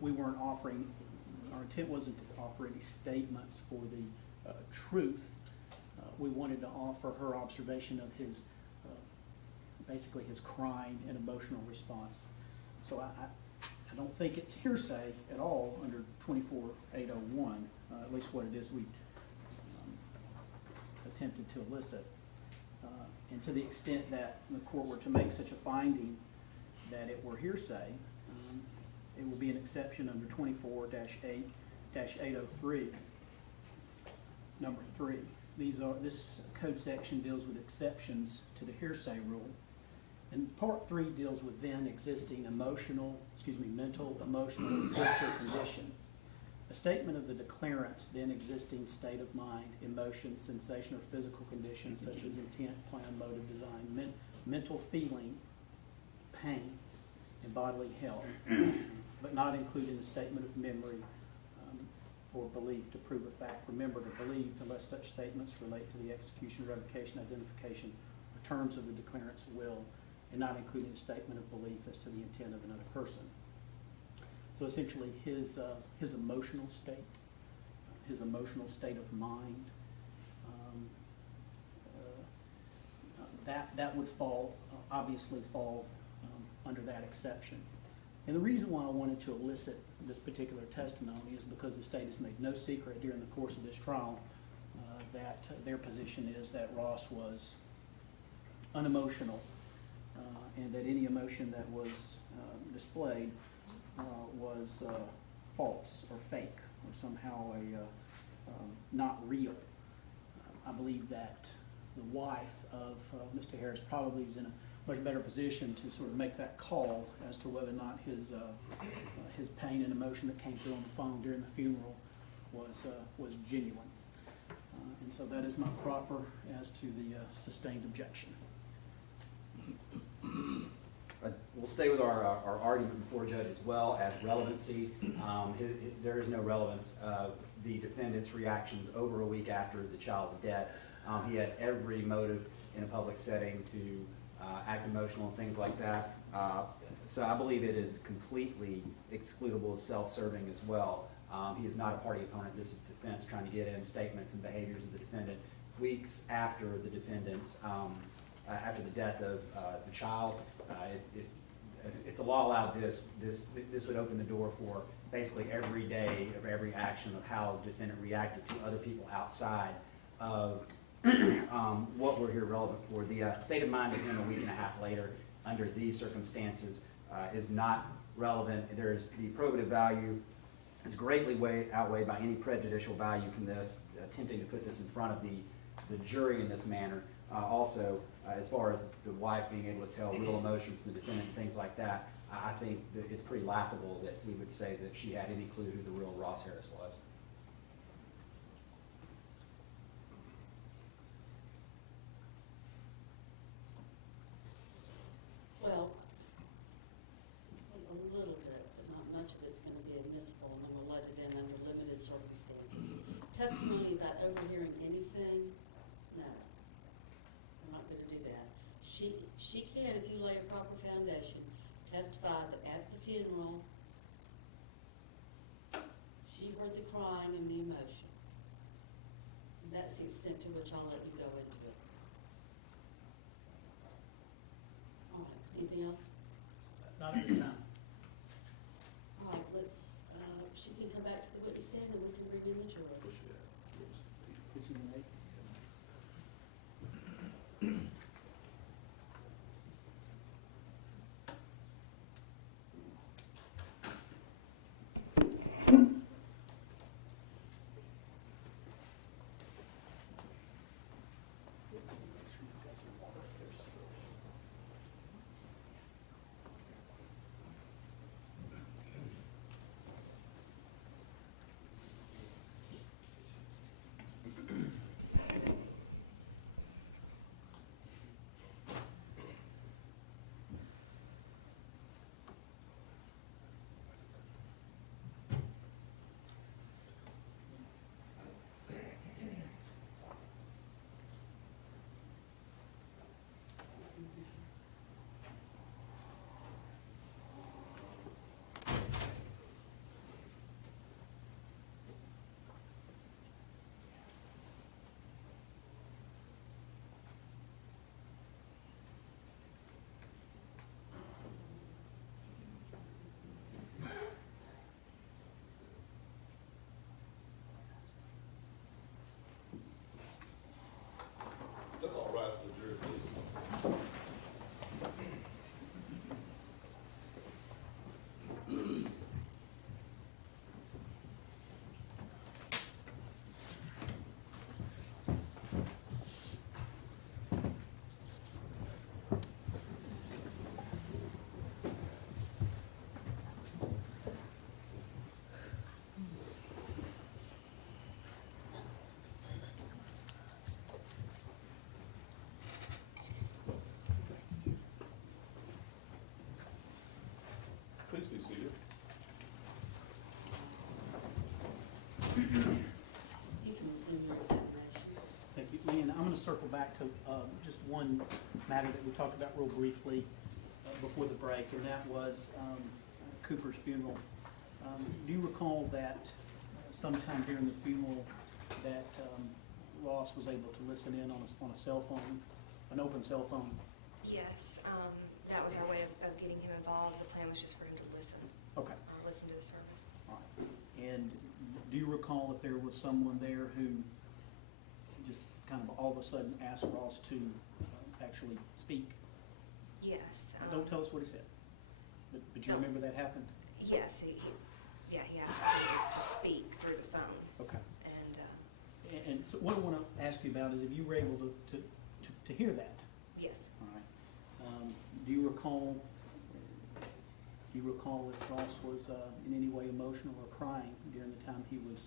we weren't offering, our intent wasn't to offer any statements for the truth. We wanted to offer her observation of his, basically his crying and emotional response. So I don't think it's hearsay at all under 24801, at least what it is we attempted to elicit. And to the extent that the court were to make such a finding that it were hearsay, it will be an exception under 24-8-803, number 3. This code section deals with exceptions to the hearsay rule. And part 3 deals with then existing mental, emotional, or physical condition. A statement of the declarant's then existing state of mind, emotion, sensation, or physical condition such as intent, plan, motive, design, mental feeling, pain, and bodily health, but not including a statement of memory or belief to prove a fact remembered or believed unless such statements relate to the execution, revocation, identification, or terms of the declarant's will, and not including a statement of belief as to the intent of another person. So essentially his emotional state, his emotional state of mind, that would obviously fall under that exception. And the reason why I wanted to elicit this particular testimony is because the state has made no secret during the course of this trial that their position is that Ross was unemotional and that any emotion that was displayed was false or fake or somehow not real. I believe that the wife of Mr. Harris probably is in a much better position to sort of make that call as to whether or not his pain and emotion that came through on the phone during the funeral was genuine. And so that is my proffer as to the sustained objection. We'll stay with our argument before judge as well as relevancy. There is no relevance of the defendant's reactions over a week after the child's death. He had every motive in a public setting to act emotional and things like that. So I believe it is completely excludable as self-serving as well. He is not a party opponent. This is defense trying to get in statements and behaviors of the defendant weeks after the defendant's, after the death of the child. If the law allowed this would open the door for basically every day of every action of how the defendant reacted to other people outside of what we're here relevant for. The state of mind of him a week and a half later under these circumstances is not relevant. There's the probative value is greatly outweighed by any prejudicial value from this, attempting to put this in front of the jury in this manner. Also, as far as the wife being able to tell real emotion from the defendant and things like that, I think that it's pretty laughable that we would say that she had any clue who the real Ross Harris was. Well, a little bit, but not much of it's going to be admissible, and then we'll let it in under limited circumstances. Testimony about overhearing anything, no. I'm not going to do that. She can, if you lay a proper foundation, testify that at the funeral, she heard the crying and the emotion. And that's the extent to which I'll let you go into it. All right, anything else? Not at this time. All right, let's, she can come back to the witness stand and we can bring in the jury. Did you to circle back to just one matter that we talked about real briefly before the break, and that was Cooper's funeral. Do you recall that sometime during the funeral that Ross was able to listen in on a cell phone, an open cell phone? Yes, that was our way of getting him involved. The plan was just for him to listen. Okay. Listen to the service. All right. And do you recall if there was someone there who just kind of all of a sudden asked Ross to actually speak? Yes. Now, don't tell us what he said, but you No. remember that happened? Yes, he asked me to speak through the phone. Okay. And, And so what I want to ask you about is if you were able to hear that. yes. All right. Do you recall if Ross was in any way emotional or crying during the time he was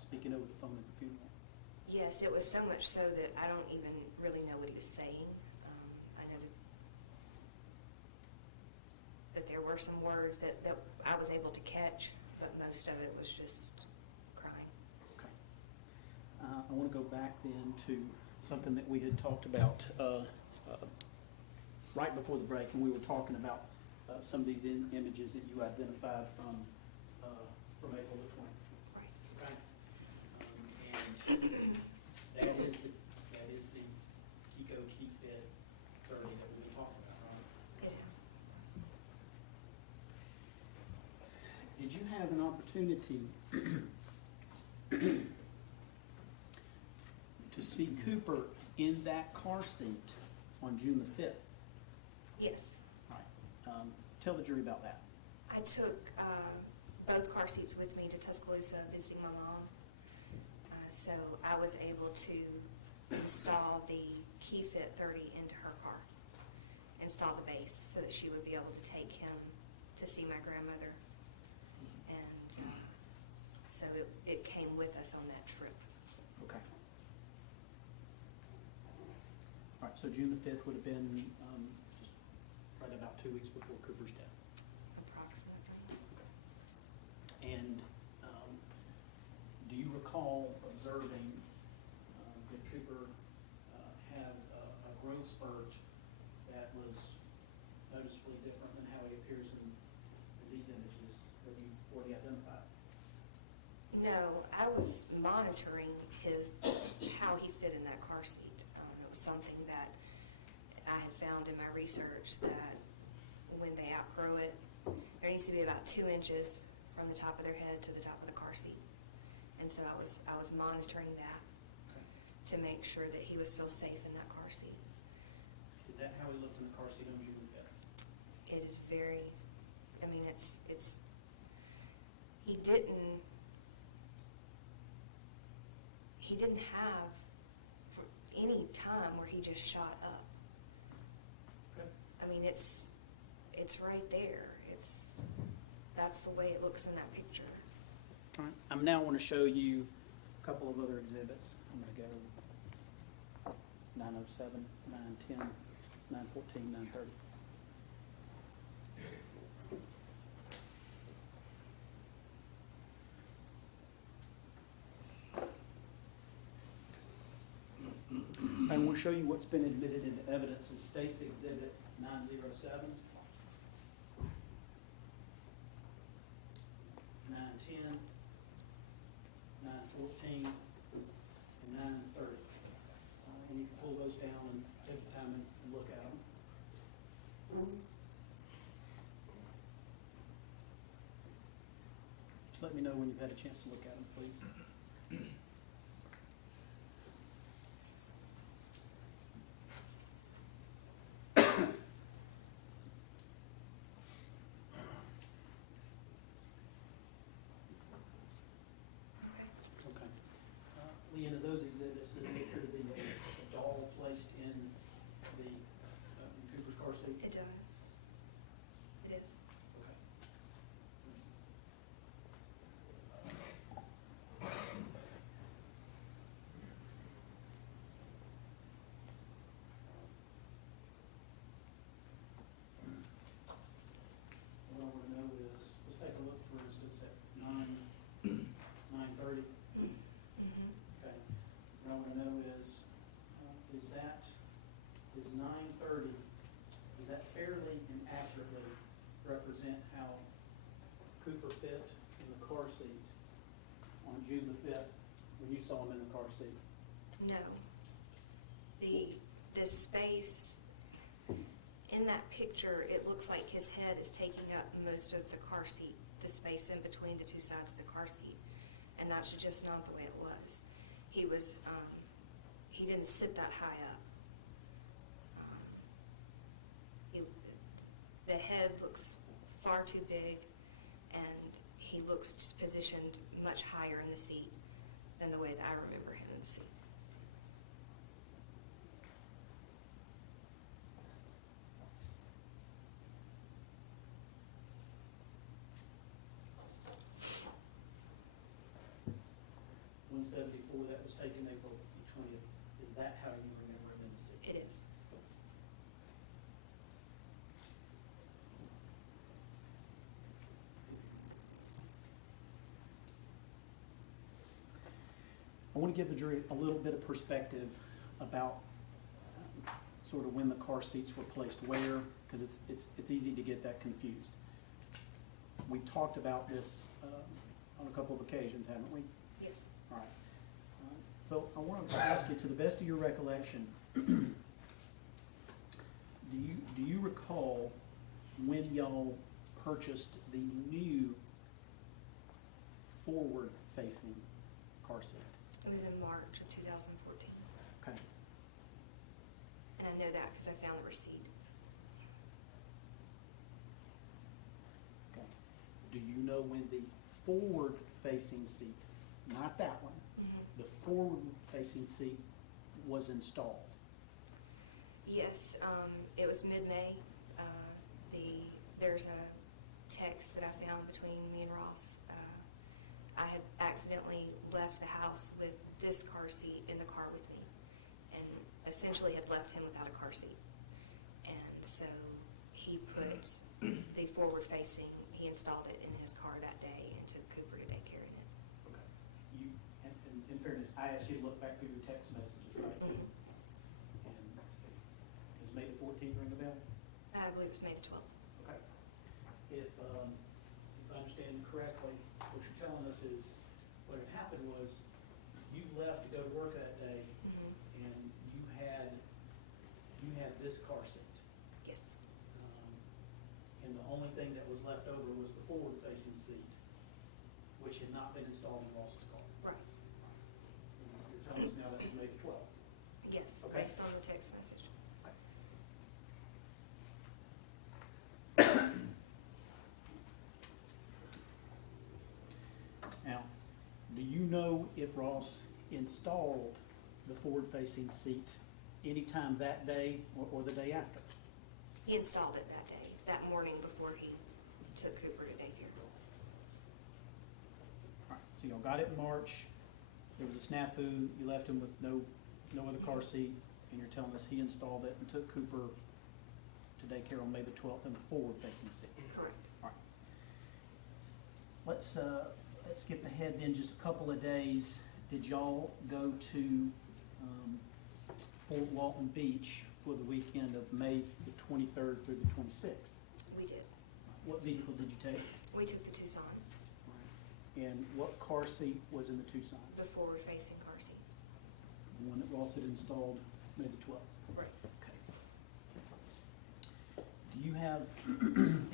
speaking over the phone at the funeral? Yes, it was so much so that I don't even really know what he was saying. I know that there were some words that I was able to catch, but most of it was just crying. Okay. I want to go back then to something that we had talked about right before the break, and we were talking about some of these images that you identified from April the 20th. Right. Okay. And that is the Kiko Key Fit 30 that we were talking about, right? It is. Did you have an opportunity to see Cooper in that car seat on June the 5th? Yes. Right. Tell the jury about that. I took both car seats with me to Tuscaloosa visiting my mom. So I was able to install the KeyFit 30 into her car, install the base so that she would be able to take him to see my grandmother. And so it came with us on that trip. Okay. All right, so June the 5th would have been just right about 2 weeks before Cooper's death. Approximately. And do you recall observing that Cooper had a growth spurt that was noticeably different than how he appears in these images that you already identified? No, I was monitoring how he fit in that car seat. It was something that I had found in my research that when they outgrow it, there needs to be about 2 inches from the top of their head to the top of the car seat. And so I was monitoring that to make sure that he was still safe in that car seat. Is that how he looked in the car seat on June 5th? It is very, I mean, he didn't have any time where he just shot up. Okay. I mean, it's right there. That's the way it looks in that picture. All right. I now want to show you a couple of other exhibits. I'm going to go 907, 910, 914, 930. I want to show you what's been admitted into evidence as State's Exhibit 907, 910, 914, and 930. And you can pull those down and take the time and look at them. Just let me know when you've had a chance to look at them, please. Okay. Leanna, those exhibits, do they appear to be a doll placed in the in Cooper's car seat? It does. It is. Okay. car seat on June the 5th when you saw him in the car seat? No. The space in that picture, it looks like his head is taking up most of the car seat, the space in between the two sides of the car seat, and that's just not the way it was. He didn't sit that high up. The head looks far too big, and he looks positioned much higher in the seat than the way that I remember him in the seat. .174, that was taken April the 20th. Is that how you remember him in the seat? It is. I want to give the jury a little bit of perspective about sort of when the car seats were placed where, because it's easy to get that confused. We've talked about this on a couple of occasions, haven't we? Yes. All right. So I want to ask you, to the best of your recollection, do you recall when y'all purchased the new forward-facing car seat? It was in March of 2014. Okay. And I know that because I found the receipt. Okay. Do you know when the forward-facing seat, not that one, the forward-facing seat was installed? Yes, it was mid-May. There's a text that I found between me and Ross. I had accidentally left the house with this car seat in the car with me, and essentially had left him without a car seat. And so he put the forward-facing, he installed it in his car that day and took Cooper to daycare in it. Okay. And in fairness, I asked you to look back through your text messages, right? Mm-hmm. And does May the 14th ring a bell? I believe it was May the 12th. Okay. If I understand you correctly, what you're telling us is what had happened was you left to go to work that day, Mm-hmm. and you had this car seat. Yes. And the only thing that was left over was the forward-facing seat, which had not been installed in Ross's car. Right. So you're telling us now that was May the 12th. Yes, Okay. based on the text message. Now, do you know if Ross installed the forward-facing seat anytime that day or the day after? He installed it that day, that morning before he took Cooper to daycare. All right, so y'all got it in March, there was a snafu, you left him with no other car seat, and you're telling us he installed it and took Cooper to daycare on May the 12th in the forward-facing seat. Correct. All right. Let's skip ahead then just a couple of days. Did y'all go to Fort Walton Beach for the weekend of May the 23rd through the 26th? We did. What vehicle did you take? We took the Tucson, And what car seat was in the Tucson? the forward-facing car seat. The one that Ross had installed May the 12th? Right. Okay. Do you have,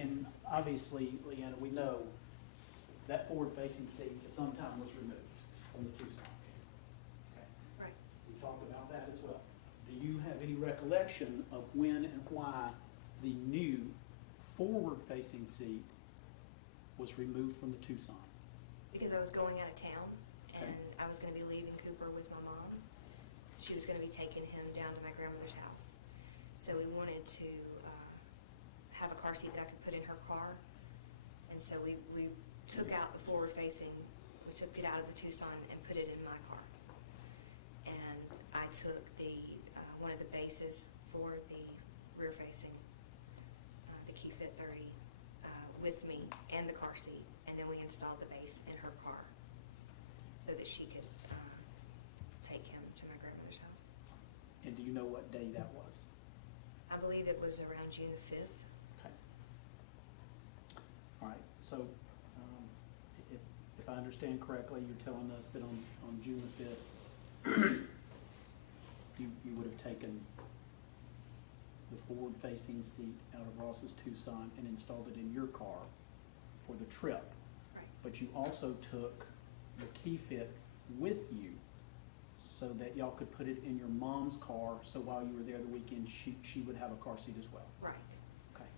and obviously, Leanna, we know that forward-facing seat at some time was removed from the Tucson. Okay. Right. We talked about that as well. Do you have any recollection of when and why the new forward-facing seat was removed from the Tucson? Because I was going out of town, Okay. and I was going to be leaving Cooper with my mom. She was going to be taking him down to my grandmother's house. So we wanted to have a car seat that I could put in her car. And so we took out the forward-facing, we took it out of the Tucson and put it in my car. And I took one of the bases for the rear-facing, the Key Fit 30, with me and the car seat. And then we installed the base in her car so that she could take him to my grandmother's house. And do you know what day that was? I believe it was around June the 5th. Okay. All right, so if I understand correctly, you're telling us that on June the 5th, you would have taken the forward-facing seat out of Ross's Tucson and installed it in your car for the trip. Right. But you also took the key fit with you so that y'all could put it in your mom's car, so while you were there the weekend, she would have a car seat as well. Right. Okay.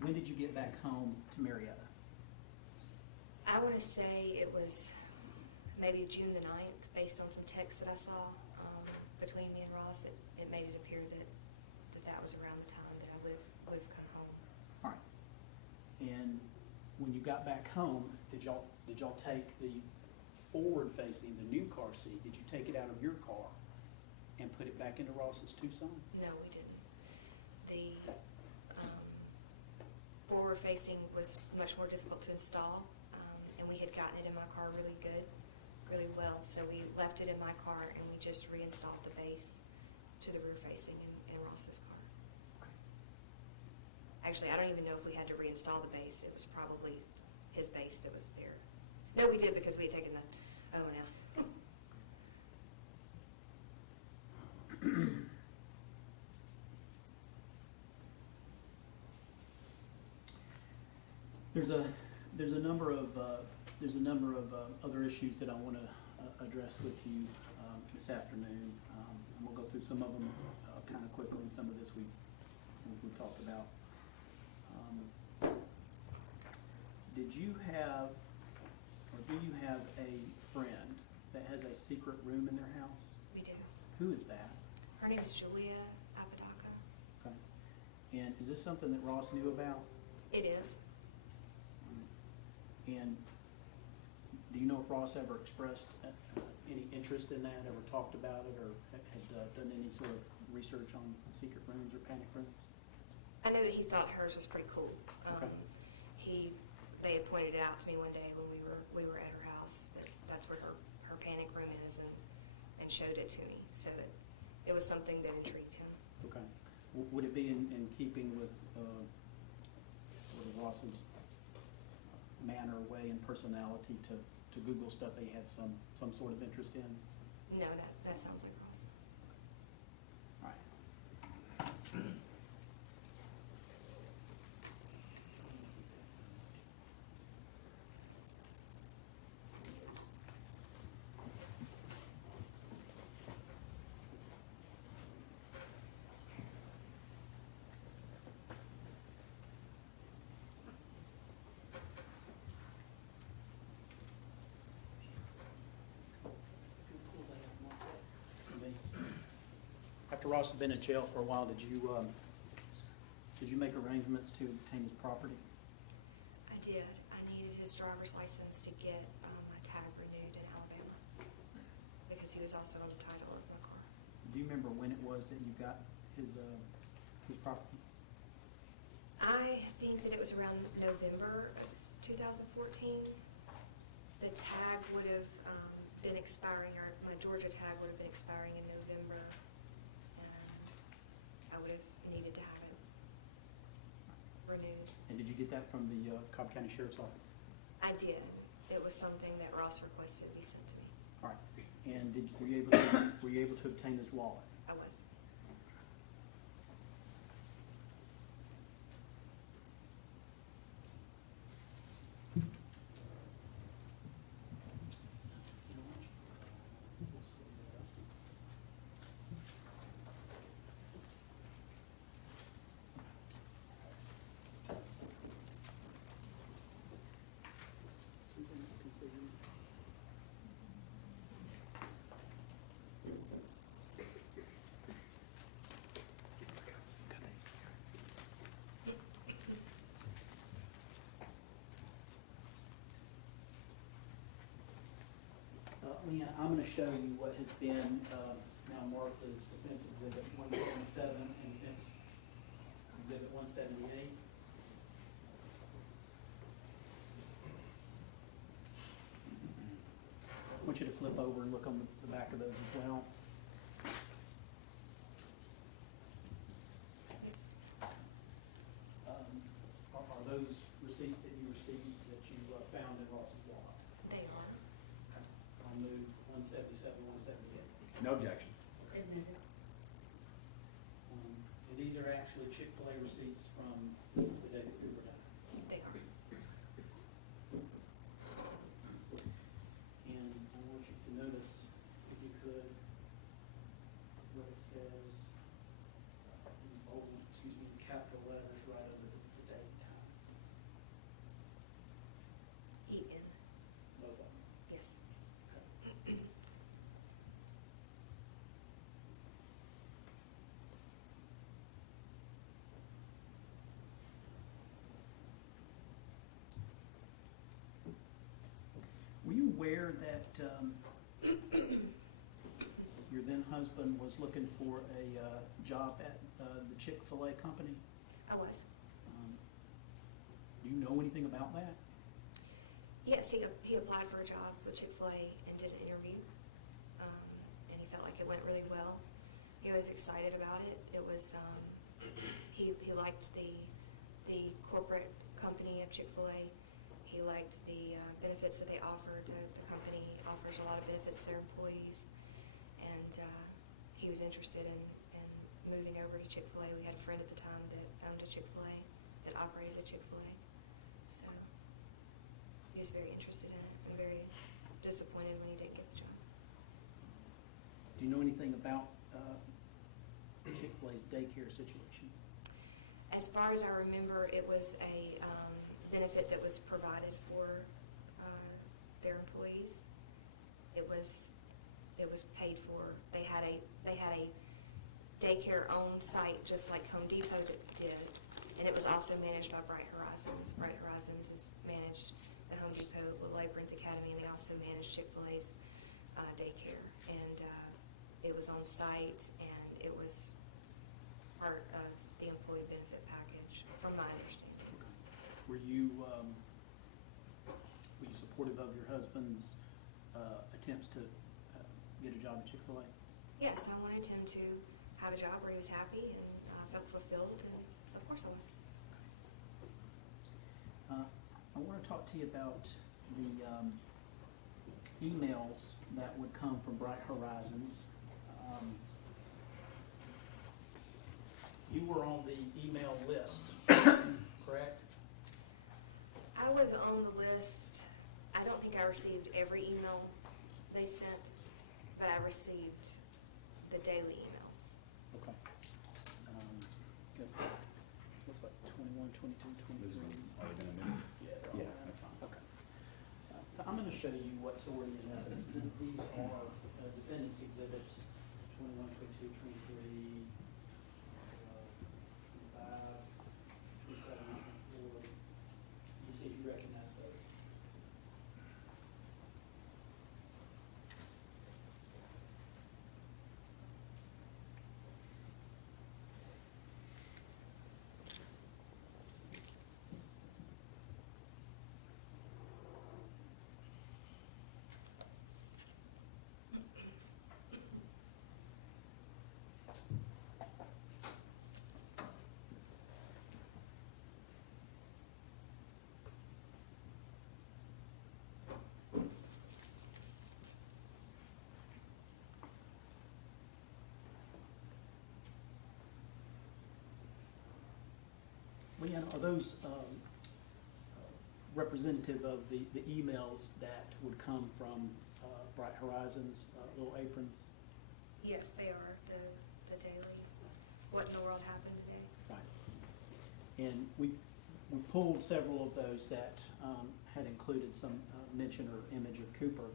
When did you get back home to Marietta? I want to say it was maybe June the 9th, based on some texts that I saw between me and Ross. It made it appear that was around the time that I would have come home. All right. And when you got back home, did y'all take the forward-facing, the new car seat, did you take it out of your car and put it back into Ross's Tucson? No, we didn't. The forward-facing was much more difficult to install, and we had gotten it in my car really well. So we left it in my car, and we just reinstalled the base to the rear-facing in Ross's car. Actually, I don't even know if we had to reinstall the base. It was probably his base that was there. No, we did, because we had taken the other one out. There's a number of other issues that I want to address with you this afternoon. I'm gonna go through some of them kind of quickly, and some of this we talked about. Did you have, or do you have a friend that has a secret room in their house? We do. Who is that? Her name is Julia Apodaca. Okay. And is this something that Ross knew about? It is. And do you know if Ross ever expressed any interest in that, ever talked about it, or had done any sort of research on secret rooms or panic rooms? I know that he thought hers was pretty cool. Okay. They had pointed it out to me one day when we were at her house, that that's where her panic room is, and showed it to me. So it was something that intrigued him. Okay. Would it be in keeping with sort of Ross's manner, way, and personality to Google stuff that he had some sort of interest in? No, that sounds like Ross. All right. After Ross had been in jail for a while, did you make arrangements to obtain his property? I did. I needed his driver's license to get my tag renewed in Alabama, because he was also on the title of my car. Do you remember when it was that you got his property? I think that it was around November of 2014. The tag would have been expiring, or my Georgia tag would have been expiring in November. I would have needed to have it renewed. And did you get that from the Cobb County Sheriff's Office? I did. It was something that Ross requested be sent to me. All right. And were you able to obtain this wallet? I was. Leanna, I'm going to show you what has been now marked as Defense Exhibit 177 and Defense Exhibit 178. I want you to flip over and look on the back of those as well. Are those receipts that you received that you found in 177, 178. No objection. Admitted. And these are actually Chick-fil-A receipts from the day that Cooper died. They are. And I want you to notice, if you could, what it says in bold, in capital letters right over the date and time, E.N. both of them. Yes. Okay. Were you aware that your then husband was looking for a job at the Chick-fil-A company? I was. Do you know anything about that? Yes, he applied for a job with Chick-fil-A and did an interview, and he felt like it went really well. He was excited about it. It was, he liked the corporate company of Chick-fil-A. He liked the benefits that they offered. The company offers a lot of benefits to their employees, and he was interested in moving over to Chick-fil-A. We had a friend at the time that owned a Chick-fil-A, that operated a Chick-fil-A. So he was very interested in it and very disappointed when he didn't get the job. Do you know anything about Chick-fil-A's daycare situation? As far as I remember, it was a benefit that was provided for their employees. It was paid for. They had a daycare owned site just like Home Depot did, and it was also managed by Bright Horizons. Bright Horizons is managed the Home Depot Little Aprons Academy, and they also manage Chick-fil-A's daycare. And it was on site, and it was part of the employee benefit package, from my understanding. Were you supportive of your husband's attempts to get a job at Chick-fil-A? Yes, I wanted him to have a job where he was happy and felt fulfilled, and of course I was. I want to talk to you about the emails that would come from Bright Horizons. You were on the email list, correct? I was on the list. I don't think I received every email they sent, but I received the daily emails. Okay. Good. Looks like 21, 22, 23. Are they gonna move? Yeah, they're all Yeah, around. that's fine. Okay. So I'm going to show you what's already in evidence. These are defendant's exhibits, 21, 22, 23, 25, 27, 24. You see if you recognize those. Leanne, are those representative of the emails that would come from Bright Horizons, Little Aprons? Yes, they are the daily. What in the world happened today? Right. And we pulled several of those that had included some mention or image of Cooper.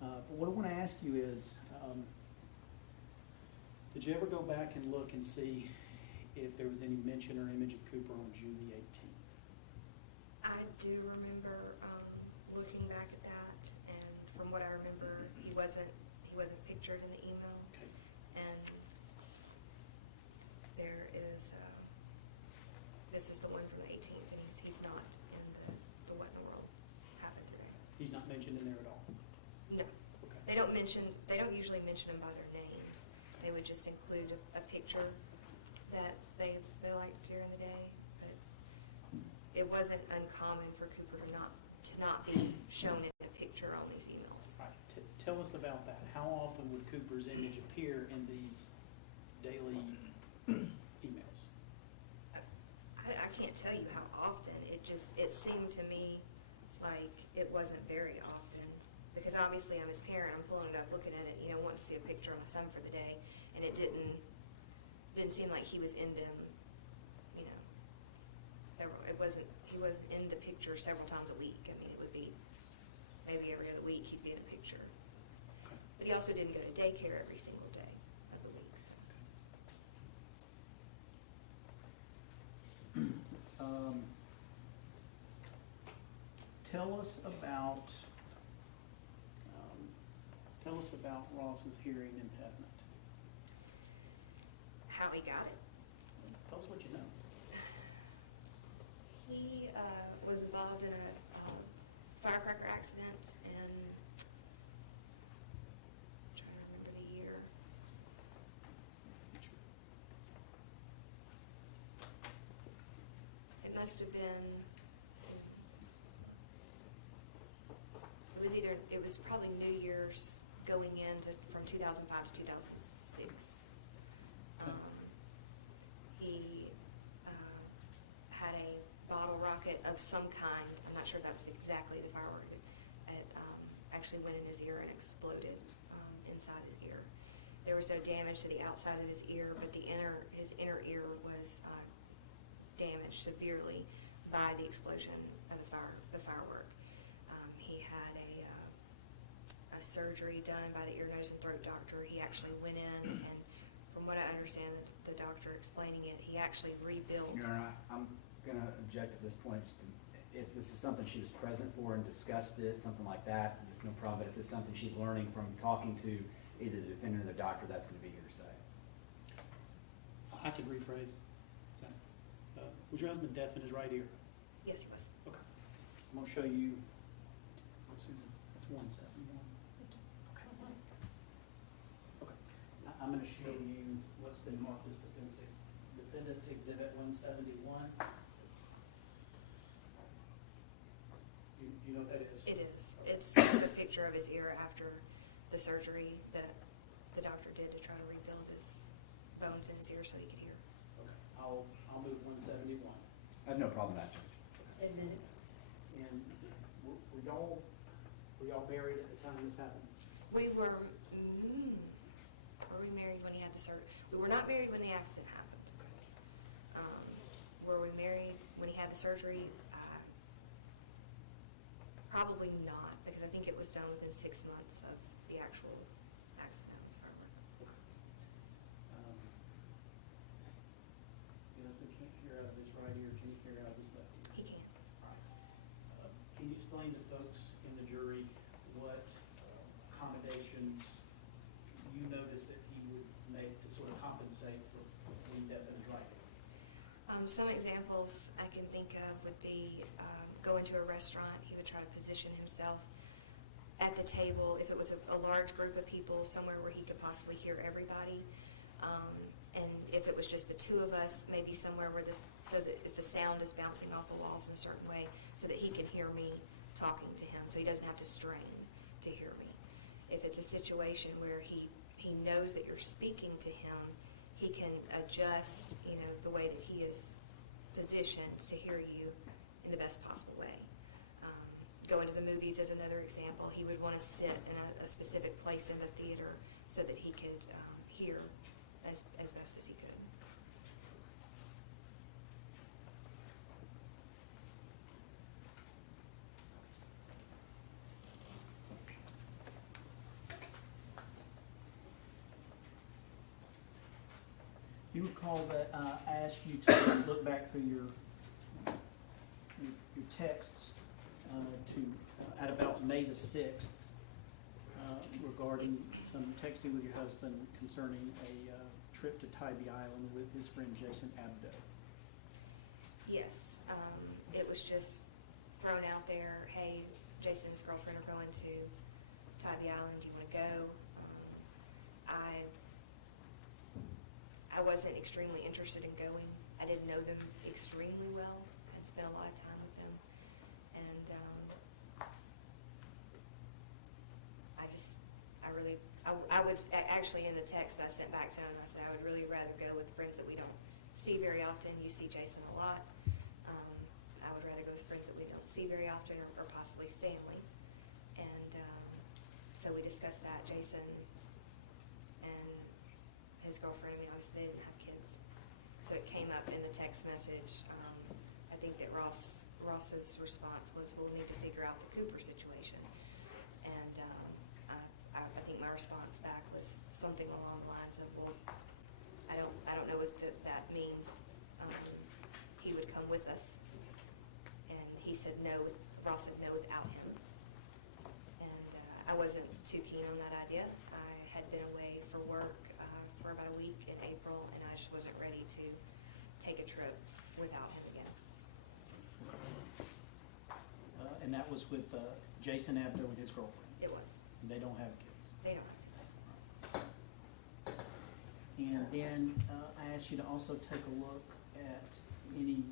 But what I want to ask you is, did you ever go back and look and see if there was any mention or image of Cooper on June the 18th? I do remember looking back at that, and from what I remember, he wasn't pictured in the email. Okay. And there is this is the one from the 18th, and he's not in the what in the world happened today. He's not mentioned in there at all? No, Okay. they don't usually mention them by their names. They would just include a picture that they liked during the day, but it wasn't uncommon for Cooper to not be shown in a picture on these emails. Right. Tell us about that. How how often would Cooper's image appear in these daily emails? I can't tell you how often. It seemed to me like it wasn't very often, because obviously I'm his parent, I'm pulling it up, looking at it, wanting to see a picture of my son for the day, and it didn't seem like he was in them, he wasn't in the picture several times a week. I mean, it would be maybe every other week he'd be in a picture. Okay. But he also didn't go to daycare every single day of the weeks. Tell us about Ross's hearing impediment. How he got it. Tell us what you know. He was involved in a firecracker accident, and I'm trying to remember the year. It must have been, it was probably New Year's going into from 2005 to 2006. He had a bottle rocket of some kind. I'm not sure if that was exactly the firework. It actually went in his ear and exploded inside his ear. There was no damage to the outside of his ear, but his inner ear was damaged severely by the explosion of the firework. He had a surgery done by the ear, nose, and throat doctor. He actually went in, and from what I understand, the doctor explaining it, he actually rebuilt. I'm going to object at this point. If this is something she was present for and discussed it, something like that, it's no problem. But if it's something she's learning from talking to either the defendant or the doctor, that's going to be hearsay. I can rephrase. Was your husband deaf in his right ear? Yes, he was. Okay. I'm going to show you, Susan, that's 171. Okay. Okay. I'm going to show you what's been marked as Defendant's Exhibit 171. You know what that is? It is. It's a picture of his ear after the surgery that the doctor did to try to rebuild his bones in his ear so he could hear. Okay. I'll move 171. I have no problem with that, Judge. Admitted. And were y'all married at the time this happened? We were we married when he had the surgery? We were not married when the accident happened. Were we married when he had the surgery? Probably not, because I think it was done within 6 months of the actual accident with the firework. Your husband can't hear out of his right ear. Can he hear out of his left ear? He can. All right. Can you explain to folks in the jury what accommodations you noticed that he would make to sort of compensate for being deaf in his right ear? Some examples I can think of would be going to a restaurant. He would try to position himself at the table, if it was a large group of people, somewhere where he could possibly hear everybody. And if it was just the two of us, maybe somewhere where so that if the sound is bouncing off the walls in a certain way, so that he can hear me talking to him, so he doesn't have to strain to hear me. If it's a situation where he knows that you're speaking to him, he can adjust, the way that he is positioned to hear you in the best possible way. Going to the movies is another example. He would want to sit in a specific place in the theater so that he could hear as best as he could. You recall that I asked you to look back through your texts at about May the 6th regarding some texting with your husband concerning a trip to Tybee Island with his friend Jason Abdo. Yes, it was just thrown out there, hey, Jason and his girlfriend are going to Tybee Island, do you want to go? I wasn't extremely interested in going. I didn't know them extremely well. I'd spent a lot of time with them. And I actually, in the text I sent back to him, I said I would really rather go with friends that we don't see very often. You see Jason a lot. I would rather go with friends that we don't see very often, or possibly family. And so we discussed that. Jason and his girlfriend, I mean, obviously they didn't have kids. So it came up in the text message. I think that Ross's response was, we'll need to figure out the Cooper situation. And I think my response back was something along the lines of, well, I don't know what that means. He would come with us. And he said no, Ross said no without him. And I wasn't too keen on that idea. I had been away for work for about a week in April, and I just wasn't ready to take a trip without him again. And that was with Jason Abdo and his girlfriend? It was. They don't have kids? They don't. And then I asked you to also take a look at any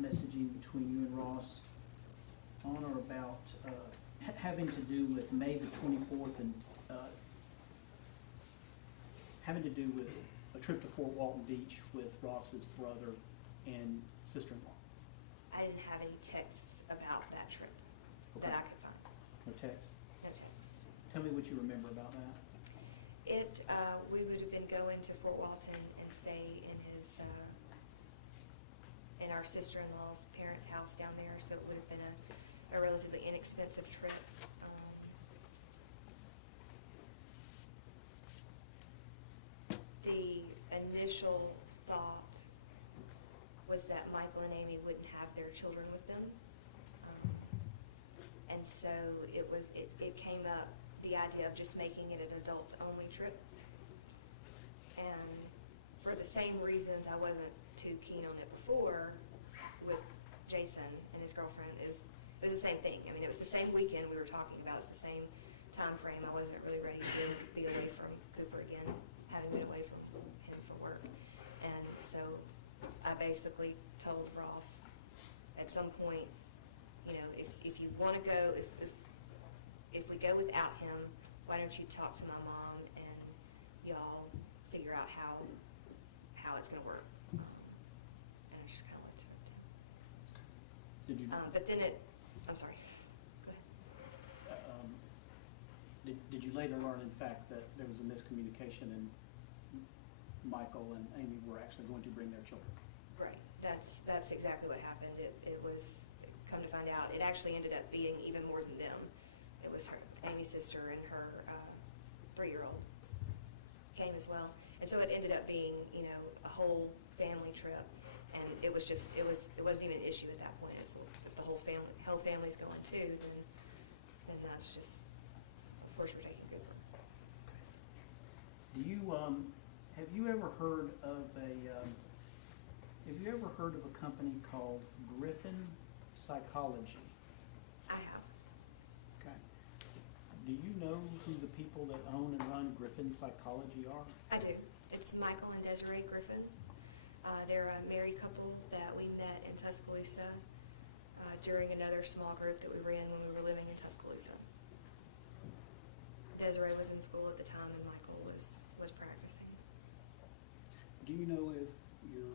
messaging between you and Ross on or about having to do with May the 24th and having to do with a trip to Fort Walton Beach with Ross's brother and sister-in-law. I didn't have any texts about that trip Okay. that I could find. No text? No texts. Tell me what you remember about that. We would have been going to Fort Walton and stay in in our sister-in-law's parents' house down there, so it would have been a relatively inexpensive trip. The initial thought was that Michael and Amy wouldn't have their children with them. And so it came up, the idea of just making it an adults-only trip. And for the same reasons I wasn't too keen on it before with Jason and his girlfriend, it was the same thing. I mean, it was the same weekend we were talking about. It was the same time frame. I wasn't really ready to be away from Cooper again, having been away from him for work. And so I basically told Ross at some point, you know, if you want to go, if we go without him, why don't you talk to my mom and y'all figure out how it's going to work. And I just kind of let it. Did you? But then I'm sorry. Go ahead. Did you later learn, in fact, that there was a miscommunication and Michael and Amy were actually going to bring their children? Right. That's exactly what happened. It was, come to find out, it actually ended up being even more than them. It was Amy's sister and her 3-year-old came as well. And so it ended up being, you know, a whole family trip. And it wasn't even an issue at that point. It was, if the whole family's going too, then that's just, of course we're taking Cooper. Do you have you ever heard of a company called Griffin Psychology? I have. Okay. Do you know who the people that own and run Griffin Psychology are? I do. It's Michael and Desiree Griffin. They're a married couple that we met in Tuscaloosa during another small group that we ran when we were living in Tuscaloosa. Desiree was in school at the time and Michael was practicing. Do you know if your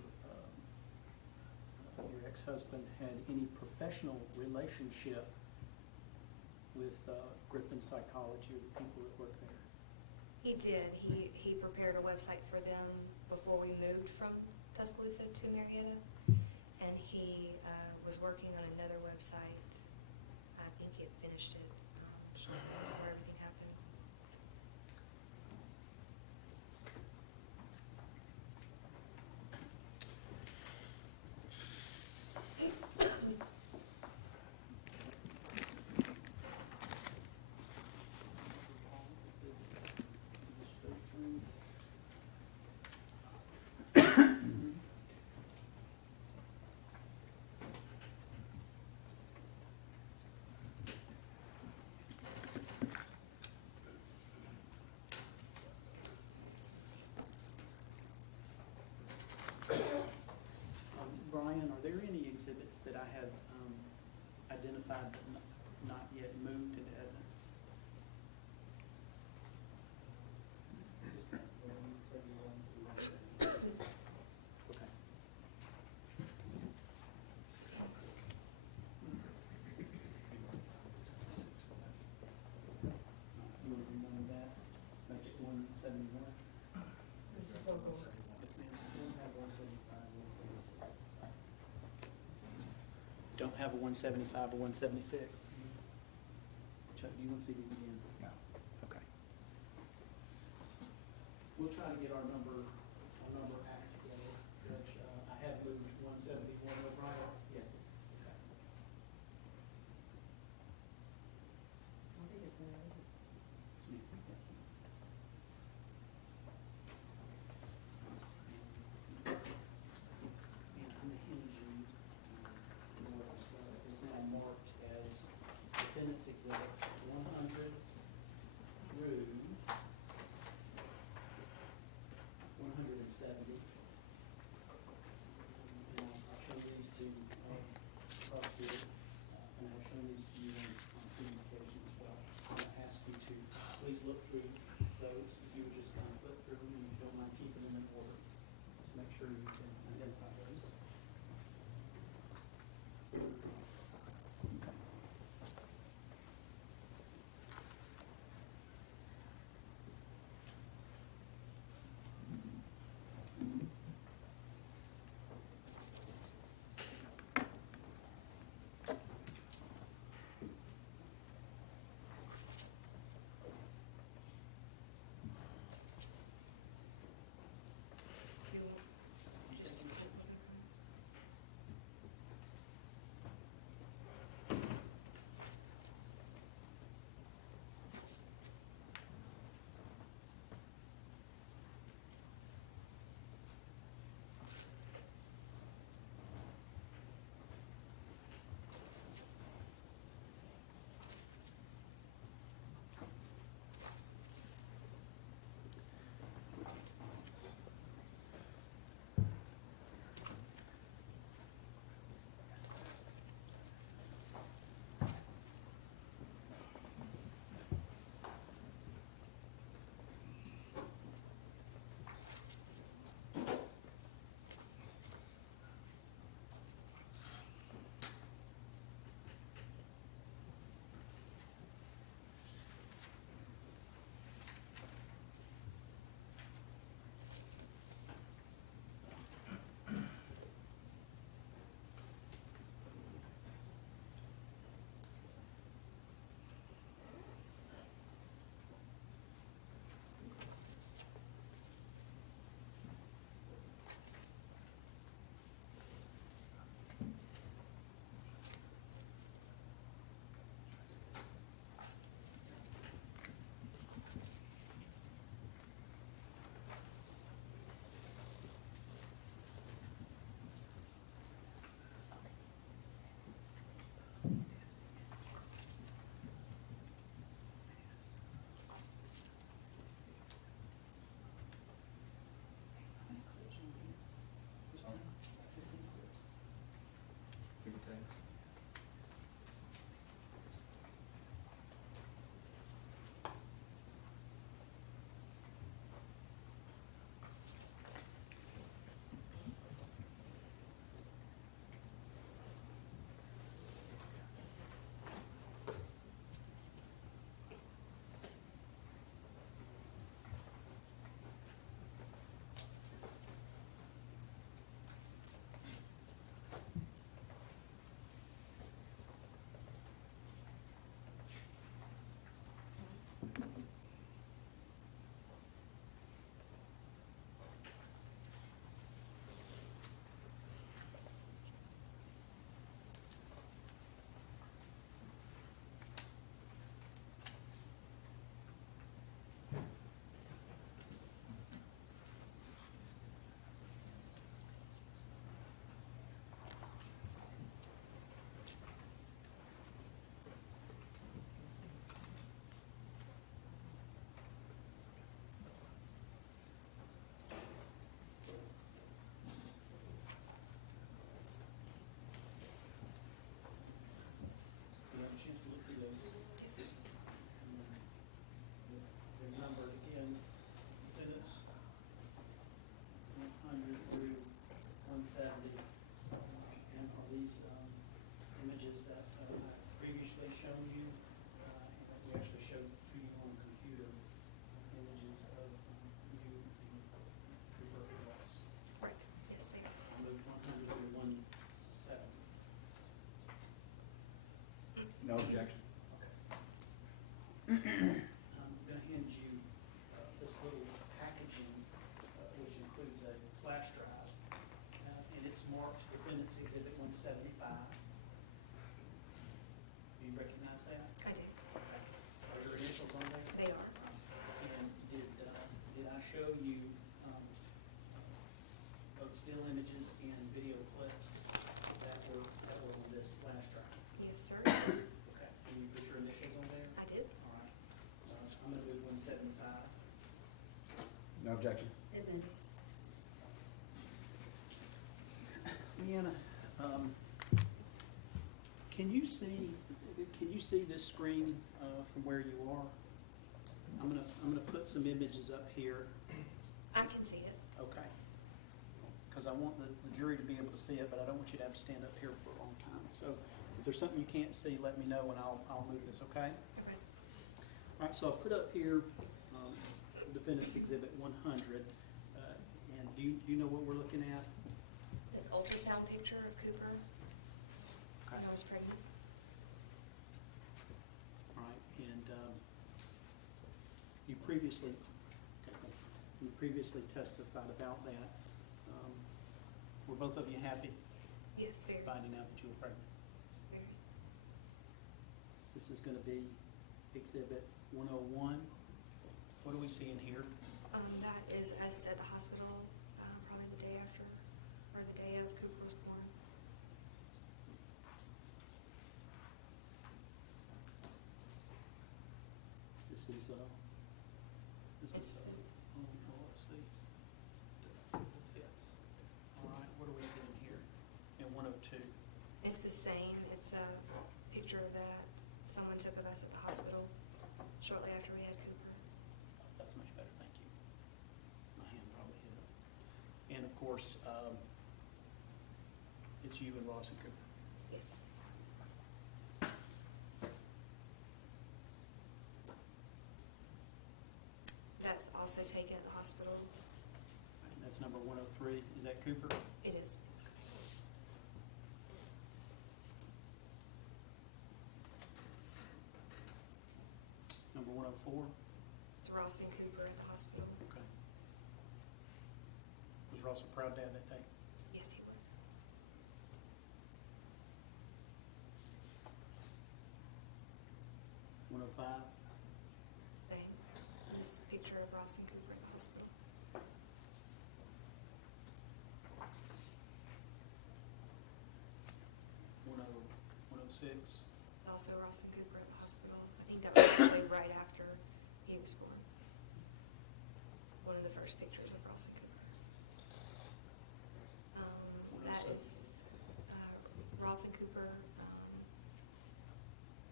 ex-husband had any professional relationship with Griffin Psychology or the people that work there? He did. He prepared a website for them before we moved from Tuscaloosa to Marietta, and he was working on another website. I think he had finished it shortly before everything happened. Brian, are there any exhibits that I have identified but not yet moved into evidence? have a 175 or 176. Chuck, do you want to see these again? No. Okay. We'll try to get our number act together, Judge. I have moved 171 over. Yes. Okay. I think it's there. Smith, thank you. And I'm hinging, is now marked as defendant's exhibits 100 through 175. No objection. I'm gonna hand you this little packaging, which includes a flash drive, and it's marked Defendant's Exhibit 175. Do you recognize that? I do. Are your initials on there? They are. And did I show you both still images and video clips that were on this flash drive? Yes, sir. Okay, can you put your initials on there? I did. All right. I'm gonna move 175. No objection. Amen. Leanna, can you see this screen from where you are? I'm gonna put some images up here, I can see it. okay? Because I want the jury to be able to see it, but I don't want you to have to stand up here for a long time. So if there's something you can't see, let me know and I'll move this, okay? Okay. All right, so I'll put up here Defendant's Exhibit 100. And do you know what we're looking at? An ultrasound picture of Cooper Okay. when I was pregnant. All right, and you previously testified about that. Were both of you happy Yes, very. finding out that you were pregnant? Very. This is going to be Exhibit 101. What do we see in here? That is us at the hospital, probably the day after, or the day of Cooper was born. This is It's the, let's see. The fits. All right, what do we see in here? In 102. it's the same. It's a picture that someone took of us at the hospital shortly after we had Cooper. That's much better, thank you. My hand probably hit it. And of course, it's you and Ross and Cooper. Yes. That's also taken at the hospital. And that's number 103. Is that Cooper? It is. Number 104? It's Ross and Cooper at the hospital. Okay. Was Ross a proud dad that day? Yes, he was. One oh five? Same. This is a picture of Ross and Cooper at the hospital. 106? Also Ross and Cooper at the hospital. I think that was actually right after he was born. One of the first pictures of Ross and Cooper. That is Ross and Cooper,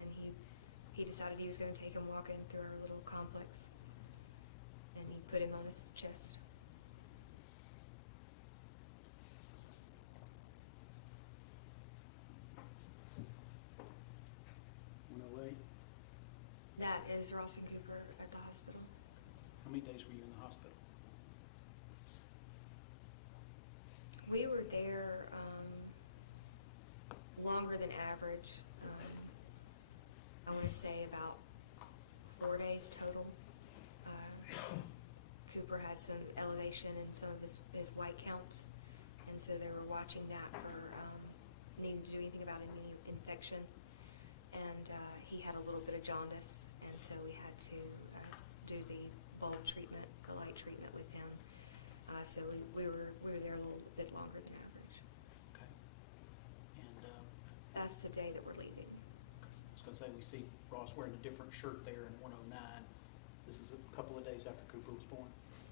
and he decided he was going to take him walking through our little complex, and he put him on his chest. That is Ross and Cooper at the hospital. How many days were you in the hospital? We were there longer than average. I want to say about 4 days total. Cooper had some elevation in some of his white counts, and so they were watching that for needing to do anything about any infection. And he had a little bit of jaundice, and so we had to do the bulb treatment, the light treatment with him. So we were there a little bit longer than average. Okay. And That's the day that we're leaving. I was going to say, we see Ross wearing a different shirt there in 109. This is a couple of days after Cooper was born.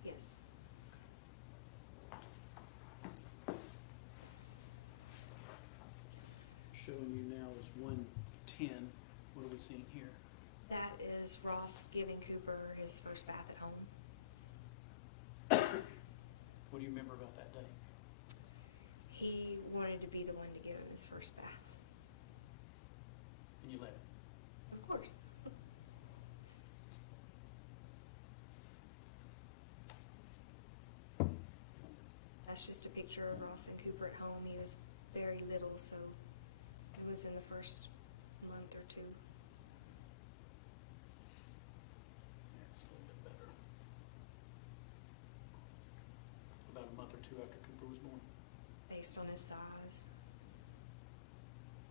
Yes. Showing you now is 110. What are we seeing here? That is Ross giving Cooper his first bath at home. What do you remember about that day? He wanted to be the one to give him his first bath. And you let him? Of course. That's just a picture of Ross and Cooper at home. He was very little, so it was in the first month or two on his size.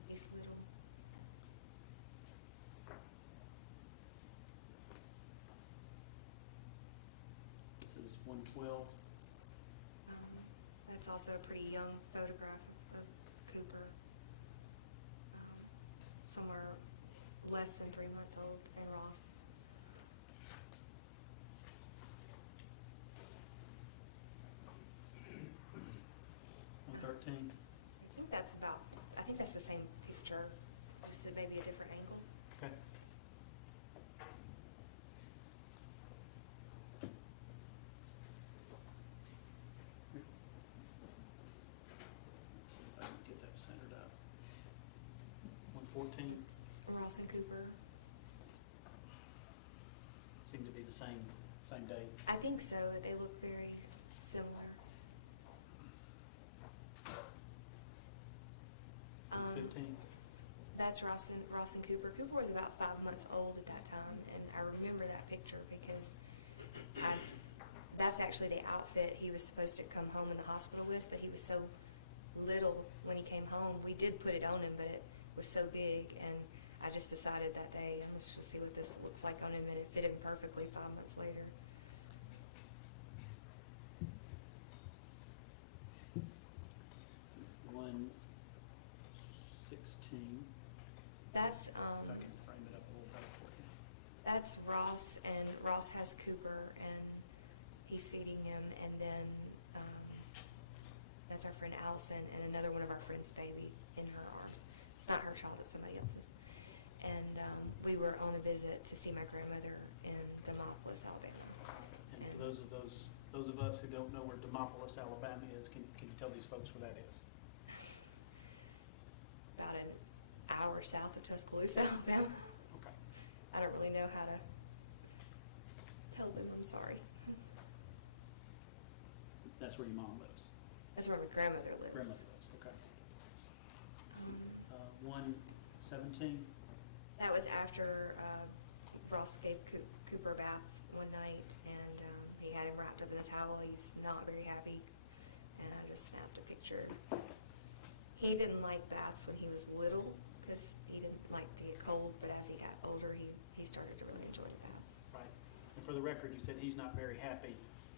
He's little. This is 112. That's also a pretty young photograph of Cooper. Somewhere less than 3 months old, and Ross. 113. I think that's the same picture, just maybe a different angle. Okay. Let's see if I can get that centered up. 114 It's Ross and Cooper. seem to be the same day. I think so. They look very similar. 15. That's Ross and Cooper. Cooper was about 5 months old at that time, and I remember that picture because that's actually the outfit he was supposed to come home in the hospital with, but he was so little when he came home. We did put it on him, but it was so big, and I just decided that day, let's just see what this looks like on him, and it fit him perfectly 5 months later. One 16. That's If I can frame it up a little better for you. That's Ross, and Ross has Cooper, and he's feeding him, and then that's our friend Allison, and another one of our friends' baby in her arms. It's not her child, it's somebody else's. And we were on a visit to see my grandmother in Demopolis, Alabama. And for those of us who don't know where Demopolis, Alabama is, can you tell these folks where that is? About an hour south of Tuscaloosa, Alabama. Okay. I don't really know how to tell them I'm sorry. That's where your mom lives. That's where my grandmother lives. Grandmother lives. Okay. Um, 117. That was after Ross gave Cooper a bath one night, and he had him wrapped up in a towel. He's not very happy, and I just snapped a picture. He didn't like baths when he was little because he didn't like to get cold, but as he got older, he started to really enjoy the baths. Right. And for the record, you said he's not very happy.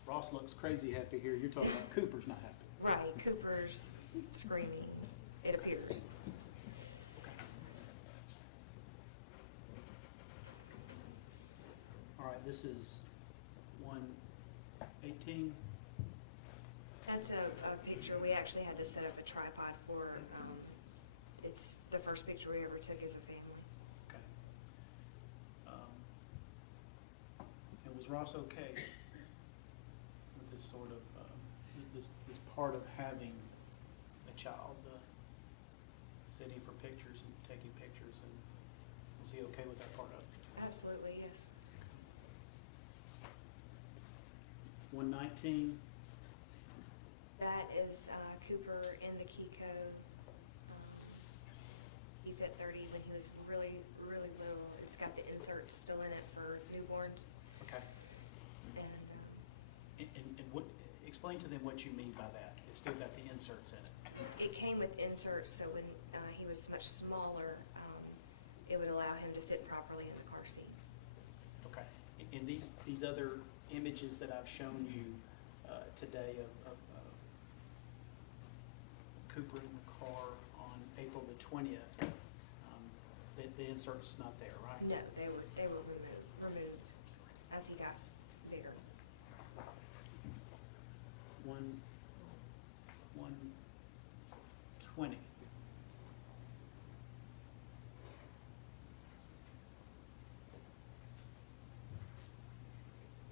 Ross looks crazy happy here. You're talking about Cooper's not happy. Right, Cooper's screaming, it appears. Okay. All right, this is 118. That's a picture we actually had to set up a tripod for. It's the first picture we ever took as a family. Okay. And was Ross okay with this sort of, this part of having a child, sitting for pictures and taking pictures, and was he okay with that part of it? Absolutely, yes. 119. That is Cooper in the Kiko. He fit 30 when he was really, really little. It's got the inserts still in it for newborns. Okay. And And what, explain to them what you mean by that. It's still got the inserts in it. it came with inserts, so when he was much smaller, it would allow him to fit properly in the car seat. Okay. And these other images that I've shown you today of Cooper in the car on April the 20th, the insert's not there, right? No, they were removed as he got bigger. 120.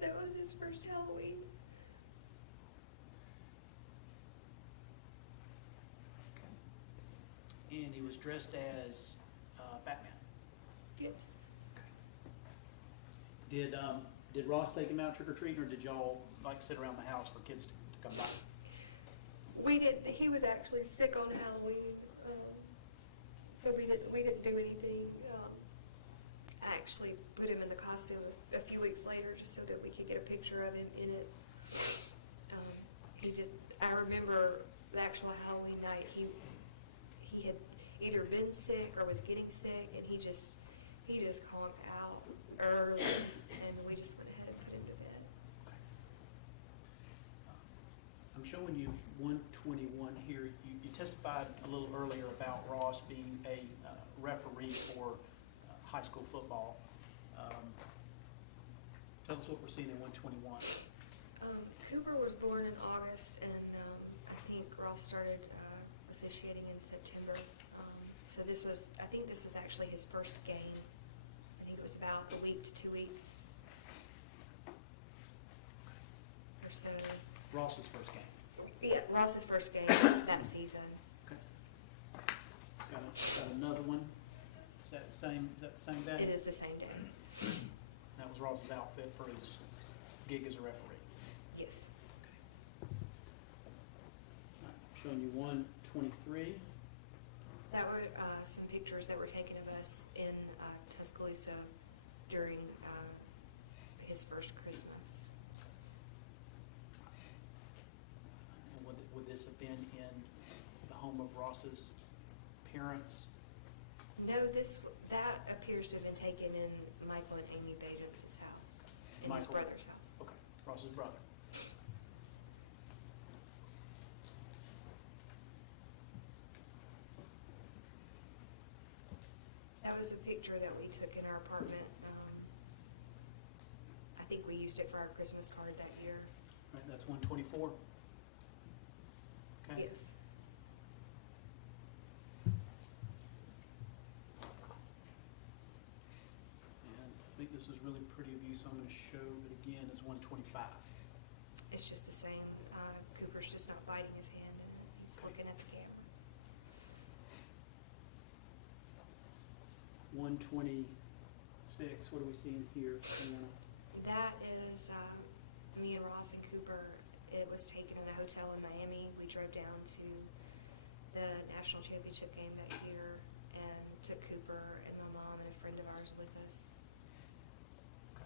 That was his first Halloween. Okay. And he was dressed as Batman. Yes. Did Ross take him out trick-or-treating, or did y'all like sit around the house for kids to come by? We did. He was actually sick on Halloween, so we didn't do anything. I actually put him in the costume a few weeks later just so that we could get a picture of him in it. I remember the actual Halloween night, he had either been sick or was getting sick, and he just conked out early, and we just went ahead and put him to bed. I'm showing you 121 here. You testified a little earlier about Ross being a referee for high school football. Tell us what we're seeing in 121. Cooper was born in August, and I think Ross started officiating in September. So I think this was actually his first game. I think it was about a week to 2 weeks or so. Ross's first game. Yeah, Ross's first game that season. Okay. Got another one. Is that the same day? It is the same day. That was Ross's outfit for his gig as a referee. Yes. All right, showing you 123. That were some pictures that were taken of us in Tuscaloosa during his first Christmas. And would this have been in the home of Ross's parents? No, that appears to have been taken in Michael and Amy Badens' house, in his Michael. brother's house. Okay, Ross's brother. That was a picture that we took in our apartment. I think we used it for our Christmas card that year. All right, that's 124. Okay. Yes. And I think this is really pretty of you, so I'm going to show it again as 125. It's just the same. Cooper's just not biting his hand, and he's Okay. looking at the camera. 126, what are we seeing here, Brianna? That is me and Ross and Cooper. It was taken at a hotel in Miami. We drove down to the national championship game that year and took Cooper and my mom and a friend of ours with us. Okay.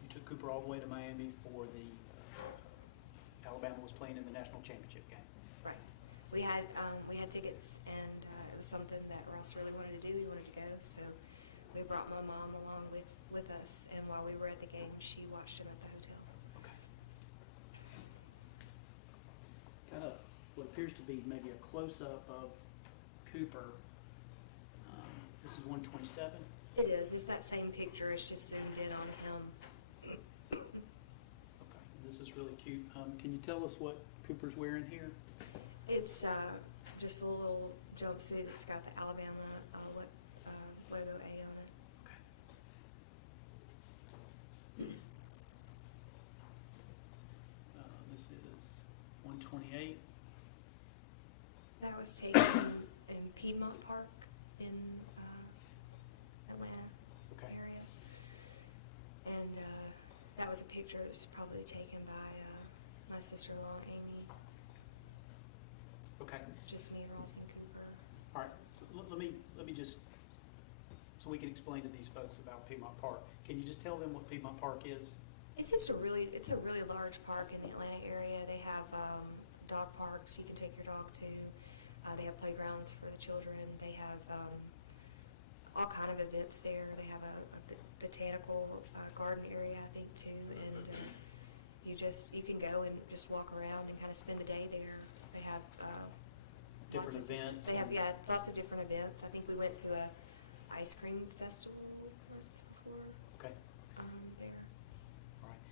You took Cooper all the way to Miami for the Alabama was playing in the national championship game. Right. We had tickets, and it was something that Ross really wanted to do. He wanted to go, so we brought my mom along with us, and while we were at the game, she watched him at the hotel. Okay. Got what appears to be maybe a close-up of Cooper. This is 127. It is. It's that same picture. It's just zoomed in on him. Okay, this is really cute. Can you tell us what Cooper's wearing here? It's just a little jumpsuit that's got the Alabama logo A on it. Okay. This is 128. That was taken in Piedmont Park in Atlanta Okay. area. And that was a picture that was probably taken by my sister-in-law, Amy. Okay. Just me, Ross, and Cooper. All right. So let me just, so we can explain to these folks about Piedmont Park. Can you just tell them what Piedmont Park is? It's a really large park in the Atlanta area. They have dog parks you can take your dog to. They have playgrounds for the children. They have all kind of events there. They have a botanical garden area, I think, too. And you can go and just walk around and kind of spend the day there. They have Different events? They have lots of different events. I think we went to a ice cream festival once before. Okay. There. All right.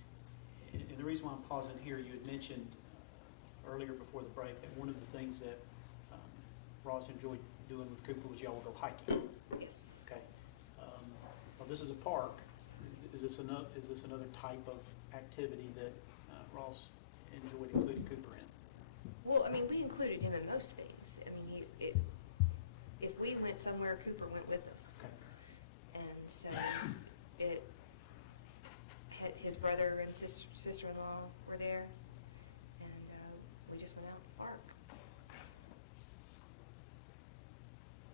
And the reason why I'm pausing here, you had mentioned earlier before the break that one of the things that Ross enjoyed doing with Cooper was y'all would go hiking. Yes. Okay. Well, this is a park. Is this another type of activity that Ross enjoyed including Cooper in? Well, I mean, we included him in most things. I mean, if we went somewhere, Cooper went with us. Okay. And so his brother and sister-in-law were there, and we just went out to the park.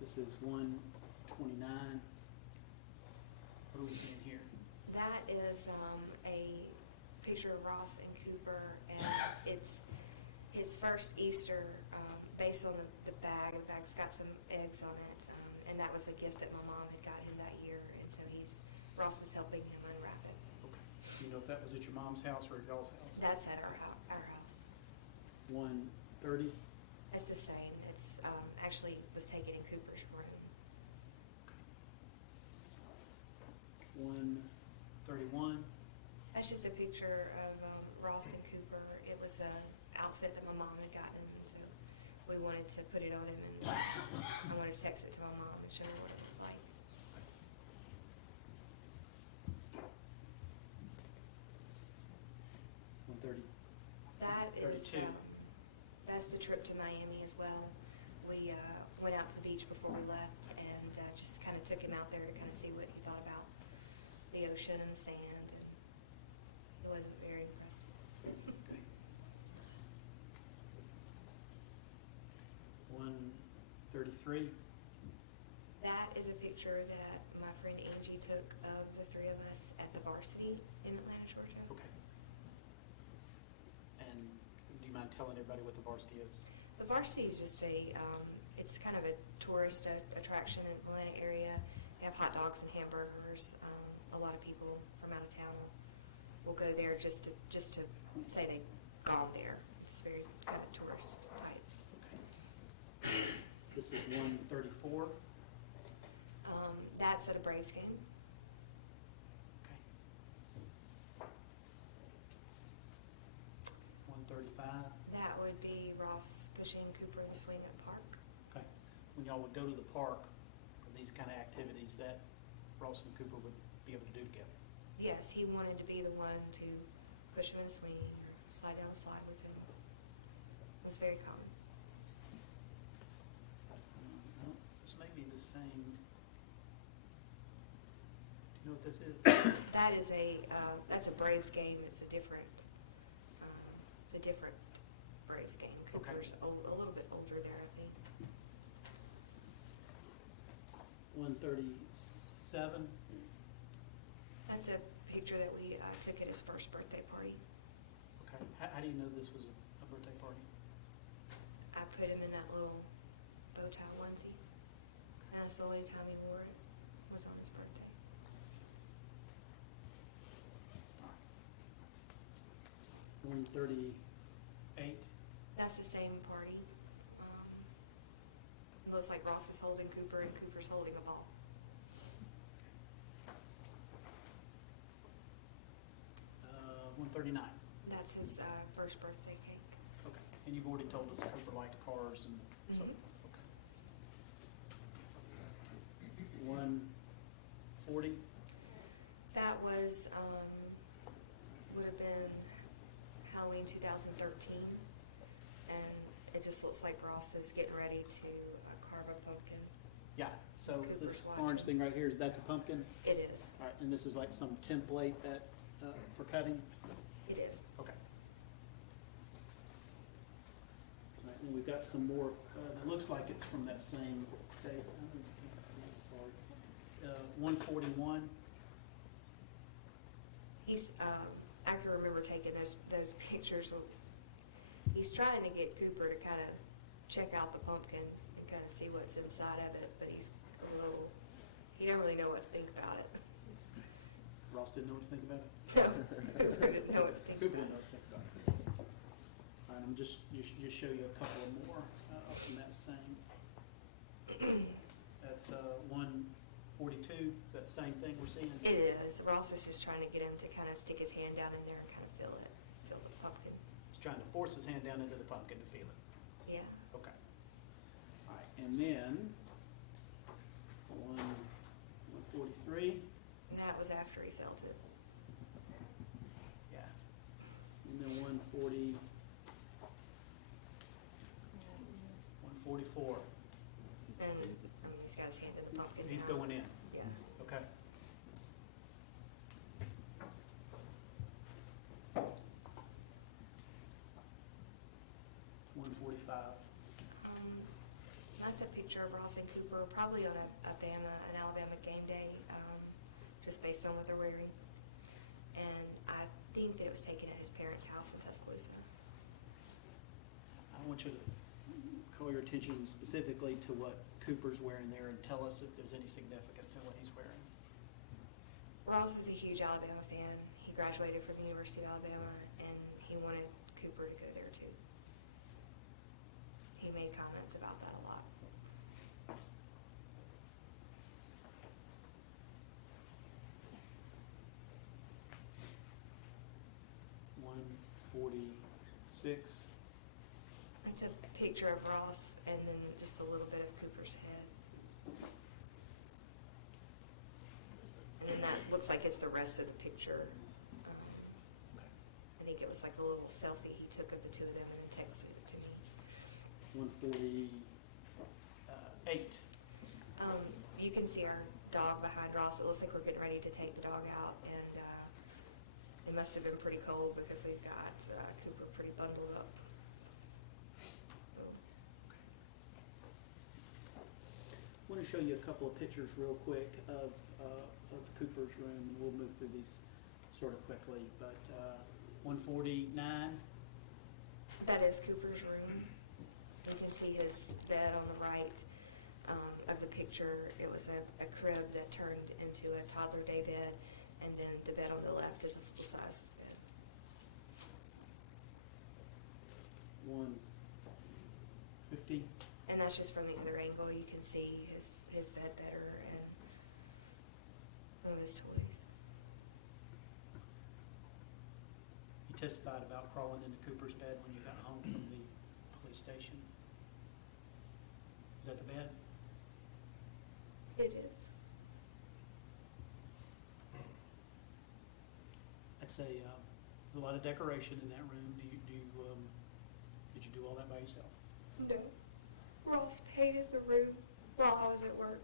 This is 129. What are we seeing here? That is a picture of Ross and Cooper, and it's his first Easter, based on the bag. The bag's got some eggs on it, and that was a gift that my mom had got him that year, and so Ross is helping him unwrap it. Okay. Do you know if that was at your mom's house or at y'all's house? That's at our house. 130? It's the same. It's actually was taken in Cooper's room. 131? That's just a picture of Ross and Cooper. It was an outfit that my mom had gotten him, and so we wanted to put it on him, and I wanted to text it to my mom and show her what it looked like. 130? That is, 32. That's the trip to Miami as well. We went out to the beach before we left and just kind of took him out there to kind of see what he thought about the ocean and the sand, and he wasn't very impressed. Okay. 133? That is a picture that my friend Angie took of the three of us at the Varsity in Atlanta, Georgia. Okay. And do you mind telling everybody what the Varsity is? The Varsity is just it's kind of a tourist attraction in the Atlanta area. They have hot dogs and hamburgers. A lot of people from out of town will go there just to say they've gone there. It's very kind of tourist type. Okay. This is 134? That's at a Braves game. Okay. 135? That would be Ross pushing Cooper in the swing at the park. Okay. When y'all would go to the park for these kind of activities that Ross and Cooper would be able to do together? Yes, he wanted to be the one to push him in the swing or slide down the slide with him. It was very common. No, this may be the same. Do you know what this is? That is that's a Braves game. It's a different Braves game. Okay. Cooper's a little bit older there, I think. 137? That's a picture that we took at his first birthday party. Okay. How do you know this was a birthday party? I put him in that little bow tie onesie, and that's the only time he wore it was on his birthday. All right. 138? That's the same party. It looks like Ross is holding Cooper and Cooper's holding a ball. 139? That's his first birthday cake. Okay. And you've already told us Cooper liked cars and so, Mhm. okay. 140? That was, would have been Halloween 2013, and it just looks like Ross is getting ready to carve a pumpkin. Yeah, so Cooper's this watching. orange thing right here, that's a pumpkin? It is. All right, and this is like some template that, for cutting? It is. Okay. All right, and we've got some more, it looks like it's from that same date. I don't know if you can see, I'm sorry. 141? I can remember taking those pictures of, he's trying to get Cooper to kind of check out the pumpkin and kind of see what's inside of it, but he don't really know what to think about it. Ross didn't know what to think about it? No, Cooper didn't know what to think Cooper about didn't know it. what to think about it. All right, I'm just show you a couple of more from that same. That's 142, that same thing we're seeing? It is. Ross is just trying to get him to kind of stick his hand down in there and kind of feel the pumpkin. He's trying to force his hand down into the pumpkin to feel it. Yeah. Okay. All right, and then 143. And that was after he felt it. Yeah. And then 140. 144. And, he's got his hand in the pumpkin. He's now. going in. Yeah. Okay. That's a picture of Ross and Cooper, probably on an Alabama game day, just based on what they're wearing. And I think that it was taken at his parents' house in Tuscaloosa. I want you to call your attention specifically to what Cooper's wearing there and tell us if there's any significance in what he's wearing. Ross is a huge Alabama fan. He graduated from the University of Alabama, and he wanted Cooper to go there too. He made comments about that a lot. $146. It's a picture of Ross and then just a little bit of Cooper's head. And then that looks like it's the rest of the picture. I think it was like a little selfie he took of the two of them and then texted it to me. 148. You can see our dog behind Ross. It looks like we're getting ready to take the dog out, and it must have been pretty cold because we've got Cooper pretty bundled up. I want to show you a couple of pictures real quick of Cooper's room. We'll move through these sort of quickly, but 149. That is Cooper's room. You can see his bed on the right of the picture. It was a crib that turned into a toddler day bed, and then the bed on the left is a full-size bed. 150. And that's just from the other angle. You can see his bed better and some of his toys. You testified about crawling into Cooper's bed when you got home from the police station. Is that the bed? It is. I'd say a lot of decoration in that room. Did you do all that by yourself? No. Ross painted the room while I was at work.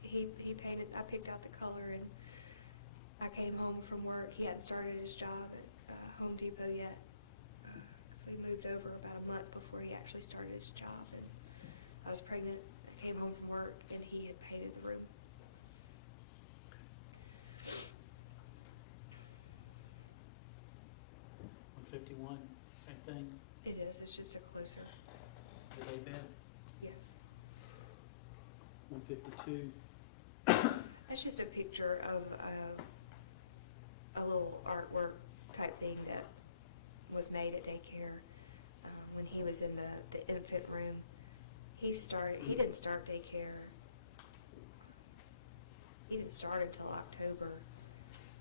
He painted, I picked out the color, and I came home from work. He hadn't started his job at Home Depot yet. So he moved over about a month before he actually started his job. And I was pregnant. I came home from work, and he had painted the room. $151, same thing. It is. It's just a closer. The day bed. Yes. 152. That's just a picture of a little artwork type thing that was made at daycare when he was in the infant room. He didn't start daycare. He didn't start until October.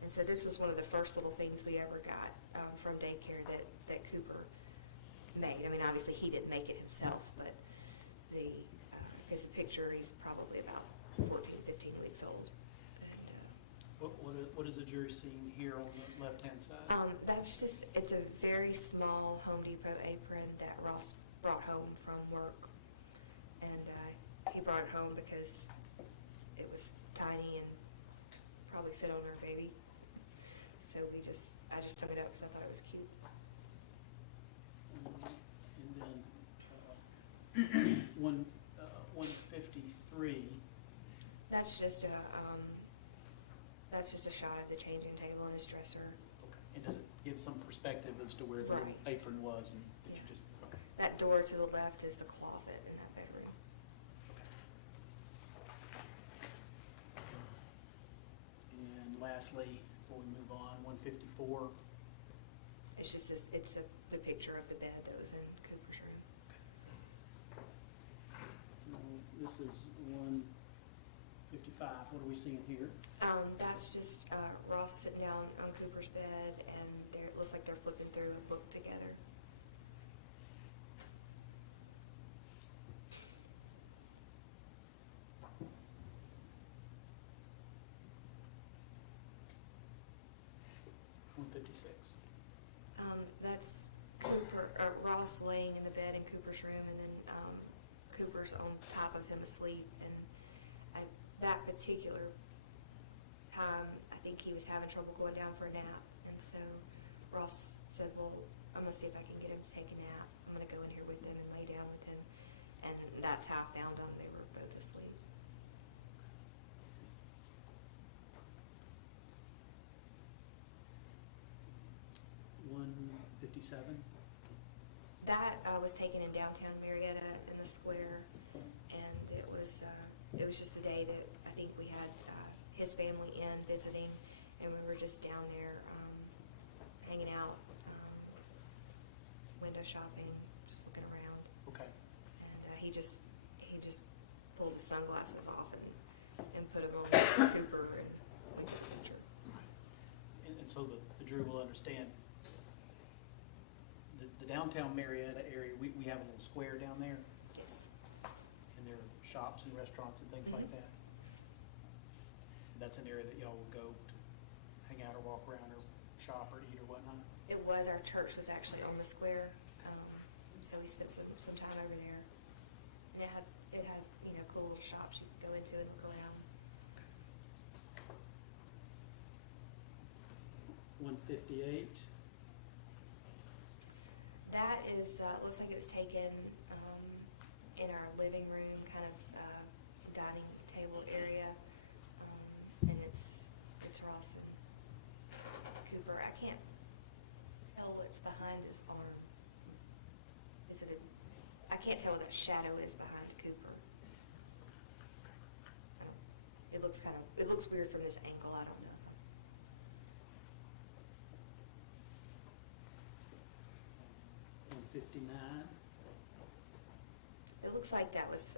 And so this was one of the first little things we ever got from daycare that Cooper made. I mean, obviously he didn't make it himself, but his picture, he's probably about 14, 15 weeks old. What is the jury seeing here on the left-hand side? It's a very small Home Depot apron that Ross brought home from work. And he brought it home because it was tiny and probably fit on our baby. So I just took it up because I thought it was cute. And then 153. That's just a shot of the changing table and his dresser. Okay. And does it give some perspective as to where the Right. apron was? And did you Yeah. just, okay. That door to the left is the closet in that bedroom. Okay. And lastly, before we move on, 154. It's just the picture of the bed that was in Cooper's room. This is 155. What are we seeing here? That's just Ross sitting down on Cooper's bed, and it looks like they're flipping through a book together. That's Ross laying in the bed in Cooper's room, and then Cooper's on top of him asleep. And that particular time, I think he was having trouble going down for a nap, and so Ross said, well, I'm going to see if I can get him to take a nap. I'm going to go in here with him and lay down with him. And that's how I found them. They were both asleep. 157? That was taken in downtown Marietta in the square, and it was just a day that I think we had his family in visiting, and we were just down there hanging out, window shopping, just looking around. Okay. And he just pulled his sunglasses off and put them on Cooper, and we took a picture. And so the jury will understand, the downtown Marietta area, we have a little square down there, Yes. and there are shops and restaurants and things like Mhm. that. That's an area that y'all will go to hang out or walk around or shop or eat or whatnot? It was, our church was actually on the square, so we spent some time over there. And it had, cool little shops you could go into and look around. 158, That is, looks like it was taken in our living room, kind of dining table area. And it's Ross and Cooper. I can't tell what's behind his arm. I can't tell what that shadow is behind Cooper. It looks weird from this angle, I don't know. 159, It looks like that was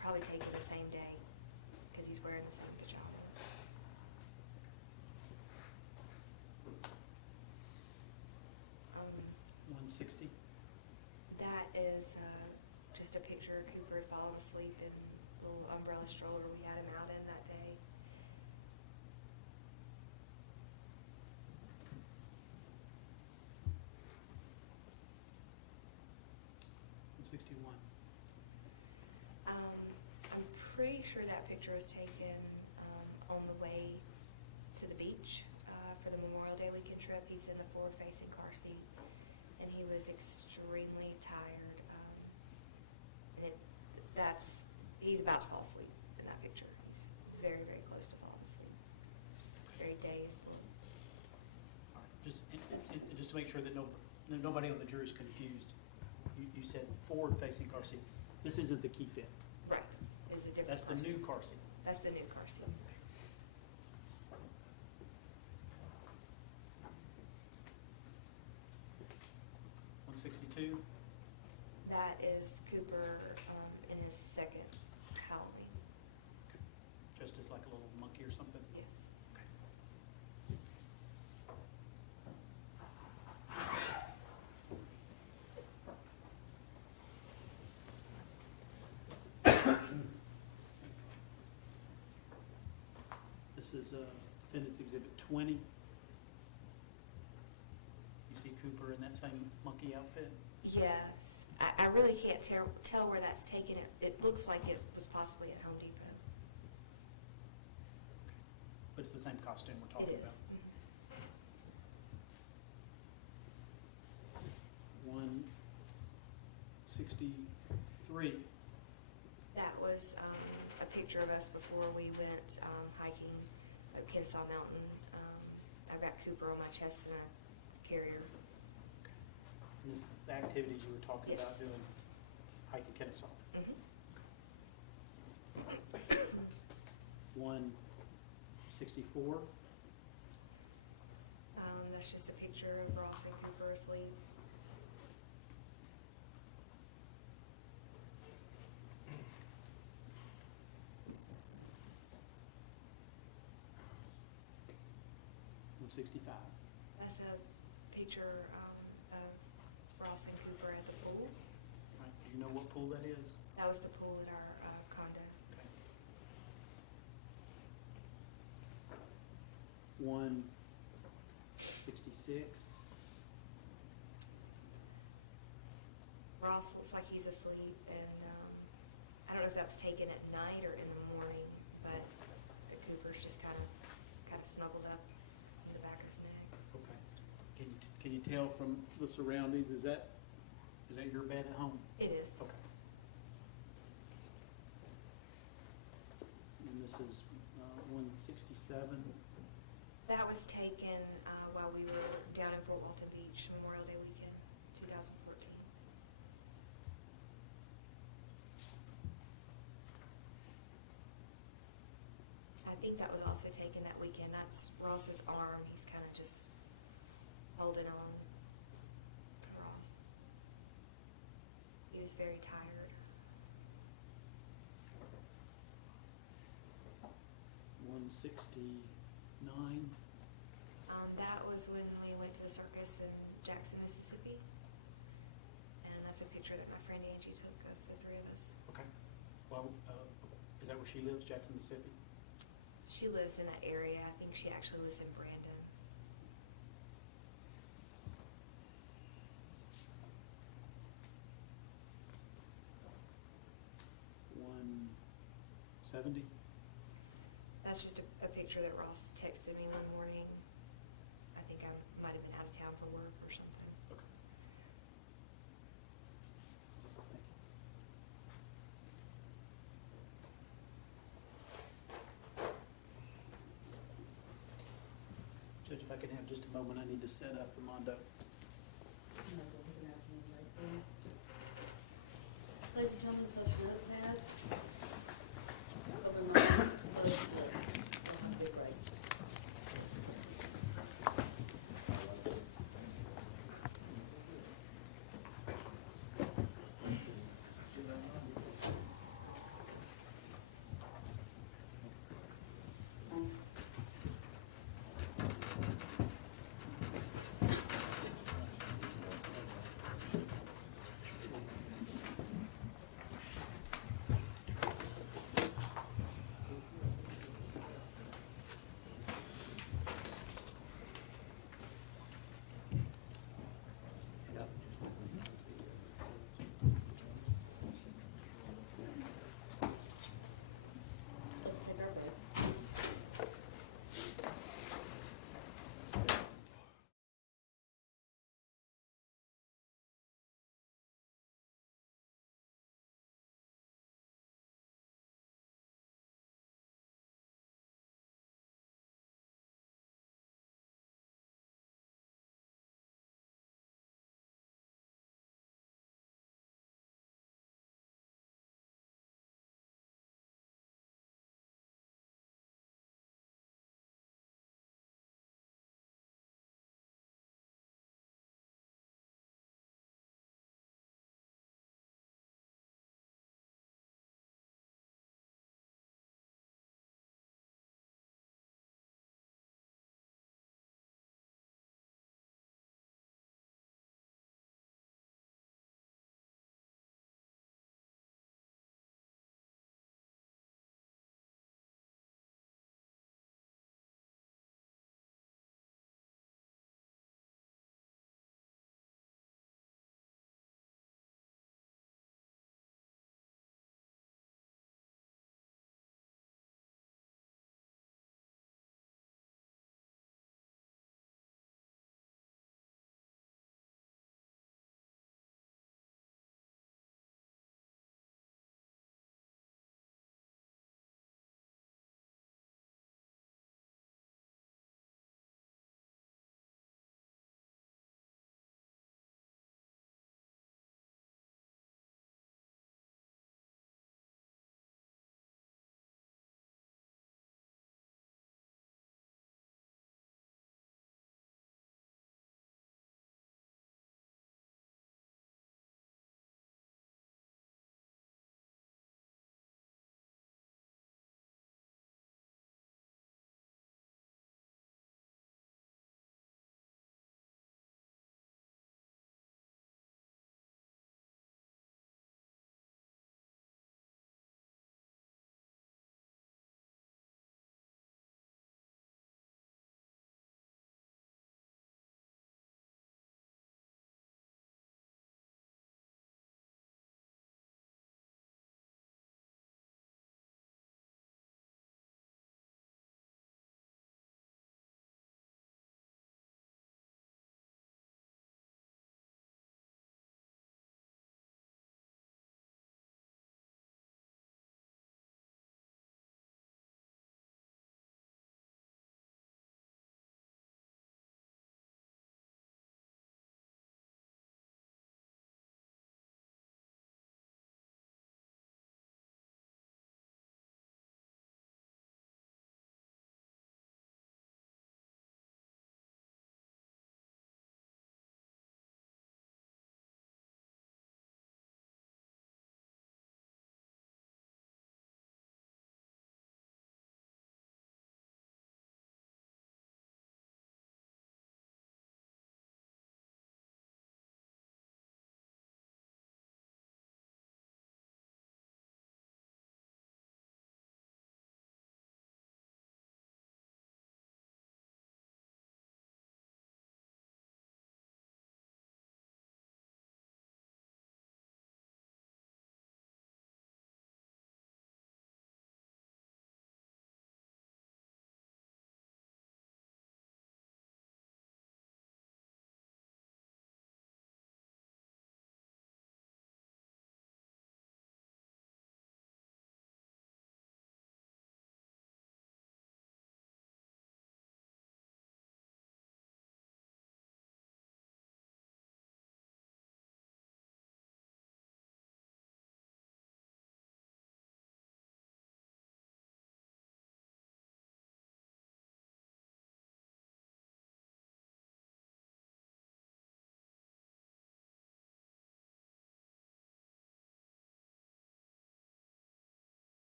probably taken the same day, because he's wearing the same pajamas. 160, That is just a picture of Cooper had fallen asleep in a little umbrella stroller we had him out in that day. 161. I'm pretty sure that picture was taken on the way to the beach for the Memorial Day weekend trip. He's in the forward-facing car seat, and he was extremely tired. He's about to fall asleep in that picture. He's very, very close to falling asleep. Very dazed. All right, just to make sure that nobody on the jury is confused, you said forward-facing car seat. This isn't the key fit. Right. Is a different That's the car new seat. car seat. That's the new car seat. 162, That is Cooper in his second Halloween. just as like a little monkey or something? Yes. This is Defendant's Exhibit 20. You see Cooper in that same monkey outfit? Yes. I really can't tell where that's taken. It looks like it was possibly at Home Depot. But it's the same costume we're talking It about. is. 163. That was a picture of us before we went hiking at Kennesaw Mountain. I've got Cooper on my chest in a carrier. And this, the activities you were talking about Yes. doing, hiking Kennesaw. Mhm. 164. That's just a picture of Ross and Cooper asleep. 165. That's a picture of Ross and Cooper at the pool. Right. Do you know what pool that is? That was the pool at our condo. Okay. 166. Ross looks like he's asleep, and I don't know if that was taken at night or in the morning, but the Cooper's just kind of snuggled up in the back of his neck. Okay. Can you tell from the surroundings, is that your bed at home? It is. Okay. And this is 167. That was taken while we were down in Fort Walton Beach Memorial Day weekend. think that was also taken that weekend. That's Ross's arm. He's kind of just holding on to Ross. He was very tired. 169. That was when we went to the circus in Jackson, Mississippi. And that's a picture that my friend Angie took of the three of us. Okay. Well, is that where she lives, Jackson, Mississippi? She lives in that area. I think she actually lives in Brandon. $170. That's just a picture that Ross texted me one morning. I think I might have been out of town for work or something. Okay. Thank you. Judge, if I can have just a moment, I need to set up Armando. Ladies and gentlemen, touch your notepads. Open my close please. Have a big break.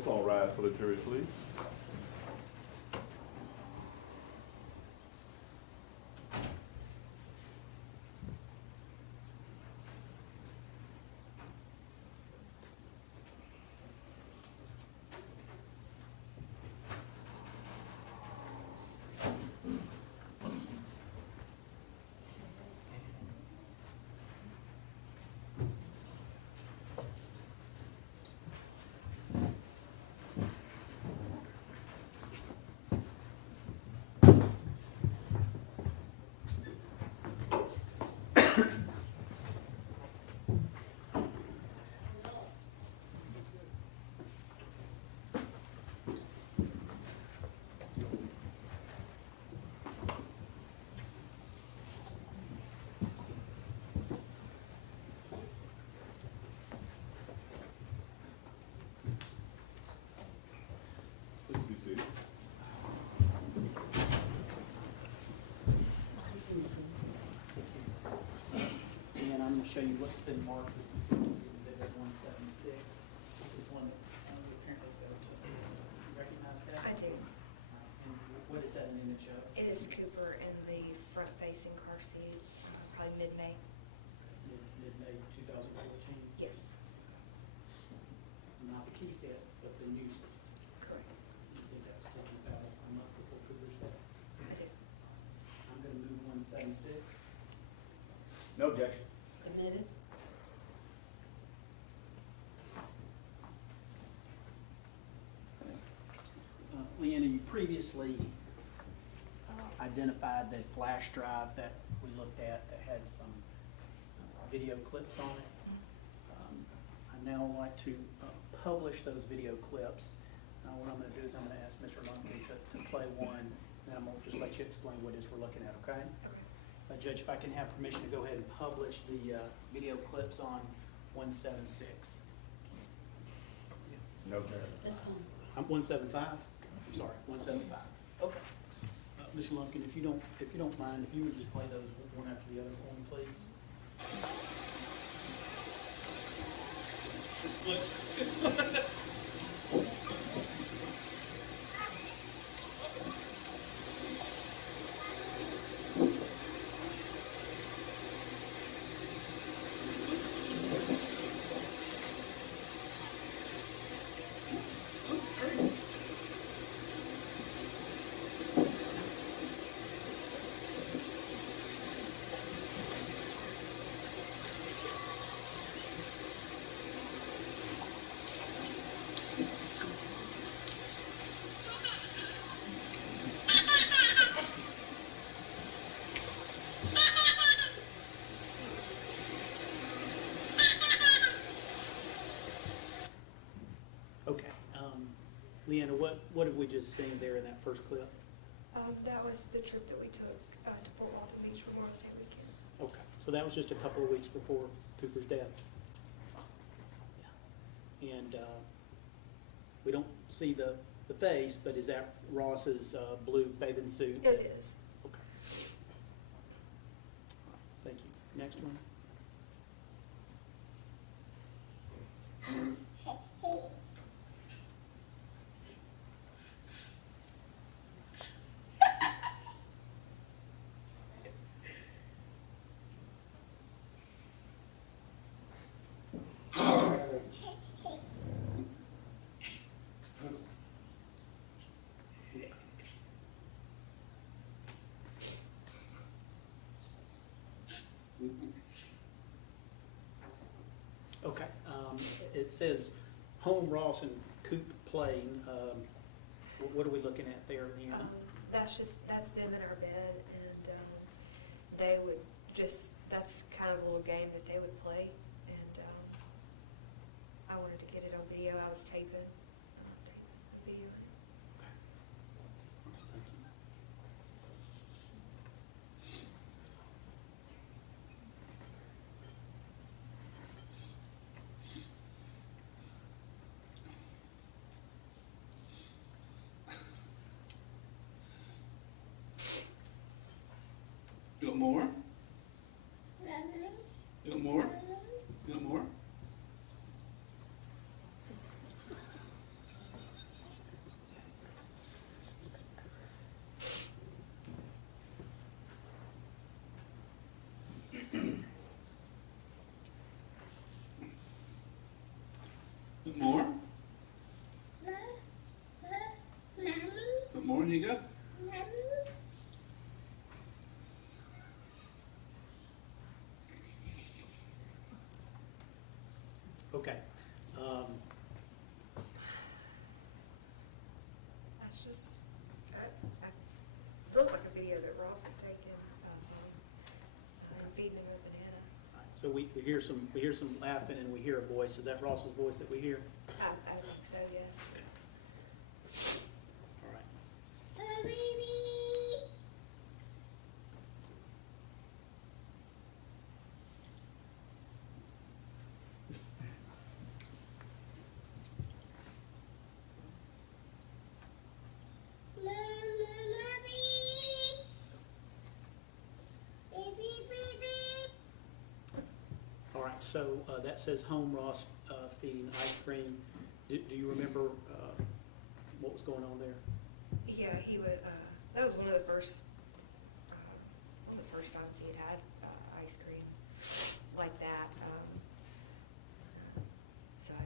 Let's all rise for the jury, please. Please be seated. And I'm gonna show you what's been marked as Exhibit 176. This is one that apparently failed to, you recognize that? I do. And what is that an image of? It is Cooper in the front-facing car seat, probably mid-May. Mid-May 2014? Yes, Not the key fit, but the new seat. correct. You think that was taken about a month before Cooper's Day? I do. I'm gonna move 176. No objection. Admitted? Leanna, you previously identified the flash drive that we looked at that had some video clips on it. I now like to publish those video clips. What I'm gonna do is I'm gonna ask Mr. Lumpkin to play one, and I'm gonna just let you explain what it is we're looking at, okay? Judge, if I can have permission to go ahead and publish the video clips on 176. No objection. That's fine. I'm 175, I'm sorry, 175. Okay. Mr. Lumpkin, if you don't mind, if you would just play those one after the other for me, please. Okay, Leanna, what have we just seen there in that first clip? That was the trip that we took to Fort Walton Beach for Memorial Day weekend. Okay, so that was just a couple of weeks before Cooper's death. Yeah. And we don't see the face, but is that Ross's blue bathing suit? It is. Okay. Thank you. Next one. Okay, it says home Ross and Coop playing. What are we looking at there, Leanna? That's them in our bed, and they would just, that's kind of a little game that they would play, and I wanted to get it on video. I was taping the video. Okay. Thank you. Do it more. Do it more. Do it more. Okay. That's just, I looked like a video that Ross had taken of feeding him a banana. So we hear some laughing and we hear a voice. Is that Ross's voice that we hear? I think so, yes. All right. All right, so that says home Ross feeding ice cream. Do you remember what was going on there? Yeah, he would, that was one of the first times he had ice cream like that. So I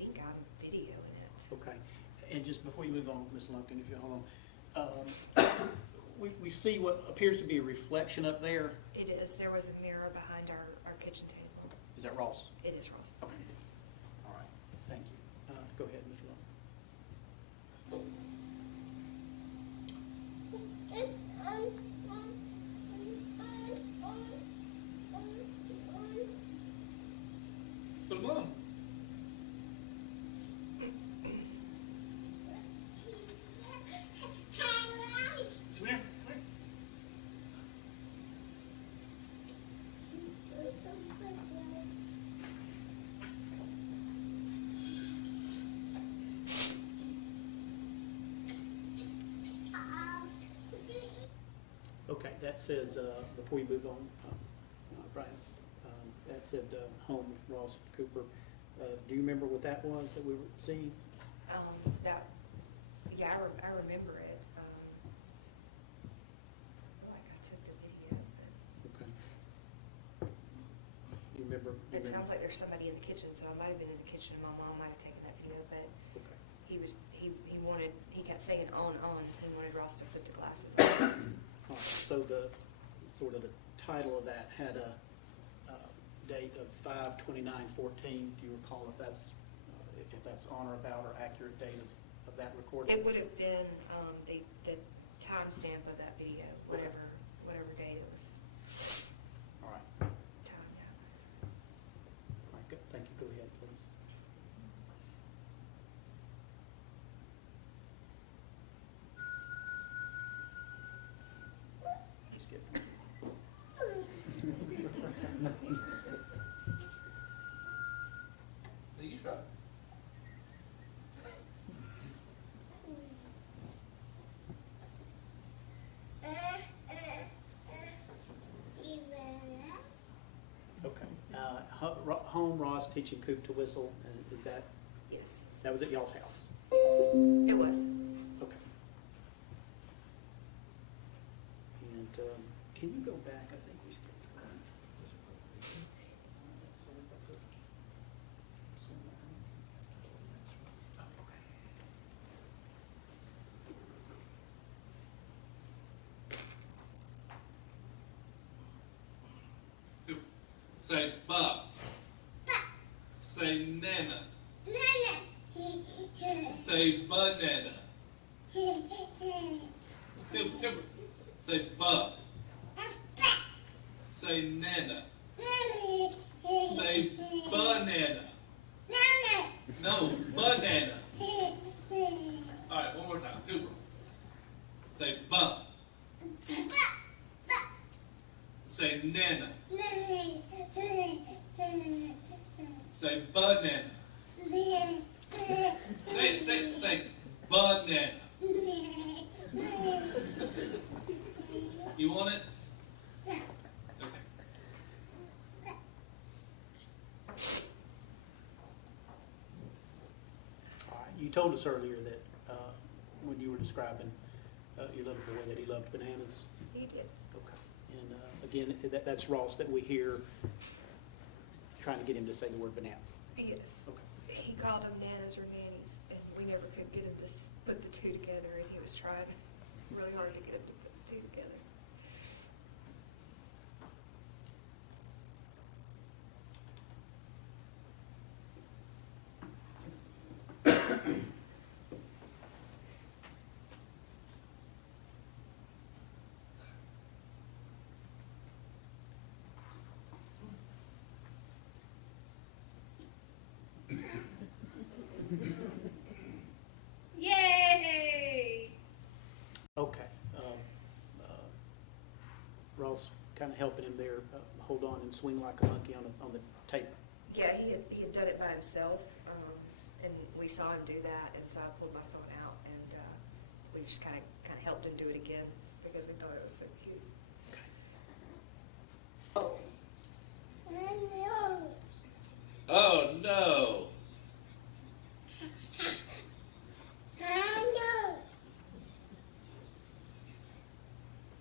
think I'm videoing it. Okay, and just before you move on, Ms. Lumpkin, if you'll hold on. We see what appears to be a reflection up there. It is, there was a mirror behind our kitchen table. Okay. Is that Ross? It is Ross. Okay. All right, thank you. Go ahead, Mr. Lumpkin. Put them on. Come here, come here. Okay, that says, before you move on, Brian, that said home with Ross Cooper. Do you remember what that was that we were seeing? Yeah, I remember it. Like I took the video, but Okay. You remember? it sounds like there's somebody in the kitchen, so I might have been in the kitchen and my mom might have taken that video, but Okay. he kept saying on, he wanted Ross to put the glasses on. All right, so the title of that had a date of 5/29/14. Do you recall if that's on or about or accurate date of that recording? It would have been the timestamp of that video, whatever date it was All right. timed out. All right, good. Thank you. Go ahead, please. Just get. You try. Okay. Home Ross teaching Coop to whistle, and is that Yes, was at y'all's house? it was. Okay. And can you go back? I think we skipped one. Say Bob. Say Nana. Say banana. Come. Say Bob. Say Nana. Say banana. No, banana. All right, one more time. Cooper. Say Bob. Say Nana. Say banana. Say banana. You want it? Okay. All right. You told us earlier that when you were describing your little boy that he loved bananas. He did. Okay. And again, that's Ross that we hear trying to get him to say the word banana. Yes. Okay. He called them nanas or nannies, and we never could get him to put the two together, and he was trying really hard to get him to put the two together. kind of helping him there, hold on and swing like a monkey on the table. Yeah, he had done it by himself, and we saw him do that, and so I pulled my phone out, and we just kind of helped him do it again because we thought it was so cute. Oh, no.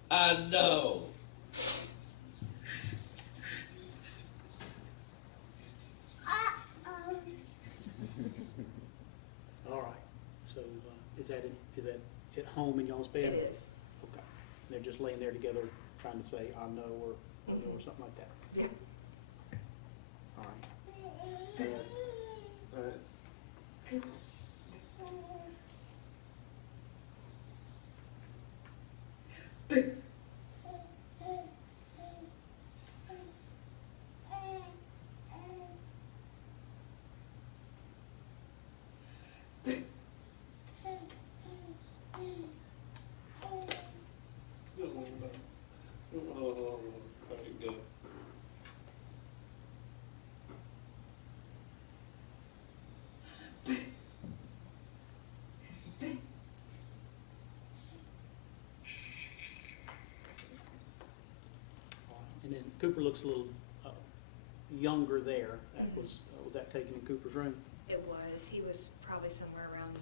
I know. All right, so is that at home in y'all's bed? It is. Okay, they're just laying there together trying to say, I know, or something like that? Yeah. All right. And then Cooper looks a little younger there. That was that taken in Cooper's room? It was. He was probably somewhere around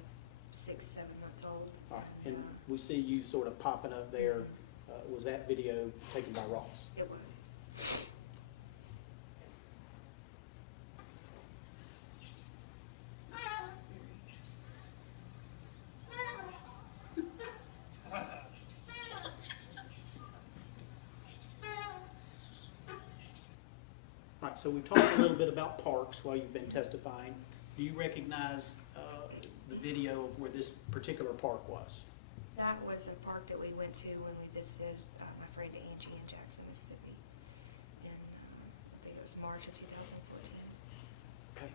6, 7 months old. All right, and we see you sort of popping up there. Was that video taken by Ross? It was. All right, so we talked a little bit about parks while you've been testifying. Do you recognize the video of where this particular park was? That was a park that we went to when we visited my friend Angie in Jackson, Mississippi, in I think it was March of 2014. Okay.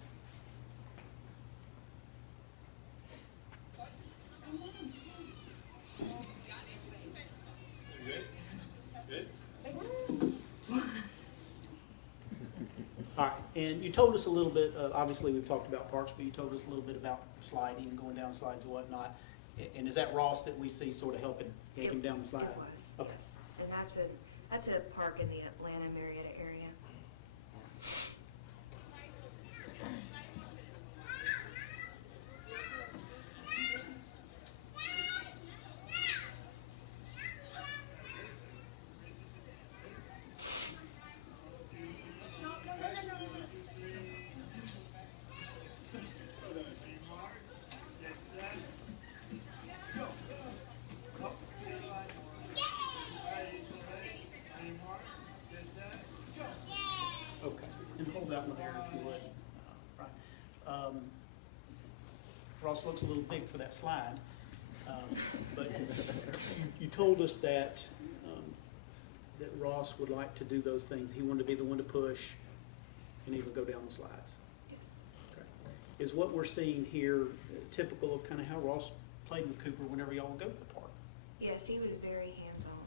All right, and you told us a little bit, obviously we've talked about parks, but you told us a little bit about sliding, going down slides and whatnot. And is that Ross that we see sort of helping him down the slide? It was, Okay. yes. And that's a park in the Atlanta, Marietta area. Okay, and hold that one there if you would. Right. Ross looks a little big for that slide, but you told us that that Ross would like to do those things. He wanted to be the one to push and even go down the slides. Yes. Okay. Is what we're seeing here typical of kind of how Ross played with Cooper whenever y'all would go to the park? Yes, he was very hands-on.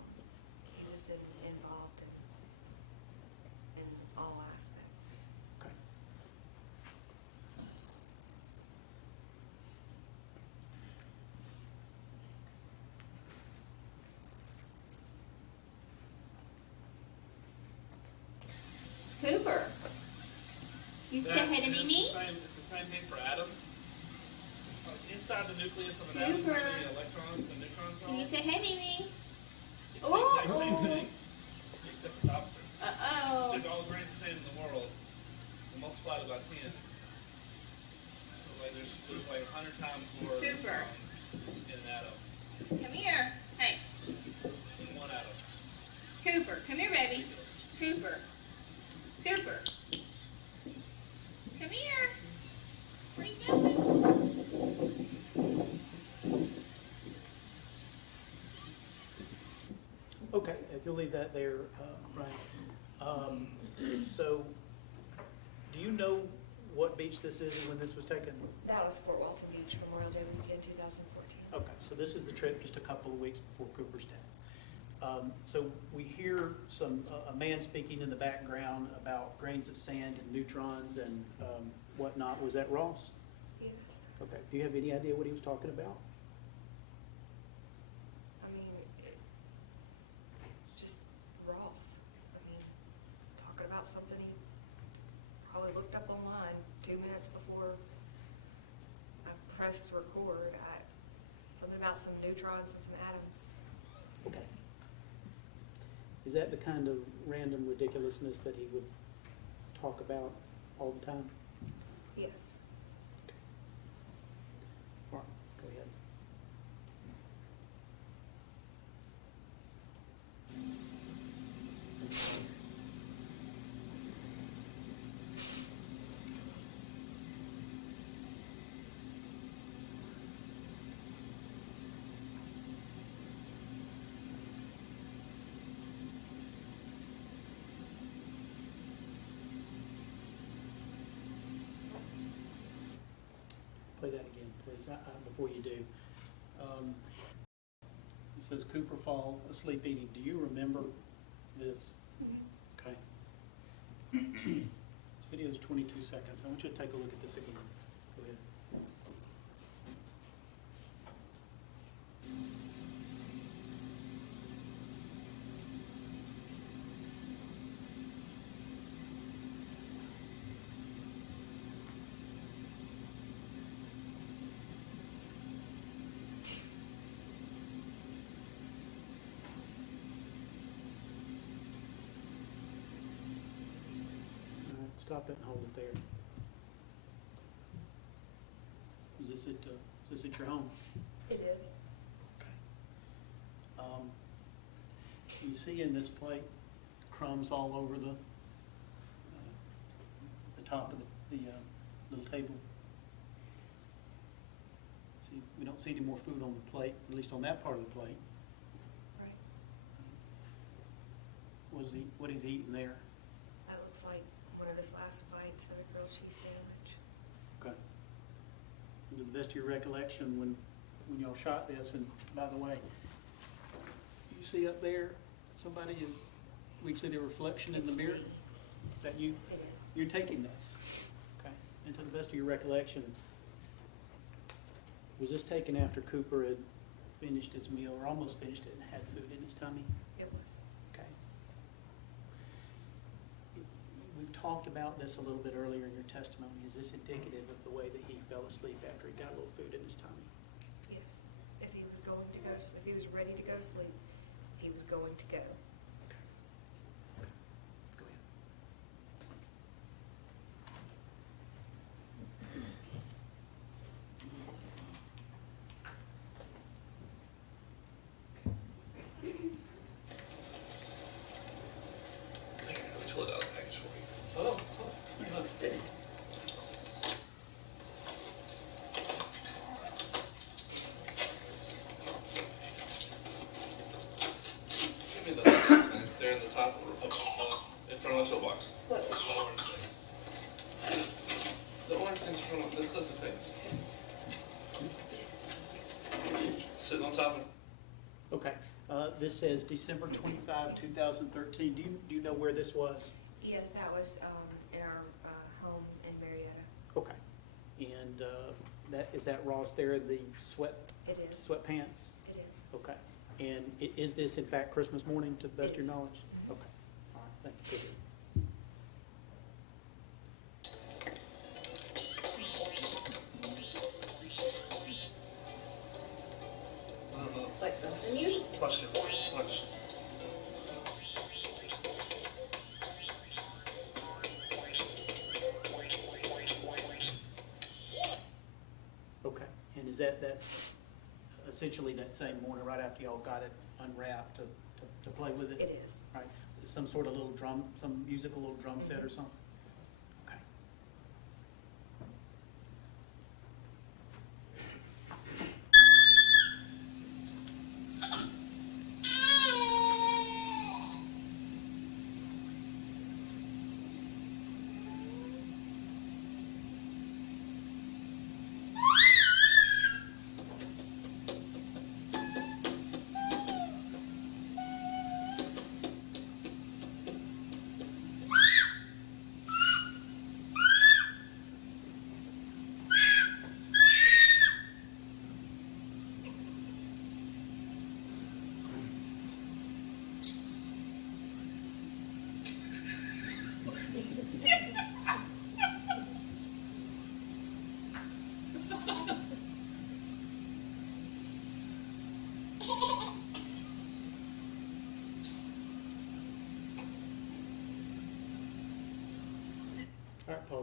He was involved in all aspects. Okay. Cooper, you say hey to Mimi? It's the same thing for atoms. Inside the nucleus of an atom, Cooper. there are many electrons and neutrons and all. Can you say hey Mimi? It's the exact same Ooh. thing, except for the opposite. Uh-oh. Took all the grains of sand in the world and multiplied it by 10. So like there's like 100 times more Cooper. electrons in an atom Come here. Hey, in one atom. Cooper. Come here, baby. Cooper. Cooper. Come here. Where are you going? Okay, if you'll leave that there, Brian. So, do you know what beach this is and when this was taken? That was Fort Walton Beach, Memorial Day weekend 2014. Okay, so this is the trip just a couple of weeks before Cooper's death. So we hear a man speaking in the background about grains of sand and neutrons and whatnot. Was that Ross? Yes. Okay. Do you have any idea what he was talking about? I mean, just Ross. I mean, talking about something he probably looked up online 2 minutes before I pressed record. Something about some neutrons and some atoms. Okay. Is that the kind of random ridiculousness that he would talk about all the time? Yes. All right, go ahead. Play that again, please, before you do. It says Cooper fall asleep eating. Do you remember this? Okay. This video is 22 seconds. I want you to take a look at this again. Go ahead. All right, stop it and hold it there. Is this at your home? It is. Okay. You see in this plate crumbs all over the top of the little table. See, we don't see any more food on the plate, at least on that part of the plate. Right. What he's eating there? That looks like one of his last bites of a grilled cheese sandwich. Okay. And to the best of your recollection, when y'all shot this, and by the way, you see up there, we can see the reflection in the It's mirror? me. Is that you? It is. You're taking this? Okay. And to the best of your recollection, was this taken after Cooper had finished his meal, or almost finished it, and had food in his tummy? It was. Okay. We've talked about this a little bit earlier in your testimony. Is this indicative of the way that he fell asleep after he got a little food in his tummy? Yes. If he was going to go to sleep, if he was ready to go to sleep, he was going to go. Go ahead. Let me pull it out of the package for you. Oh, give me those things, man. They're in the top in front of the toolbox. What? The orange things. The orange things in front of the cliffy things. Sitting on top of. Okay. This says December 25, 2013. Do you know where this was? Yes, that was in our home in Marietta. Okay. And is that Ross there in the It is. sweatpants? It is. Okay. And is this in fact Christmas morning to the best of your It is. knowledge? Okay. All right, thank you. Go ahead. Looks like something you eat. Watch it. Watch. Okay. And is that's essentially that same morning, right after y'all got it unwrapped to play with it? It is. Right. Some sort of little drum, some musical little drum set or something? Okay.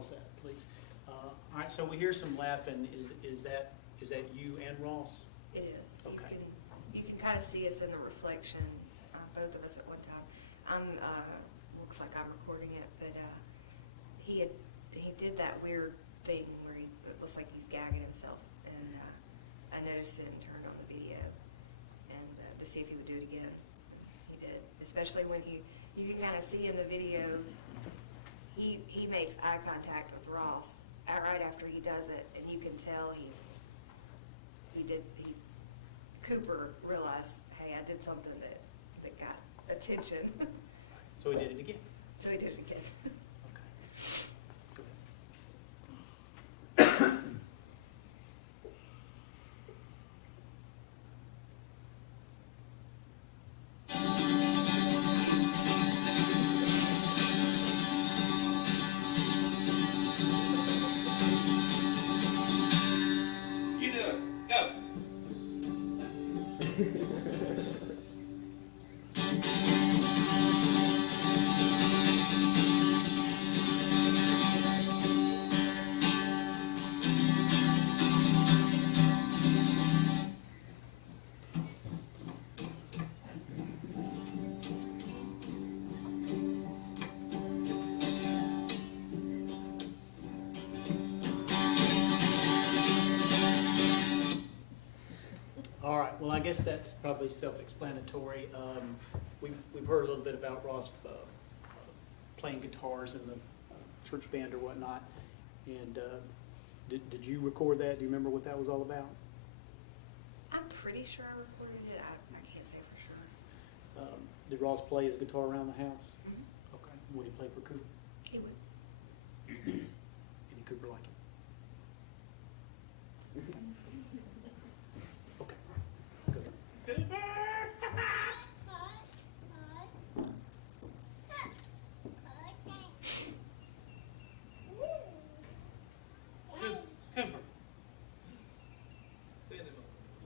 pause that, please. All right, so we hear some laughing. Is that you and Ross? It is. Okay. You can kind of see us in the reflection, both of us at one time. Looks like I'm recording it, but he did that weird thing where it looks like he's gagging himself, and I noticed it and turned on the video, and to see if he would do it again. He did, especially when you can kind of see in the video, he makes eye contact with Ross right after he does it, and you can tell Cooper realized, hey, I did something that got attention. So he did it again? So he did it again. Okay. Go ahead. You do it. Go. All right, well, I guess that's probably self-explanatory. We've heard a little bit about Ross playing guitars in the church band or whatnot. And did you record that? Do you remember what that was all about? I'm pretty sure I recorded it. I can't say for sure. Did Ross play his guitar around the house? Mhm. Okay. Would he play for Cooper? He would. Did Cooper like it? Okay. Good. Cooper.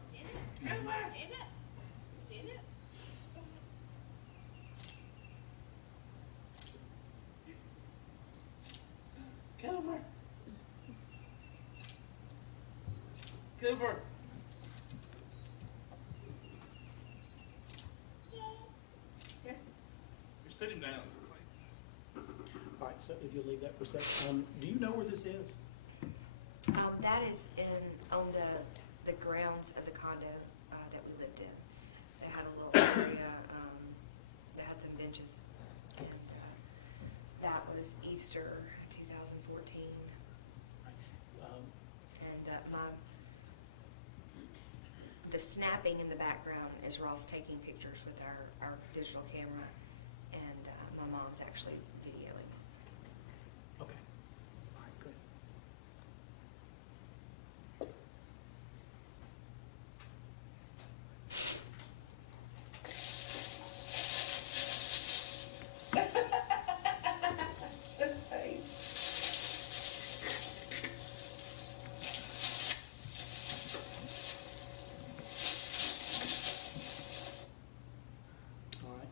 Stand him up. Stand up. Stand up. Cooper. Cooper. You're sitting down. All right, so if you'll leave that for a second. Do you know where this is? That is on the grounds of the condo that we lived in. They had a little area that had some benches. And that was Easter 2014. And the snapping in the background is Ross taking pictures with our digital camera, and my mom's actually videoing. Okay. All right, good. All right,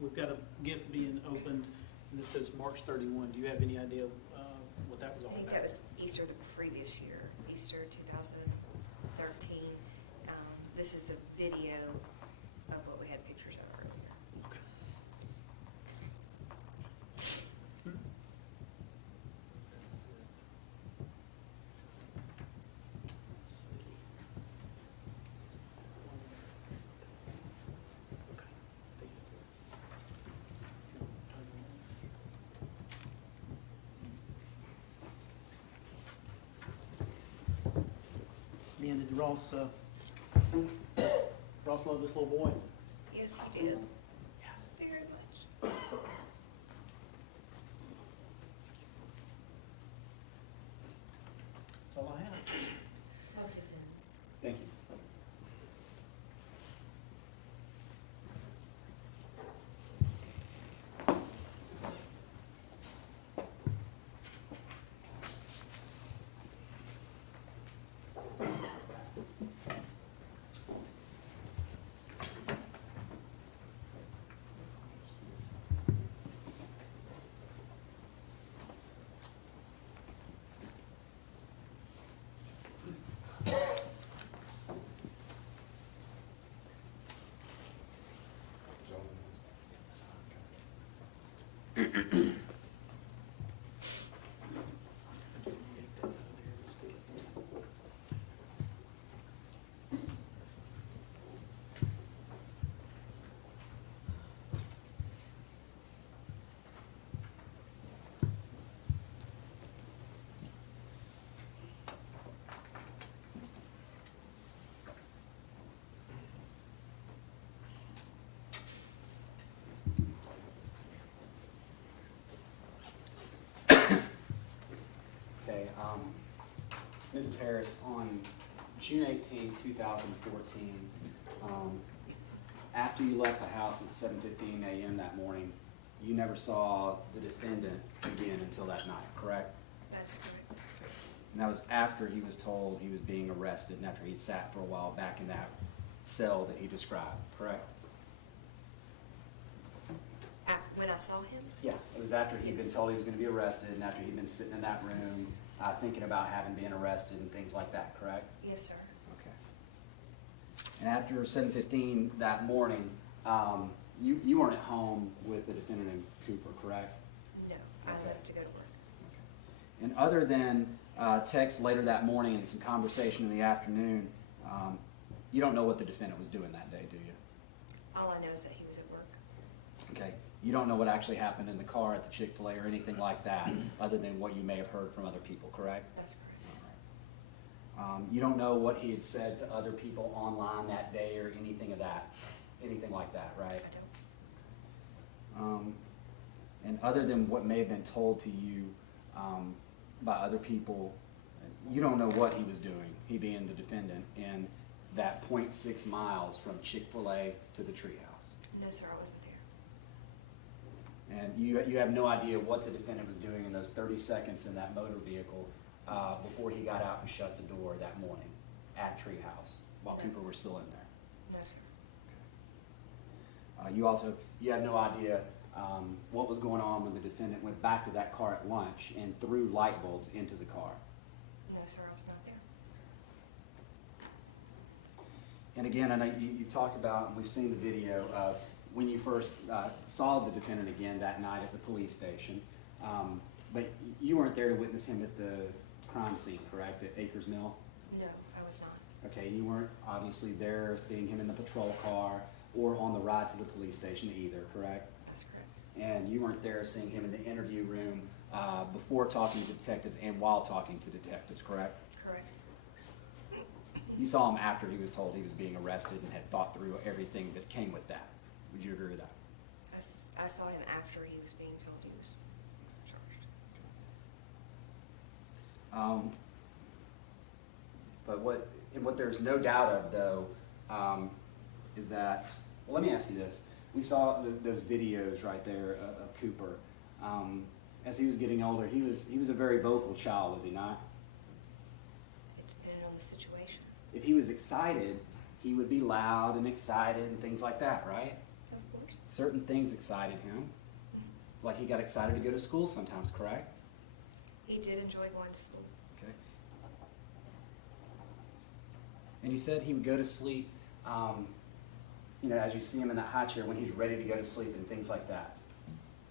we've got a gift being opened, and this says March 31. Do you have any idea what that was all I think about? that was Easter the previous year, Easter 2013. This is the video of what we had pictures of earlier. Okay. Let's see. Okay, I think that's it. Man, did Ross love this little boy? Yes, he did. Yeah. Very much. That's all I have. Thank you. Mrs. Harris, on June 18, 2014, after you left the house at 7:15 a.m. that morning, you never saw the defendant again until that night, correct? That's correct. And that was after he was told he was being arrested and after he'd sat for a while back in that cell that he described, correct? When I saw him? Yeah, it was after he'd been Yes. told he was going to be arrested and after he'd been sitting in that room thinking about having been arrested and things like that, correct? Yes, sir. Okay. And after 7:15 that morning, you weren't at home with the defendant and Cooper, correct? No, I Okay. left to go to work. And other than text later that morning and some conversation in the afternoon, you don't know what the defendant was doing that day, do you? All I know is that he was at work. Okay. You don't know what actually happened in the car at the Chick-fil-A or anything like that, other than what you may have heard from other people, correct? That's correct. You don't know what he had said to other people online that day or anything of that, anything like that, right? I don't. And other than what may have been told to you by other people, you don't know what he was doing, he being the defendant, in that 0.6 miles from Chick-fil-A to the treehouse. No, sir, I wasn't there. And you have no idea what the defendant was doing in those 30 seconds in that motor vehicle before he got out and shut the door that morning at Treehouse while No. people were still in there. No, sir. You have no idea what was going on when the defendant went back to that car at lunch and threw light bulbs into the car. No, sir, I was not there. And again, I know you've talked about, and we've seen the video of when you first saw the defendant again that night at the police station. But you weren't there to witness him at the crime scene, correct, at Acres Mill? No, I was not. Okay, and you weren't obviously there seeing him in the patrol car or on the ride to the police station either, correct? That's correct. And you weren't there seeing him in the interview room before talking to detectives and while talking to detectives, correct? Correct. You saw him after he was told he was being arrested and had thought through everything that came with that. Would you agree with that? I saw him after he was being told he was charged. But what there's no doubt of, though, is that, well, let me ask you this. We saw those videos right there of Cooper. As he was getting older, he was a very vocal child, was he not? It depended on the situation. If he was excited, he would be loud and excited and things like that, right? Of course. Certain things excited him. Like he got excited to go to school sometimes, correct? He did enjoy going to school. Okay. And you said he would go to sleep, as you see him in that high chair when he's ready to go to sleep and things like that.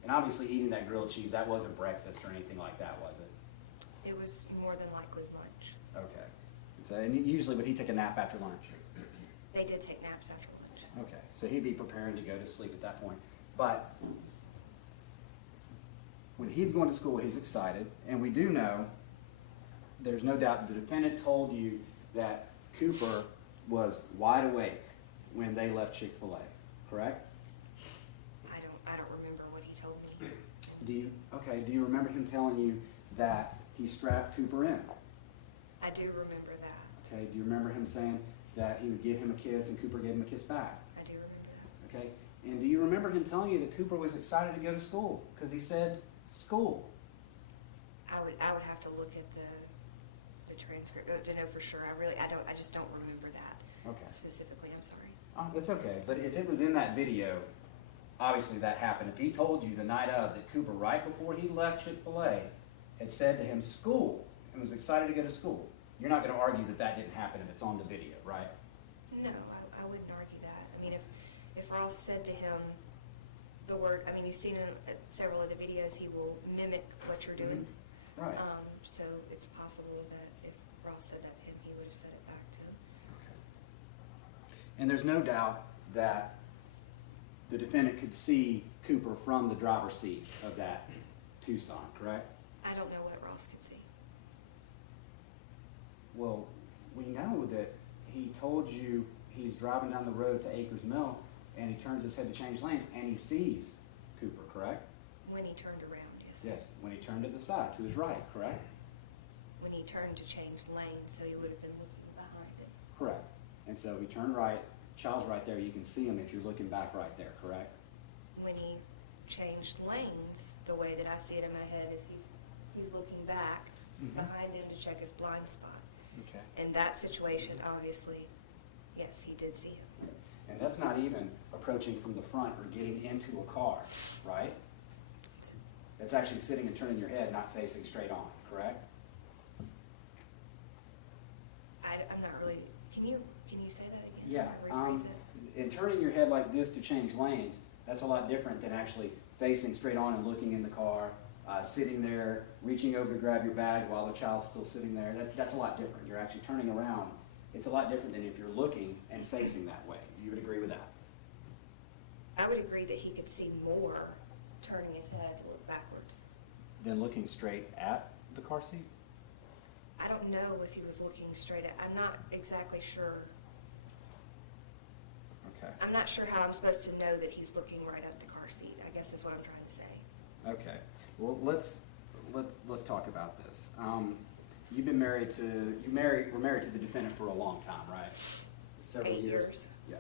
And obviously eating that grilled cheese, that wasn't breakfast or anything like that, was it? It was more than likely lunch. Okay. So, and usually would he take a nap after lunch? They did take naps after lunch. Okay, so he'd be preparing to go to sleep at that point. But when he's going to school, he's excited. And we do know, there's no doubt, the defendant told you that Cooper was wide awake when they left Chick-fil-A, correct? I don't remember what he told me. Do you remember him telling you that he strapped Cooper in? I do remember that. Okay, do you remember him saying that he would give him a kiss and Cooper gave him a kiss back? I do remember that. Okay, and do you remember him telling you that Cooper was excited to go to school? Because he said, school. I would have to look at the transcript to know for sure. I just don't remember that Okay. specifically. I'm sorry. Oh, that's okay, but if it was in that video, obviously that happened. If he told you the night of that Cooper, right before he left Chick-fil-A, had said to him, school, and was excited to go to school, you're not going to argue that that didn't happen if it's on the video, right? No, I wouldn't argue that. I mean, if Ross said to him the word, I mean, you've seen in several of the videos, he will mimic what you're doing. Right. So it's possible that if Ross said that to him, he would have said it back to him. Okay. And there's no doubt that the defendant could see Cooper from the driver's seat of that Tucson, correct? I don't know what Ross could see. Well, we know that he told you he's driving down the road to Acres Mill and he turns his head to change lanes and he sees Cooper, correct? When he turned around, yes. Yes, when he turned to the side, to his right, correct? when he turned to change lanes, so he would have been looking behind it. Correct. And so he turned right, child's right there, you can see him if you're looking back right there, correct? When he changed lanes, the way that I see it in my head is he's looking back Mhm. behind him to check his blind spot. Okay. In that situation, obviously, yes, he did see him. And that's not even approaching from the front or getting into a car, right? That's actually sitting and turning your head, not facing straight on, correct? I'm not really, can you say that again? Yeah. Rephrase it? And turning your head like this to change lanes, that's a lot different than actually facing straight on and looking in the car, sitting there, reaching over to grab your bag while the child's still sitting there. That's a lot different. You're actually turning around. It's a lot different than if you're looking and facing that way. You would agree with that? I would agree that he could see more turning his head to look backwards. Then looking straight at the car seat? I don't know if he was looking straight at, I'm not exactly sure. Okay. I'm not sure how I'm supposed to know that he's looking right at the car seat, I guess is what I'm trying to say. Okay. Well, let's talk about this. You've been married to, were married to the defendant for a long time, right? Several 8 years. Yeah.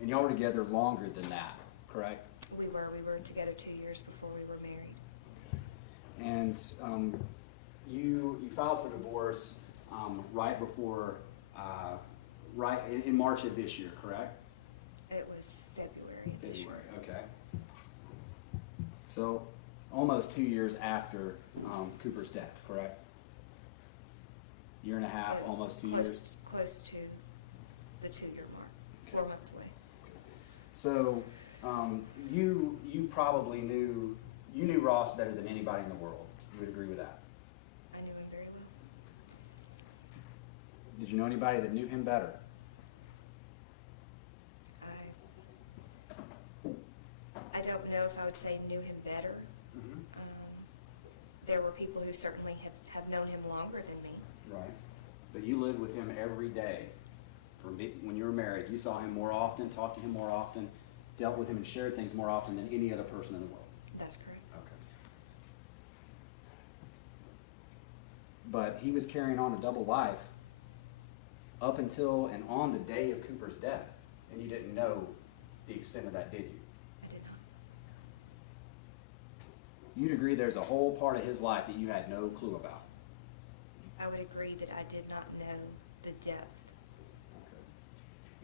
And y'all were together longer than that, correct? We were together 2 years before we were married. And you filed for divorce right before, right in March of this year, correct? It was February of this year. February, okay. So almost 2 years after Cooper's death, correct? Year and a half, Yeah, almost 2 years? Close to the 2-year mark, Okay. 4 months away. So you probably knew Ross better than anybody in the world. You would agree with that? I knew him very well. Did you know anybody that knew him better? I don't know if I would say knew him better. There were people who certainly have known him longer than me. Right. But you lived with him every day. When you were married, you saw him more often, talked to him more often, dealt with him and shared things more often than any other person in the world. That's correct. Okay. But he was carrying on a double life up until and on the day of Cooper's death, and you didn't know the extent of that, did you? I did not. You'd agree there's a whole part of his life that you had no clue about. I would agree that I did not know the depth.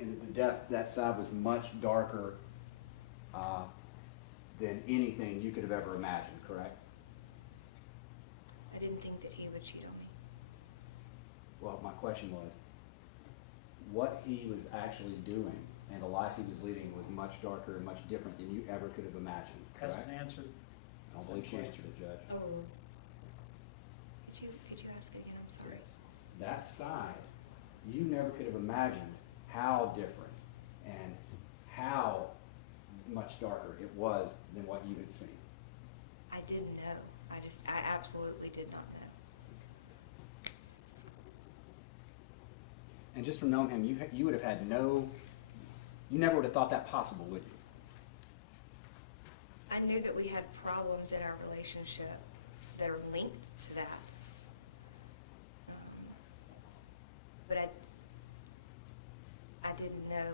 And the depth, that side was much darker than anything you could have ever imagined, correct? I didn't think that he would cheat on me. Well, my question was, what he was actually doing and the life he was leading was much darker and much different than you ever could have imagined, correct? Hasn't answered. I don't believe she answered it, Judge. Oh, Could you ask it again? I'm sorry. Yes. That side, you never could have imagined how different and how much darker it was than what you had seen. I didn't know. I absolutely did not know. And just from knowing him, you would have had you never would have thought that possible, would you? I knew that we had problems in our relationship that are linked to that. But I didn't know.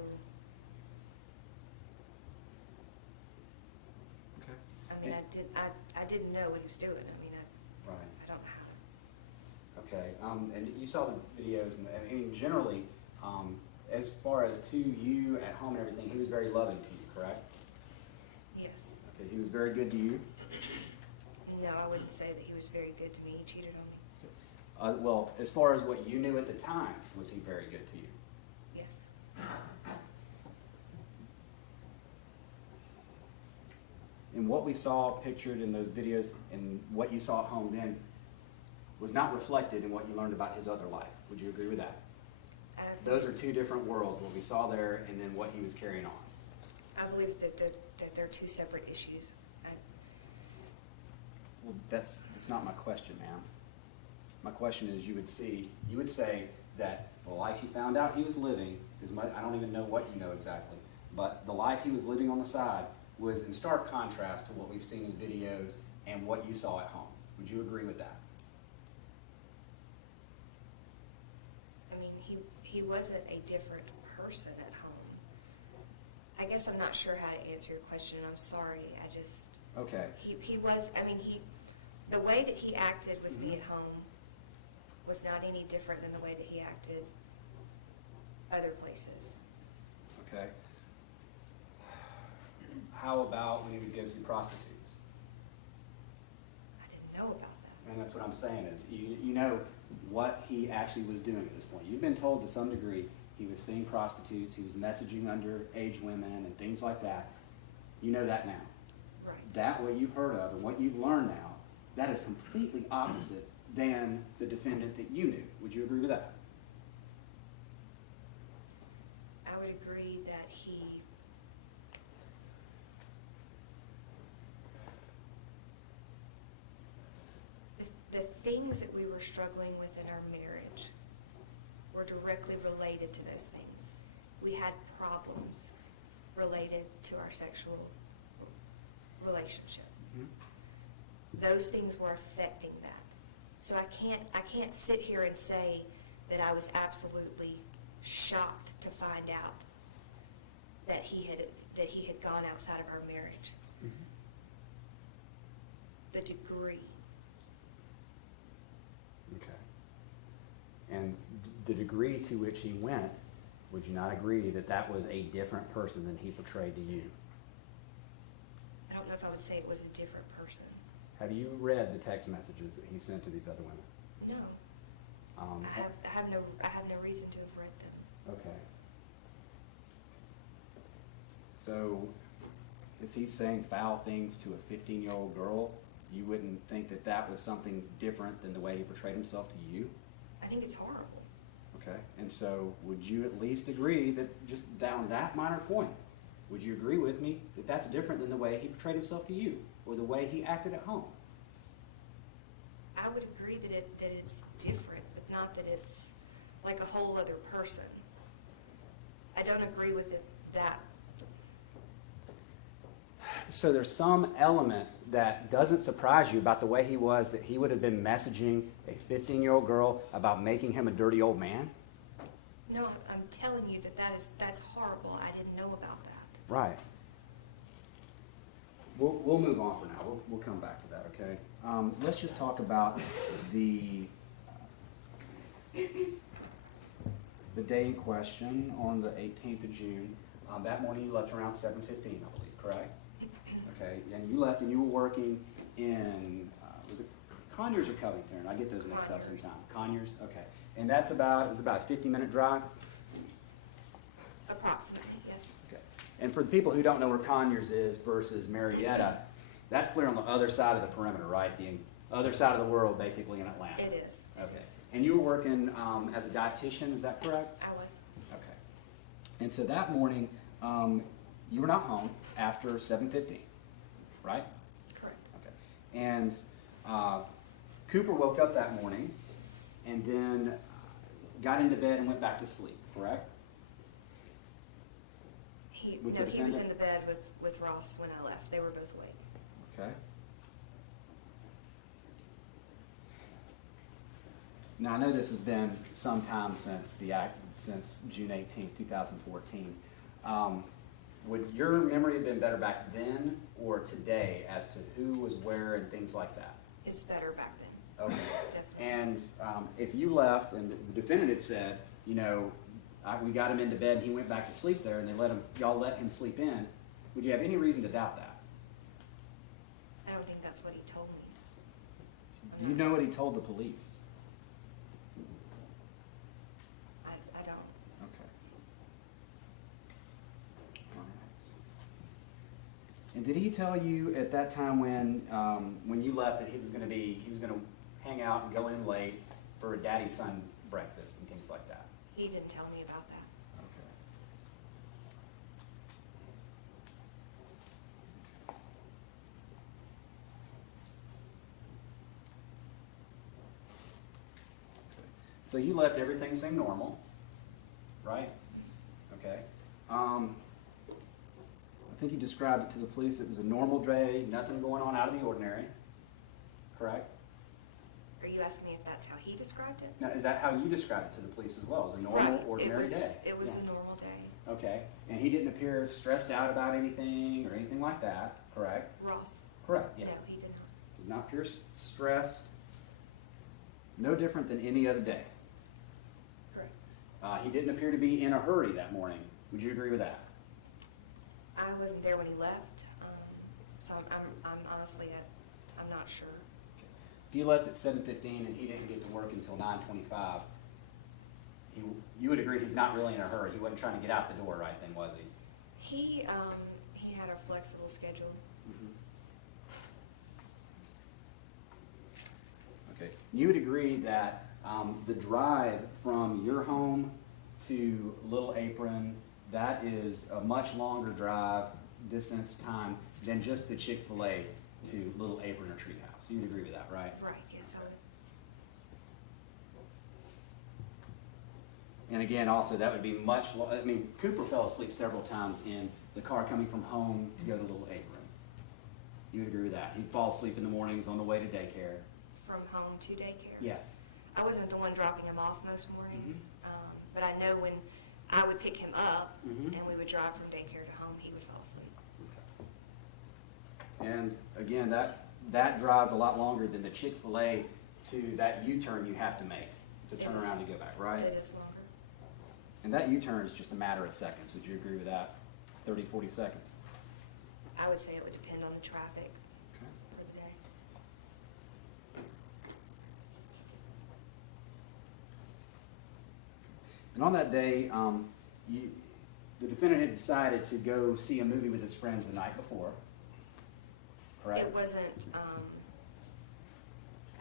Okay. I mean, I didn't know what he was doing. I mean, Right. I don't know how. Okay, and you saw the videos, and I mean, generally, as far as to you at home and everything, he was very loving to you, correct? Yes. Okay, he was very good to you? No, I wouldn't say that he was very good to me. He cheated on me. Well, as far as what you knew at the time, was he very good to you? Yes. And what we saw pictured in those videos and what you saw at home then was not reflected in what you learned about his other life. Would you agree with that? Those are two different worlds, what we saw there and then what he was carrying on. I believe that they're two separate issues. Well, that's not my question, ma'am. My question is, you would say that the life you found out he was living, I don't even know what you know exactly, but the life he was living on the side was in stark contrast to what we've seen in videos and what you saw at home. Would you agree with that? he wasn't a different person at home. I guess I'm not sure how to answer your question. I'm sorry. I just, Okay. he was, I mean, the way that he acted with me at home was not any different than the way that he acted other places. Okay. How about when he would go see prostitutes? I didn't know about that. And that's what I'm saying is, you know what he actually was doing at this point. You've been told to some degree he was seeing prostitutes, he was messaging underage women and things like that. You know that now. Right. That what you've heard of and what you've learned now, that is completely opposite than the defendant that you knew. Would you agree with that? I would agree that the things that we were struggling with in our marriage were directly related to those things. We had problems related to our sexual relationship. Those things were affecting that. So I can't sit here and say that I was absolutely shocked to find out that he had gone outside of our marriage. The degree. Okay. And the degree to which he went, would you not agree that that was a different person than he portrayed to you? I don't know if I would say it was a different person. Have you read the text messages that he sent to these other women? No. I have no reason to have read them. Okay. So, if he's saying foul things to a 15-year-old girl, you wouldn't think that that was something different than the way he portrayed himself to you? I think it's horrible. Okay. And so, would you at least agree that just down that minor point, would you agree with me that that's different than the way he portrayed himself to you or the way he acted at home? I would agree that it's different, but not that it's like a whole other person. I don't agree with it that. So there's some element that doesn't surprise you about the way he was, that he would have been messaging a 15-year-old girl about making him a dirty old man? No, I'm telling you that's horrible. I didn't know about that. Right. We'll move on for now. We'll come back to that, okay? Let's just talk about the day in question on the 18th of June. That morning you left around 7:15, I believe, correct? Okay, and you left and you were working in, was it Conyers or Covington? I get those mixed up sometimes. Conyers, okay. And it was about a 50-minute drive? Approximately, yes. Okay. And for the people who don't know where Conyers is versus Marietta, that's clear on the other side of the perimeter, right? The other side of the world, basically, in Atlanta. It is. Okay. And you were working as a dietitian, is that correct? I was. Okay. And so that morning, you were not home after 7:15, right? Correct. Okay. And Cooper woke up that morning and then got into bed and went back to sleep, correct? He With the was in defendant? the bed with Ross when I left. They were both awake. Okay. Now, I know this has been some time since since June 18th, 2014. Would your memory have been better back then or today as to who was where and things like that? It's better back then. Okay. Definitely. And if you left and the defendant had said, you know, we got him into bed and he went back to sleep there and y'all let him sleep in, would you have any reason to doubt that? I don't think that's what he told me. Do you know what he told the police? I don't. Okay. All right. And did he tell you at that time when you left that he was going to hang out and go in late for a daddy-son breakfast and things like that? He didn't tell me about that. Okay. So you left everything seem normal, right? Okay. I think you described it to the police. It was a normal day, nothing going on out of the ordinary, correct? Are you asking me if that's how he described it? Now, is that how you described it to the police as well? As a normal, Right. ordinary day? It was Yeah. a normal day. Okay, and he didn't appear stressed out about anything or anything like that, correct? Ross? Correct, yeah. No, he did not. Did not appear stressed. No different than any other day. Correct. He didn't appear to be in a hurry that morning. Would you agree with that? I wasn't there when he left, so I'm honestly, I'm not sure. If he left at 7:15 and he didn't get to work until 9:25, you would agree he's not really in a hurry. He wasn't trying to get out the door right then, was he? He had a flexible schedule. Okay. You would agree that the drive from your home to Little Apron, that is a much longer drive, distance, time, than just the Chick-fil-A to Little Apron or Treehouse. You'd agree with that, right? Right, yes, I would. And again, also, that would be I mean, Cooper fell asleep several times in the car coming from home to go to Little Apron. You would agree with that? He'd fall asleep in the mornings on the way to daycare. From home to daycare? Yes. I wasn't the one dropping him off most mornings, but I know when I would pick him up Mhm. and we would drive from daycare to home, he would fall asleep. And again, that drives a lot longer than the Chick-fil-A to that U-turn you have to make to turn It is. around and go back, right? It is longer. And that U-turn is just a matter of seconds. Would you agree with that? 30, 40 seconds? I would say it would depend on the traffic for the day. And on that day, the defendant had decided to go see a movie with his friends the night before, correct? It wasn't,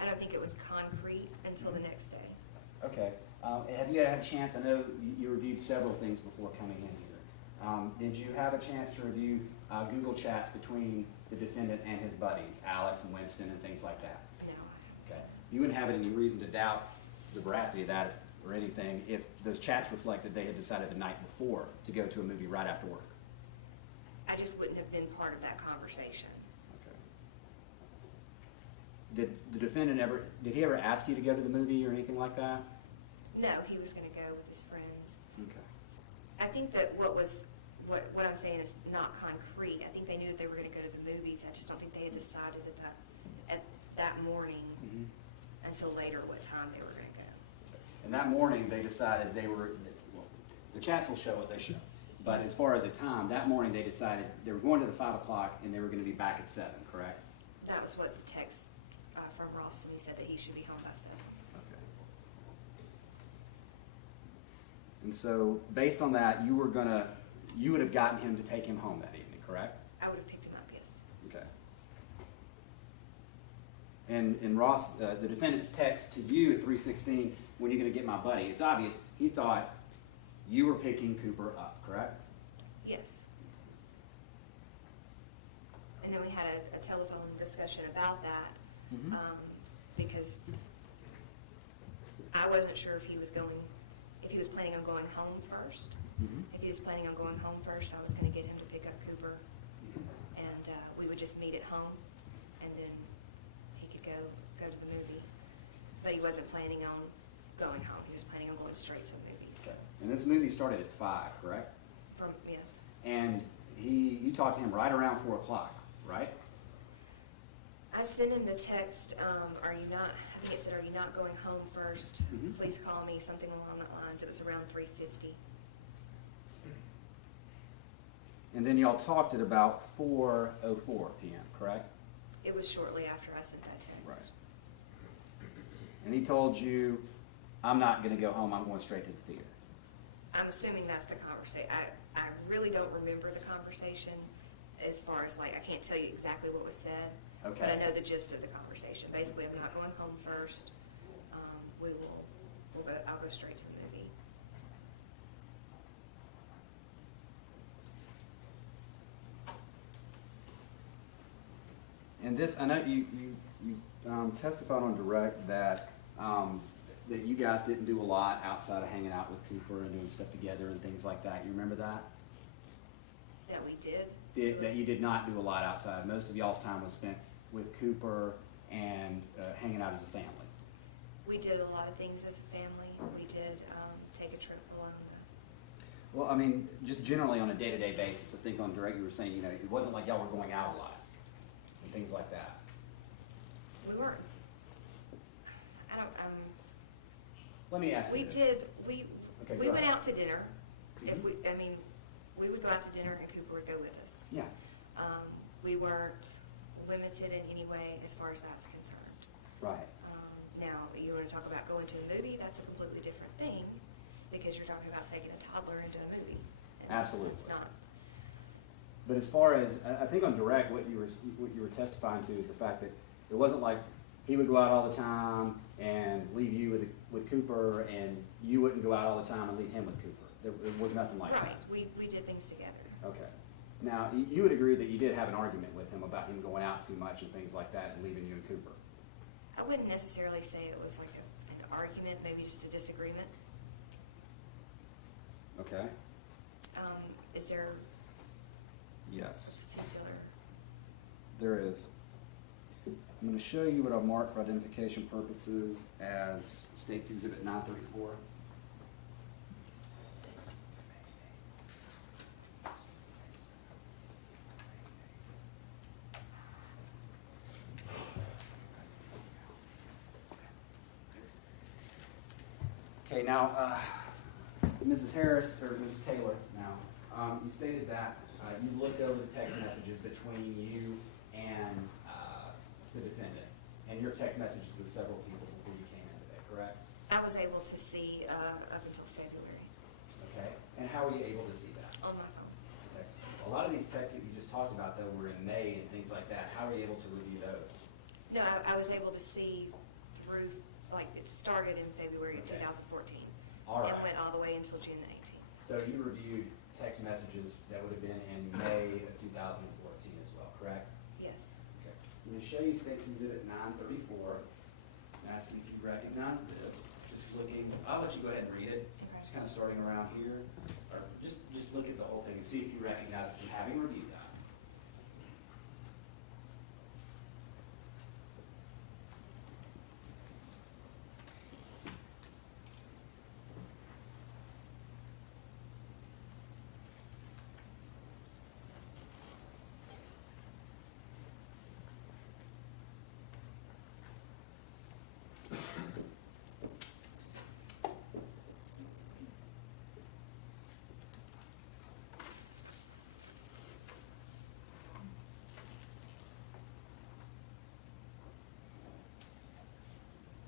I don't think it was concrete until the next day. Okay. Have you had a chance, I know you reviewed several things before coming in here. Did you have a chance to review Google chats between the defendant and his buddies, Alex and Winston and things like that? No, Okay. You wouldn't have any reason to doubt the veracity of that or anything if those chats reflected they had decided the night before to go to a movie right after work. I just wouldn't have been part of that conversation. Okay. Did the defendant did he ever ask you to go to the movie or anything like that? No, he was gonna go with his friends. Okay. I think that what I'm saying is not concrete. I think they knew that they were gonna go to the movies. I just don't think they had decided at that morning Mhm. until later what time they were gonna go. And that morning, they decided well, the chats will show what they show. But as far as a time, that morning they decided they were going to the 5 o'clock and they were going to be back at 7, correct? That was what the text from Ross to me said, that he should be home by 7. Okay. And so, based on that, you would have gotten him to take him home that evening, correct? I would have picked him up, yes. Okay. And Ross, the defendant's text to you at 3:16, when you're going to get my buddy, it's obvious he thought you were picking Cooper up, correct? Yes. And then we had a telephone discussion about that, Mhm. because I wasn't sure if he was planning on going home first. Mhm. If he was planning on going home first, I was gonna get him to pick up Cooper, and we would just meet at home, and then he could go to the movie. But he wasn't planning on going home, he was planning on going straight to the movies. Okay. And this movie started at 5, correct? Yes. And you talked to him right around 4 o'clock, right? I sent him the text, I think it said, "Are you not going home first? Mhm. Please call me," something along that lines. It was around 3:50. And then y'all talked at about 4:04 p.m., correct? It was shortly after I sent that text. Right. And he told you, "I'm not going to go home, I'm going straight to the theater." I'm assuming that's the conversation. I really don't remember the conversation as far as, I can't tell you exactly what was said. Okay. But I know the gist of the conversation. Basically, I'm not going home first. I'll go straight to the movie. And this, I know you testified on direct that you guys didn't do a lot outside of hanging out with Cooper and doing stuff together and things like that. You remember that? That we did. That you did not do a lot outside. Most of y'all's time was spent with Cooper and hanging out as a family. We did a lot of things as a family. We did take a trip along the, Well, I mean, just generally on a day-to-day basis, I think on direct, you were saying, you know, it wasn't like y'all were going out a lot and things like that. we weren't, Let me ask you we this. did, we Okay, we go went ahead. out to dinner. If Mhm. we would go out to dinner and Cooper would go with us. Yeah, We weren't limited in any way as far as that's concerned. right. Now, you want to talk about going to a movie, that's a completely different thing, because you're talking about taking a toddler into a movie. And Absolutely. It's not, But as far as, I think on direct, what you were testifying to is the fact that it wasn't like he would go out all the time and leave you with Cooper, and you wouldn't go out all the time and leave him with Cooper. There was nothing like that. right, we did things together. Okay. Now, you would agree that you did have an argument with him about him going out too much and things like that and leaving you and Cooper? I wouldn't necessarily say it was like an argument, maybe just a disagreement. Okay? Is there Yes. a particular, There is. I'm going to show you what I've marked for identification purposes as State's Exhibit 934. Okay, now, Mrs. Harris, or Mrs. Taylor now, you stated that you looked over the text messages between you and the defendant, and your text messages with several people before you came in today, correct? I was able to see up until February Okay, and how were you able to see that? on my phone. Okay. A lot of these texts that you just talked about, though, were in May and things like that. How were you able to review those? No, I was able to see through, like, it started in February of Okay. 2014. All right. And went all the way until June 18th. So you reviewed text messages that would have been in May of 2014 as well, correct? Yes. Okay. I'm going to show you State's Exhibit 934, and ask you if you recognize this. Just looking, I'll let you go ahead and read it. Okay. Just kind of starting around here, or just look at the whole thing and see if you recognize it from having reviewed that.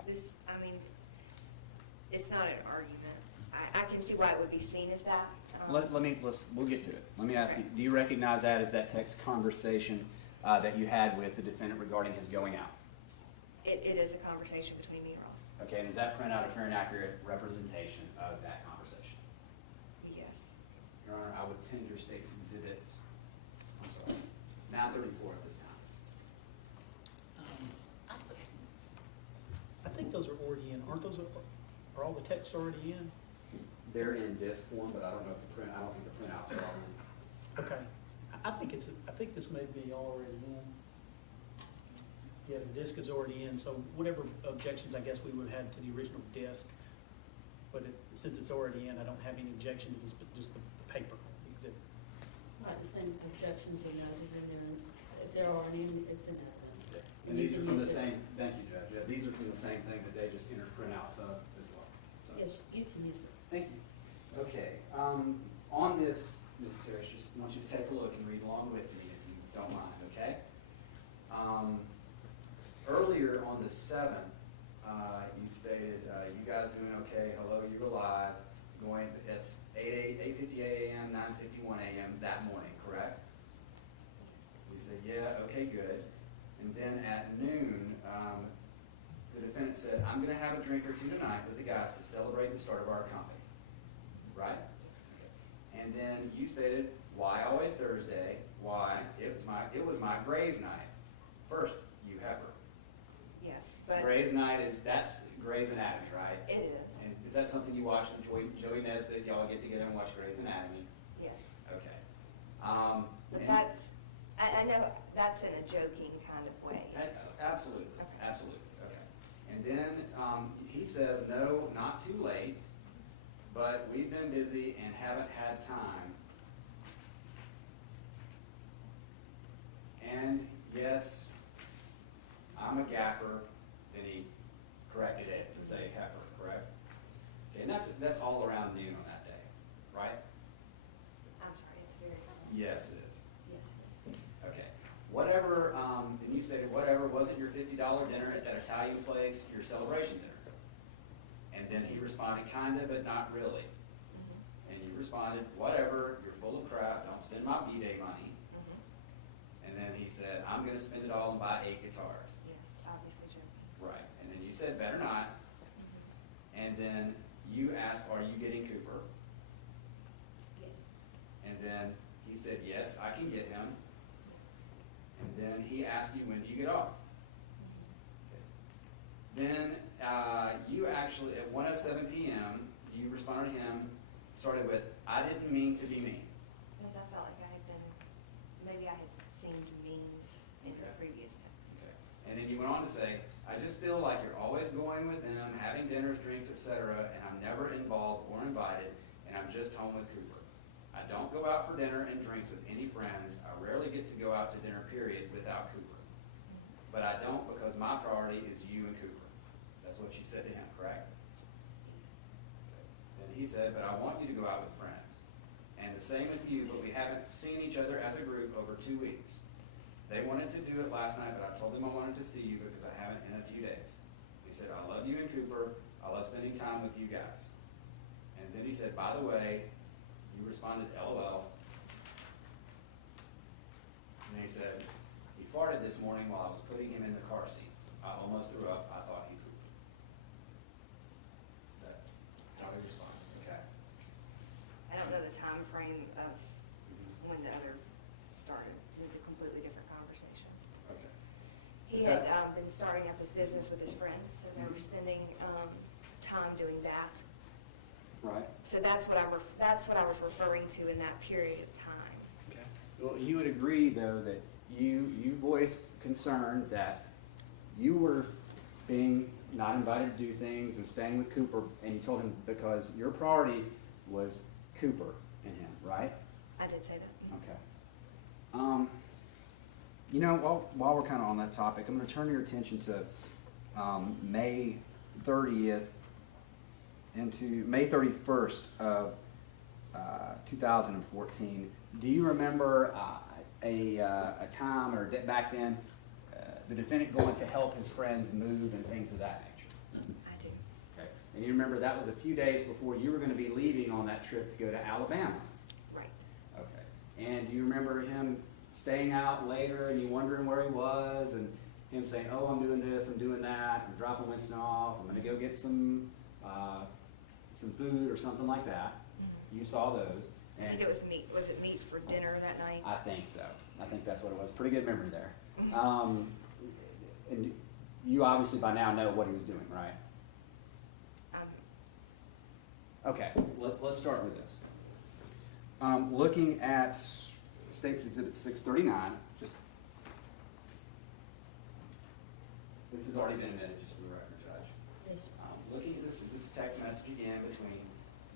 This, I mean, it's not an argument. I can see why it would be seen as that. We'll get to it. Let me ask you, do you recognize that as that text conversation that you had with the defendant regarding his going out? It is a conversation between me and Ross. Okay, and is that printout a fair and accurate representation of that conversation? Yes. Your Honor, I would tender State's Exhibits, I'm sorry, 934 at this time. I think those are already in, aren't those, are all the texts already in? They're in disk form, but I don't know if I don't think the printouts are all in. Okay. I think I think this may be already in. Yeah, the disc is already in, so whatever objections I guess we would have had to the original disc, but since it's already in, I don't have any objection to this, but just the paper exhibit. Right, the same objections are noted in there, if there are any, it's in evidence. And these are from the same, thank you, Judge, yeah, these are from the same thing that they just entered printouts of as well. So, Yes, you can use it. thank you. Okay, on this, Mrs. Harris, just want you to take a look and read along with me if you don't mind, okay? Earlier on the 7th, you stated, you guys doing okay, hello, you're alive, going, it's 8:58 a.m., 9:51 a.m. that morning, correct? You said, yeah, okay, good. And then at noon, the defendant said, I'm gonna have a drink or two tonight with the guys to celebrate the start of our company, right? And then you stated, why always Thursday? Why? It was my Grey's night. First, you heifer. Yes, but Grey's night that's Grey's Anatomy, right? it is. And is that something you watch with Joey Nesbitt? Y'all get together and watch Grey's Anatomy? Yes. Okay. But And- that's, I know that's in a joking kind of way. Absolutely, Okay. absolutely, okay. And then, he says, no, not too late, but we've been busy and haven't had time. And yes, I'm a gaffer. Then he corrected it to say heifer, correct? Okay, and that's all around noon on that day, right? I'm sorry, it's very small. Yes, it is. Yes, it is. Okay. Whatever, and you stated whatever, wasn't your $50 dinner at that Italian place your celebration dinner? And then he responded, kinda, but not really. Mhm. And you responded, whatever, you're full of crap, don't spend my B-Day money. Mhm. And then he said, I'm gonna spend it all and buy 8 guitars. Yes, obviously joking. Right. And then you said, better not. Mhm. And then you asked, are you getting Cooper? Yes. And then he said, yes, I can get him. Yes. And then he asked you, when do you get off? Mhm. Then you actually, at 1:07 p.m., you responded to him, started with, I didn't mean to be mean. Because I felt like I had been, maybe I had seemed mean in the Okay. previous text. Okay. And then you went on to say, I just feel like you're always going with them, having dinners, drinks, etc., and I'm never involved or invited, and I'm just home with Cooper. I don't go out for dinner and drinks with any friends. I rarely get to go out to dinner, period, without Cooper. But I don't because my priority is you and Cooper. That's what you said to him, correct? Then he said, but I want you to go out with friends. And the same with you, but we haven't seen each other as a group over 2 weeks. They wanted to do it last night, but I told them I wanted to see you because I haven't in a few days. He said, I love you and Cooper. I love spending time with you guys. And then he said, by the way, you responded, LOL. And then he said, he farted this morning while I was putting him in the car seat. I almost threw up. I thought he pooped. That, how he responded, okay. I don't know the time frame of when the other started. It's a completely different conversation. Okay. He had been starting up his business with his friends, so they were spending time doing that. Right. So that's what I was referring to in that period of time. Okay. Well, you would agree, though, that you voiced concern that you were being not invited to do things and staying with Cooper, and you told him because your priority was Cooper and him, right? I did say that. Okay. You know, while we're kind of on that topic, I'm going to turn your attention to May 30th into May 31st of 2014. Do you remember a time or back then the defendant going to help his friends move and things of that nature? I do. Okay. And you remember that was a few days before you were going to be leaving on that trip to go to Alabama. Right. Okay. And do you remember him staying out later and you wondering where he was and him saying, oh, I'm doing this, I'm doing that, I'm dropping Winston off, I'm going to go get some food or something like that? Mm-hmm. You saw those. I think it was meat. Was it meat for dinner that night? I think so. I think that's what it was. Pretty good memory there. And you obviously by now know what he was doing, right? Okay, let's start with this. Looking at State's Exhibit 639, just, this has already been admitted, just for the record, Judge. Yes, sir. Looking at this, is this a text message again between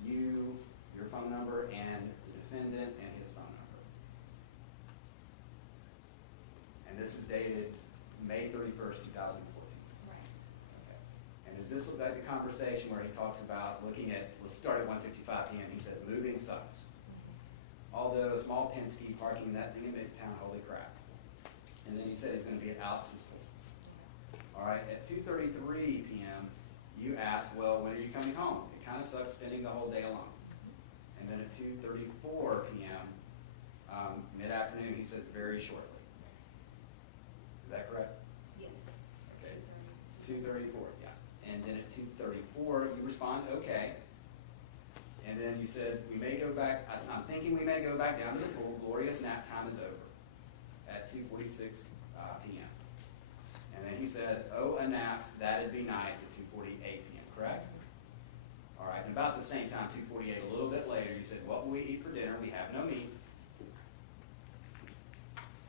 you, your phone number, and the defendant and his phone number? And this is dated May 31st, 2014. Right. Okay. And does this look like the conversation where he talks about looking at, let's start at 1:55 p.m., he says, moving sucks. Although a small Penske parking that thing in Midtown, holy crap. And then he said he's going to be at Alex's pool. All right, at 2:33 p.m., you ask, well, when are you coming home? It kind of sucks spending the whole day alone. And then at 2:34 p.m., mid-afternoon, he says very shortly. Is that correct? Yes. Okay. 2:34, yeah. And then at 2:34, you respond, okay. And then you said, we may go back, I'm thinking we may go back down to the pool. Glorious nap time is over at 2:46 p.m. And then he said, oh, a nap, that'd be nice at 2:48 p.m., correct? All right, and about the same time, 2:48, a little bit later, you said, what will we eat for dinner? We have no meat.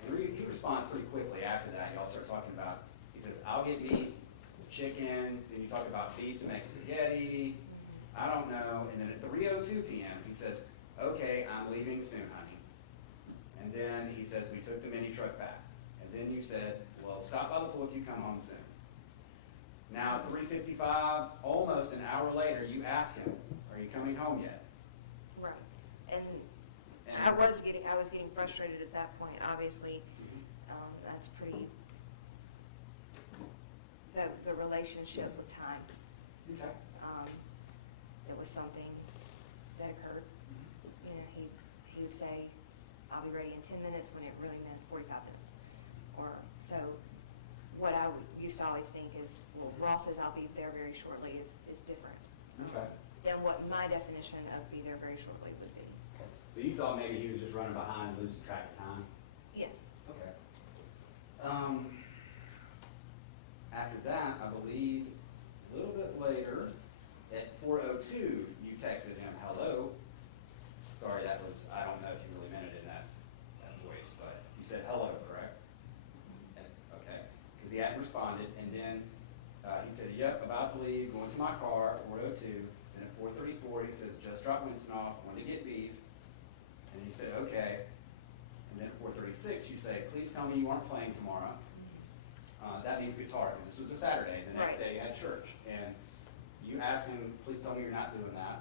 And he responds pretty quickly after that. Y'all start talking about, he says, I'll get meat, chicken, then you talk about beef to make spaghetti, I don't know, and then at 3:02 p.m., he says, okay, I'm leaving soon, honey. And then he says, we took the mini truck back. And then you said, well, stop by the pool if you come home soon. Now, at 3:55, almost an hour later, you ask him, are you coming home yet? Right. And And- I was getting frustrated at that point, obviously. That's the relationship with time. Okay. It was something that occurred. You know, he would say, I'll be ready in 10 minutes when it really meant 45 minutes. Or, so what I used to always think is, well, Ross says I'll be there very shortly is different. Okay. Than what my definition of be there very shortly would be. So you thought maybe he was just running behind, losing track of time? Yes. Okay. After that, I believe, a little bit later, at 4:02, you texted him, hello. Sorry, that was, I don't know if you really meant it in that voice, but you said hello, correct? Okay, because he hadn't responded, and then he said, yep, about to leave, going to my car at 4:02, and at 4:34, he says, just dropped Winston off, want to get beef, and you said, okay, and then at 4:36, you say, please tell me you aren't playing tomorrow. That means guitar, because this was a Saturday, the next Right. day you had church, and you asked him, please tell me you're not doing that,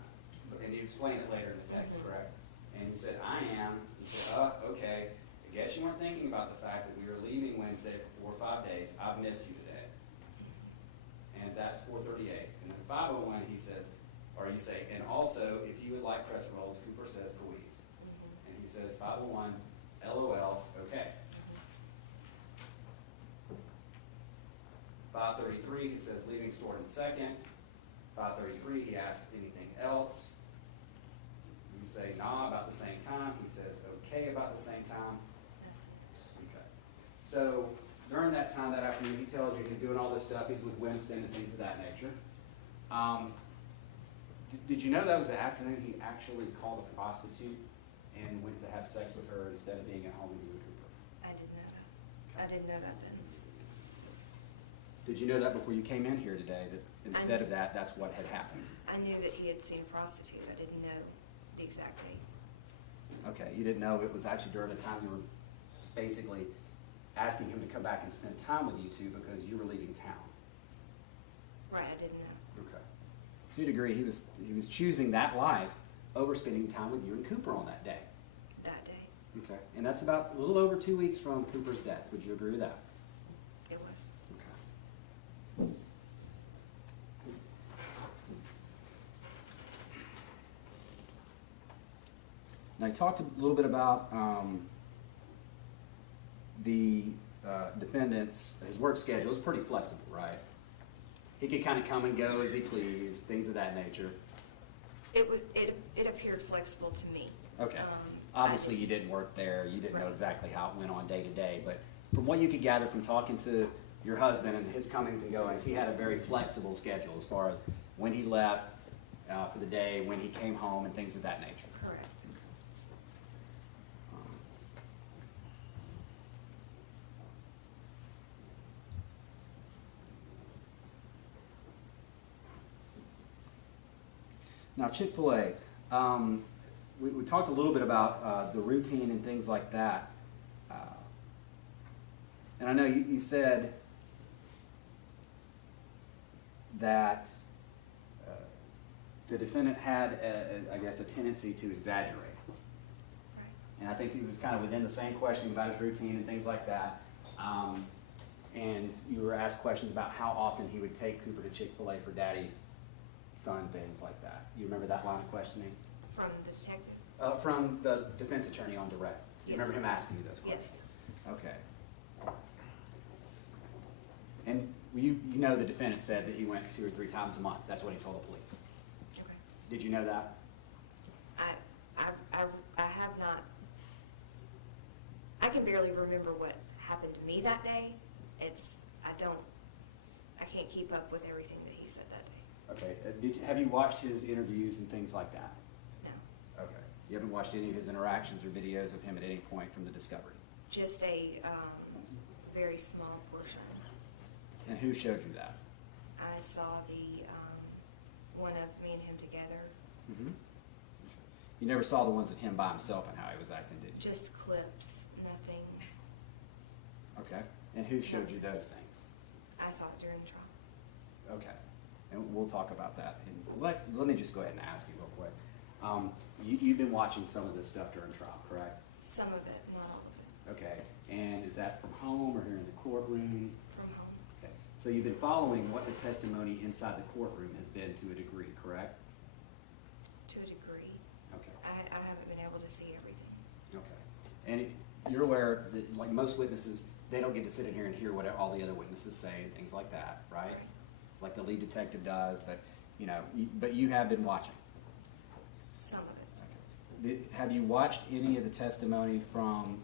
and you explained it later in the text, correct? And you said, I am. He said, okay, I guess you weren't thinking about the fact that we were leaving Wednesday for 4 or 5 days. I've missed you today. And that's 4:38. And then 5:01, he says, or you say, and also, if you would like crescent rolls, Cooper says please. And he says, 5:01, LOL, okay. 5:33, he says, leaving store in second. 5:33, he asks anything else. You say, nah, about the same time. He says, okay, about the same time. Okay. So during that time that afternoon, he tells you he's doing all this stuff. He's with Winston and things of that nature. Did you know that was the afternoon he actually called a prostitute and went to have sex with her instead of being at home with you and Cooper? I didn't know that. I didn't know that then. Did you know that before you came in here today, that instead of that, that's what had happened? I knew that he had seen a prostitute. I didn't know the exact date. Okay, you didn't know it was actually during the time you were basically asking him to come back and spend time with you two because you were leaving town. Right, I didn't know. Okay. So you'd agree he was choosing that life over spending time with you and Cooper on that day. That day. Okay. And that's about a little over 2 weeks from Cooper's death. Would you agree with that? It was. Okay. Now, you talked a little bit about the defendant's, his work schedule is pretty flexible, right? He could kind of come and go as he pleased, things of that nature. It appeared flexible to me. Okay. I Obviously, you didn't work there, you didn't know Right. exactly how it went on day to day, but from what you could gather from talking to your husband and his comings and goings, he had a very flexible schedule as far as when he left for the day, when he came home, and things of that nature. Correct. Now, Chick-fil-A, we talked a little bit about the routine and things like that. And I know you said that the defendant had, I guess, a tendency to exaggerate. Right. And I think he was kind of within the same question about his routine and things like that. And you were asked questions about how often he would take Cooper to Chick-fil-A for daddy, son, things like that. You remember that line of questioning? From the detective? From the defense attorney on direct. You remember Yes. him asking you those questions? Yes. Okay. And you know the defendant said that he went 2 or 3 times a month. That's what he told the police. Okay. Did you know that? I have not, I can barely remember what happened to me that day. I can't keep up with everything that he said that day. Okay. Have you watched his interviews and things like that? No. Okay. You haven't watched any of his interactions or videos of him at any point from the discovery? Just a very small portion. And who showed you that? I saw the, one of me and him together, Mm-hmm. You never saw the ones of him by himself and how he was acting, did you? just clips, nothing. Okay. And who showed you those things? I saw it during the trial. Okay. And we'll talk about that. And let me just go ahead and ask you real quick. You've been watching some of this stuff during trial, correct? Some of it, not all of it, Okay. And is that from home or here in the courtroom? from home. Okay. So you've been following what the testimony inside the courtroom has been to a degree, correct? To a degree. Okay. I haven't been able to see everything. Okay. And you're aware that, like most witnesses, they don't get to sit in here and hear what all the other witnesses say and things like that, right? Right. Like the lead detective does, but, you know, but you have been watching. Some of it. Okay. Have you watched any of the testimony from,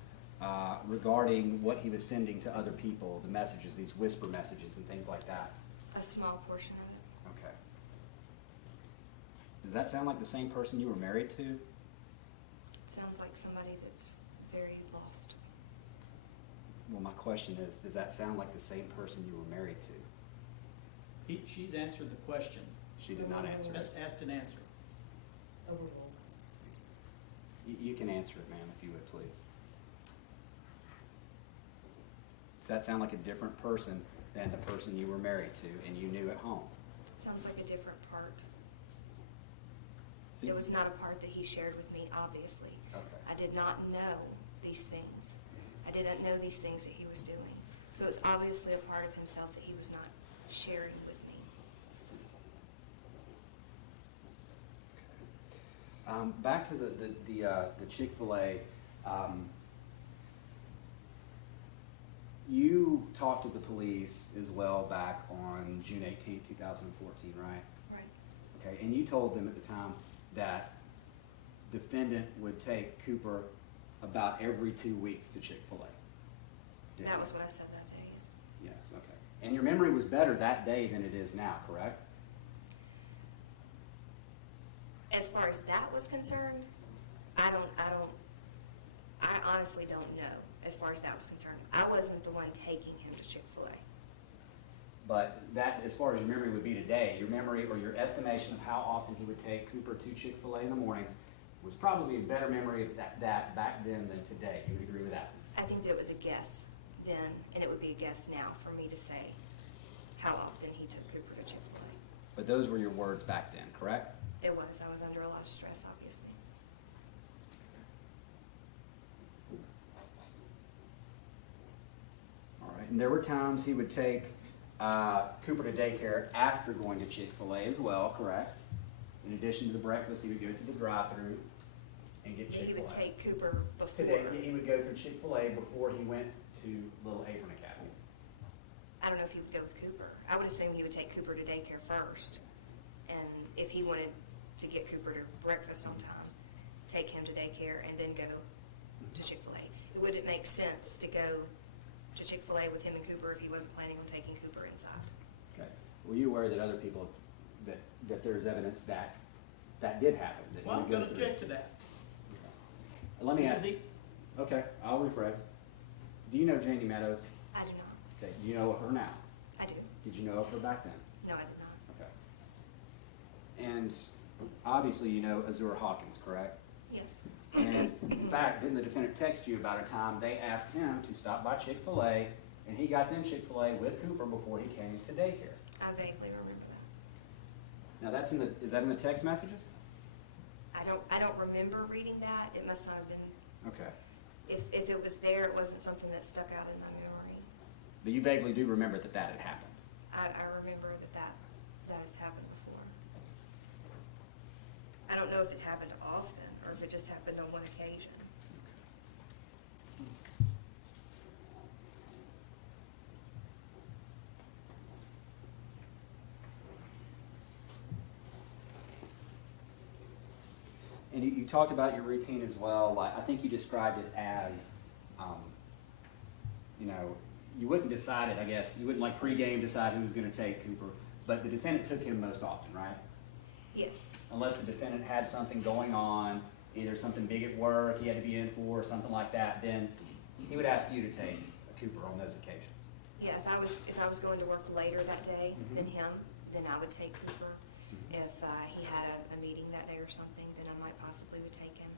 regarding what he was sending to other people, the messages, these whisper messages and things like that? A small portion of it. Okay. Does that sound like the same person you were married to? Sounds like somebody that's very lost. Well, my question is, does that sound like the same person you were married to? She's answered the question. She did not answer Just it. asked and answered. Overruled. You can answer it, ma'am, if you would, please. Does that sound like a different person than the person you were married to and you knew at home? Sounds like a different part. See? It was not a part that he shared with me, obviously. Okay. I did not know these things. I didn't know these things that he was doing. So it's obviously a part of himself that he was not sharing with me. Back to the Chick-fil-A, you talked to the police as well back on June 18th, 2014, right? Right. Okay, and you told them at the time that defendant would take Cooper about every 2 weeks to Chick-fil-A. Didn't That you? was what I said that day, yes. Yes, okay. And your memory was better that day than it is now, correct? As far as that was concerned, I honestly don't know as far as that was concerned. I wasn't the one taking him to Chick-fil-A. But that, as far as your memory would be today, your memory or your estimation of how often he would take Cooper to Chick-fil-A in the mornings was probably a better memory of that back then than today. You would agree with that? I think that it was a guess then, and it would be a guess now for me to say how often he took Cooper to Chick-fil-A. But those were your words back then, correct? It was. I was under a lot of stress, obviously. All right. And there were times he would take Cooper to daycare after going to Chick-fil-A as well, correct? In addition to the breakfast, he would go to the drive-through and get Chick-fil-A. He would take Cooper before. Today, he would go through Chick-fil-A before he went to Little Apron Academy. I don't know if he would go with Cooper. I would assume he would take Cooper to daycare first. And if he wanted to get Cooper to breakfast on time, take him to daycare and then go to Chick-fil-A. It wouldn't make sense to go to Chick-fil-A with him and Cooper if he wasn't planning on taking Cooper inside. Okay. Were you aware that other people, that there's evidence that did happen? That he Well, I'm would go going to through? object to that. Let me ask. Mrs. E. Okay, I'll rephrase. Do you know Janie Meadows? I do not. Okay, do you know of her now? I do. Did you know of her back then? No, I did not. Okay. And obviously you know Azura Hawkins, correct? Yes. And in fact, didn't the defendant text you about a time they asked him to stop by Chick-fil-A, and he got them Chick-fil-A with Cooper before he came to daycare? I vaguely remember that. Now that's is that in the text messages? I don't remember reading that. It must not have been, Okay. if it was there, it wasn't something that stuck out in my memory. But you vaguely do remember that had happened? I remember that has happened before. I don't know if it happened often or if it just happened on one occasion. And you talked about your routine as well. Like, I think you described it as, you wouldn't decide it, I guess. You wouldn't like pregame decide who was going to take Cooper, but the defendant took him most often, right? Yes. Unless the defendant had something going on, either something big at work he had to be in for or something like that, then he would ask you to take Cooper on those occasions. Yeah, if I was going to work later that day than him, then I would take Cooper. If he had a meeting that day or something, then I might possibly would take him.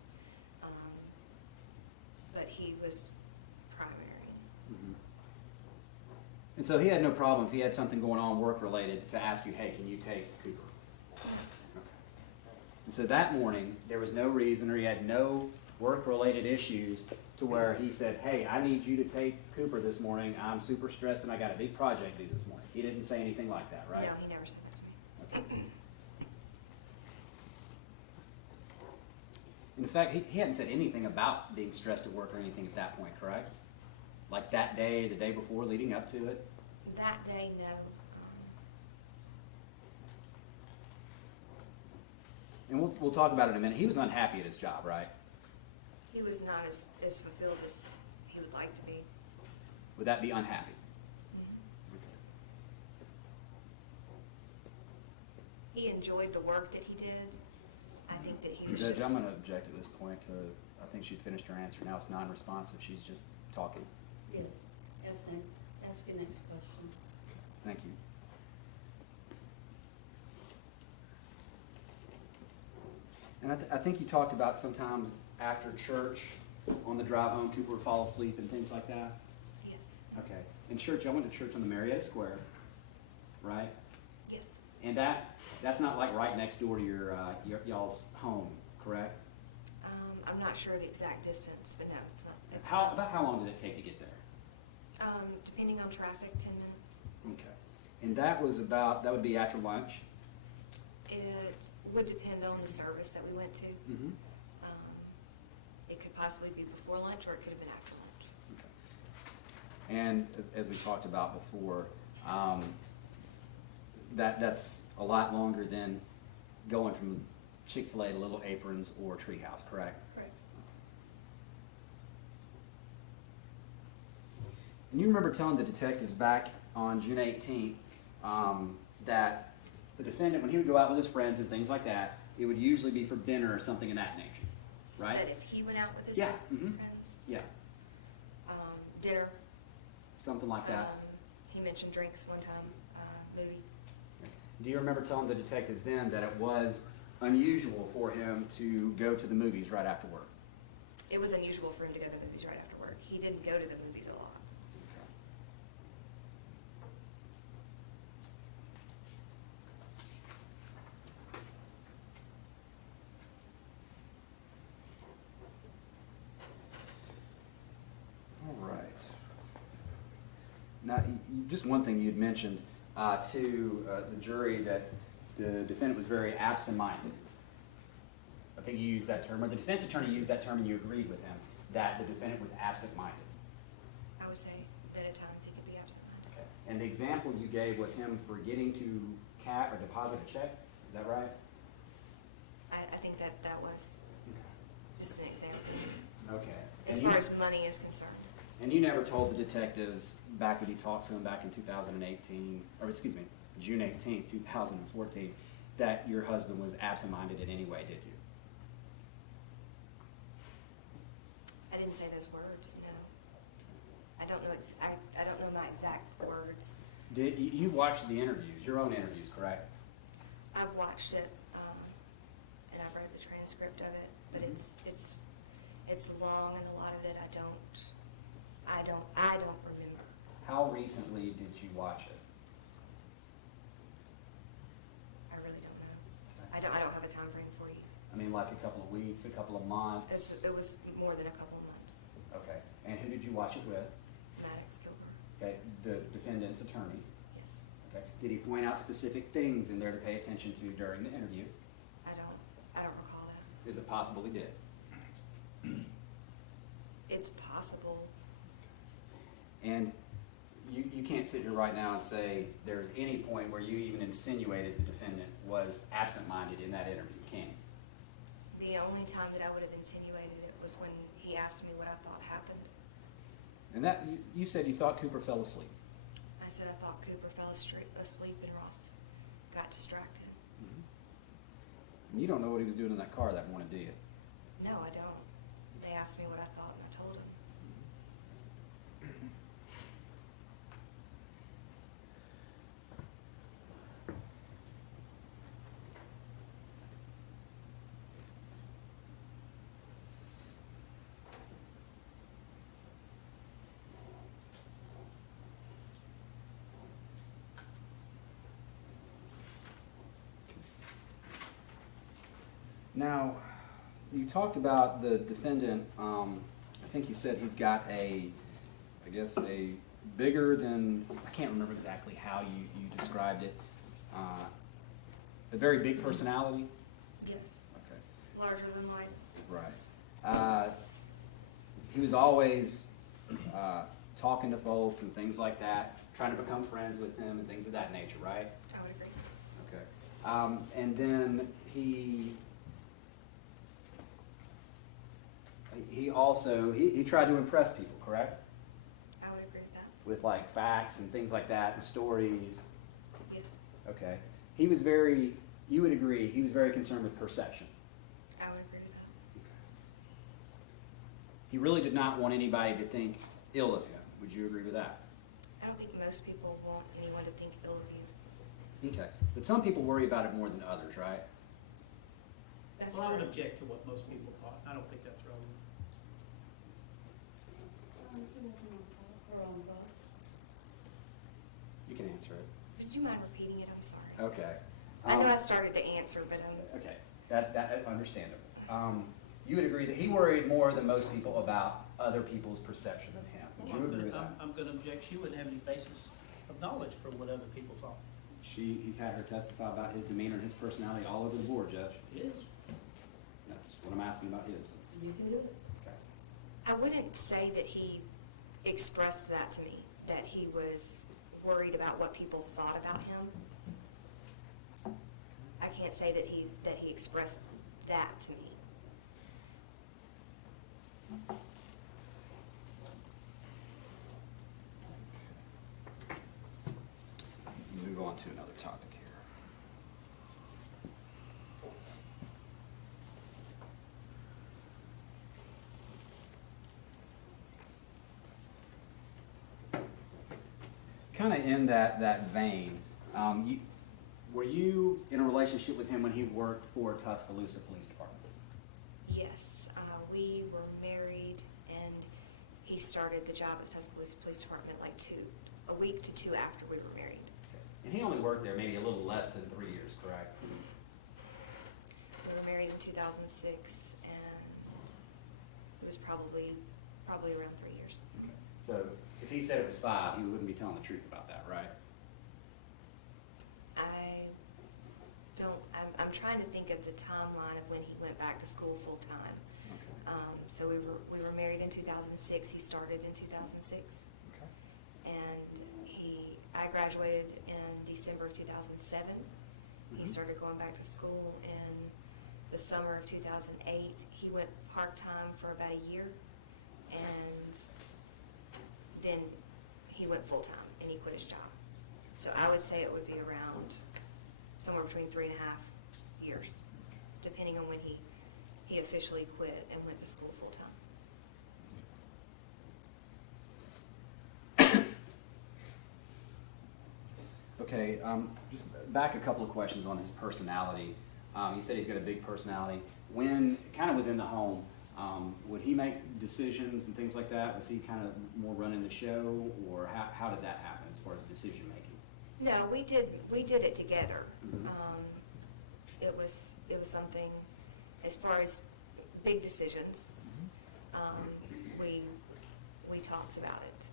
But he was primary. Mhm. And so he had no problem if he had something going on work-related to ask you, hey, can you take Cooper? Okay. And so that morning, there was no reason, or he had no work-related issues to where he said, hey, I need you to take Cooper this morning. I'm super stressed and I got a big project due this morning. He didn't say anything like that, right? No, he never said that to me. Okay. In fact, he hadn't said anything about being stressed at work or anything at that point, correct? Like that day, the day before, leading up to it? That day, no. And we'll talk about it in a minute. He was unhappy at his job, right? He was not as fulfilled as he would like to be. Would that be unhappy? He enjoyed the work that he did. I think that he was Judge, just... I'm going to object at this point to, I think she'd finished her answer. Now it's non-responsive. She's just talking. Yes, ask your next question. Thank you. And I think you talked about sometimes after church, on the drive home, Cooper would fall asleep and things like that? Yes. Okay. In church, I went to church on the Marietta Square, right? Yes. And that's not like right next door to your y'all's home, correct? I'm not sure the exact distance, but no, it's not. It's About how long did it take to get there? Depending on traffic, 10 minutes. Okay. And that would be after lunch? It would depend on the service that we went to. Mm-hmm. It could possibly be before lunch, or it could have been after lunch. Okay. And as we talked about before, that's a lot longer than going from Chick-fil-A to Little Aprons or Treehouse, correct? Correct. And you remember telling the detectives back on June 18th that the defendant, when he would go out with his friends and things like that, it would usually be for dinner or something of that nature, right? That if he went out with his Yeah, mhm. friends, Yeah, dinner. something like that. He mentioned drinks one time, movie. Do you remember telling the detectives then that it was unusual for him to go to the movies right after work? It was unusual for him to go to the movies right after work. He didn't go to the movies a lot. All right. Now, just one thing you'd mentioned to the jury that the defendant was very absent-minded. I think you used that term, or the defense attorney used that term and you agreed with him, that the defendant was absent-minded. I would say that at times he could be absent-minded. Okay. And the example you gave was him forgetting to or deposit a check, is that right? I think that was just an example. Okay. As And far as money is concerned. And you never told the detectives back when you talked to him back in 2018, or excuse me, June 18th, 2014, that your husband was absent-minded in any way, did you? I didn't say those words, no. I don't know. I don't know my exact words. Did you watched the interviews, your own interviews, correct? I've watched it, and I've read the transcript of it, but Mhm. it's long, and a lot of it I don't remember. How recently did you watch it? I really don't know. I don't have a time frame for you. I mean, like a couple of weeks, a couple of months? It was more than a couple of months. Okay. And who did you watch it with? Maddox Gilbert, Okay, the defendant's attorney. yes. Okay. Did he point out specific things in there to pay attention to during the interview? I don't recall that. Is it possible he did? It's possible. And you can't sit here right now and say there's any point where you even insinuated the defendant was absent-minded in that interview, can you? The only time that I would have insinuated it was when he asked me what I thought happened. And that, you said you thought Cooper fell asleep. I said I thought Cooper fell asleep and Ross got distracted. And you don't know what he was doing in that car that morning, do you? No, I don't. They asked me what I thought, and I told them. Now, you talked about the defendant, I think you said he's got a bigger than, I can't remember exactly how you described it, a very big personality? Yes. Okay. Larger than life. Right. He was always talking to folks and things like that, trying to become friends with them and things of that nature, right? I would agree. Okay. And then he also, he tried to impress people, correct? I would agree with that. With like facts and things like that and stories. Yes. Okay. He was very, you would agree, he was very concerned with perception. I would agree with that. He really did not want anybody to think ill of him. Would you agree with that? I don't think most people want anyone to think ill of you. Okay. But some people worry about it more than others, right? That's Well, I would correct. object to what most people thought. I don't think that's relevant. Who was on call or on bus? You can answer it. Would you mind repeating it? I'm sorry. Okay. I know I started to answer, but Okay, that understandable. You would agree that he worried more than most people about other people's perception of him. Would you agree with that? I'm gonna object. She wouldn't have any basis of knowledge for what other people thought. He's had her testify about his demeanor and his personality all over the board, Judge. It is. That's what I'm asking about his. You can do it. Okay. I wouldn't say that he expressed that to me, that he was worried about what people thought about him. I can't say that he expressed that to me. Move on to another topic here. Kind of in that vein, were you in a relationship with him when he worked for Tuscaloosa Police Department? Yes, we were married, and he started the job at the Tuscaloosa Police Department like a week to two after we were married. And he only worked there maybe a little less than 3 years, correct? So we were married in 2006, and it was probably around 3 years. So if he said it was 5, he wouldn't be telling the truth about that, right? I'm trying to think of the timeline of when he went back to school full-time. Okay. So we were married in 2006, he started in 2006. Okay. And I graduated in December of 2007. He Mhm. started going back to school in the summer of 2008. He went part-time for about a year, and then he went full-time, and he quit his job. So I would say it would be around somewhere between 3.5 years, depending on when he officially quit and went to school full-time. Okay, just back a couple of questions on his personality. You said he's got a big personality. When, kind of within the home, would he make decisions and things like that? Was he kind of more running the show, or how did that happen as far as decision making? No, we did it together. Mhm. It was something, as far as big decisions, we talked about it.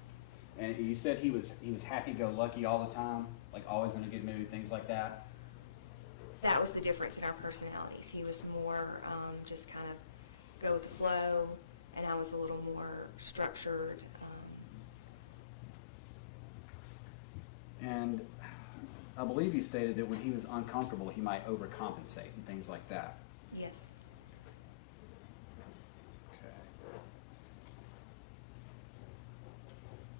And you said he was happy-go-lucky all the time, like always in a good mood, things like that? That was the difference in our personalities. He was more just kind of go with the flow, and I was a little more structured. And I believe you stated that when he was uncomfortable, he might overcompensate and things like that. Yes. Okay.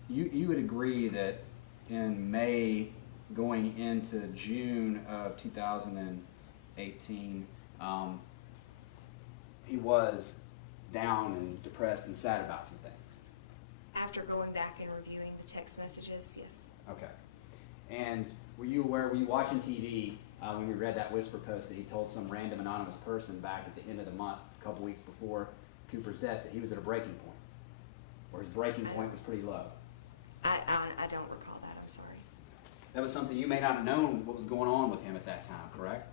You would agree that in May, going into June of 2018, he was down and depressed and sad about some things. After going back and reviewing the text messages, yes. Okay. And were you watching TV when we read that whisper post that he told some random anonymous person back at the end of the month, a couple weeks before Cooper's death, that he was at a breaking point, or his breaking point was pretty low? I don't recall that, I'm sorry. That was something you may not have known what was going on with him at that time, correct?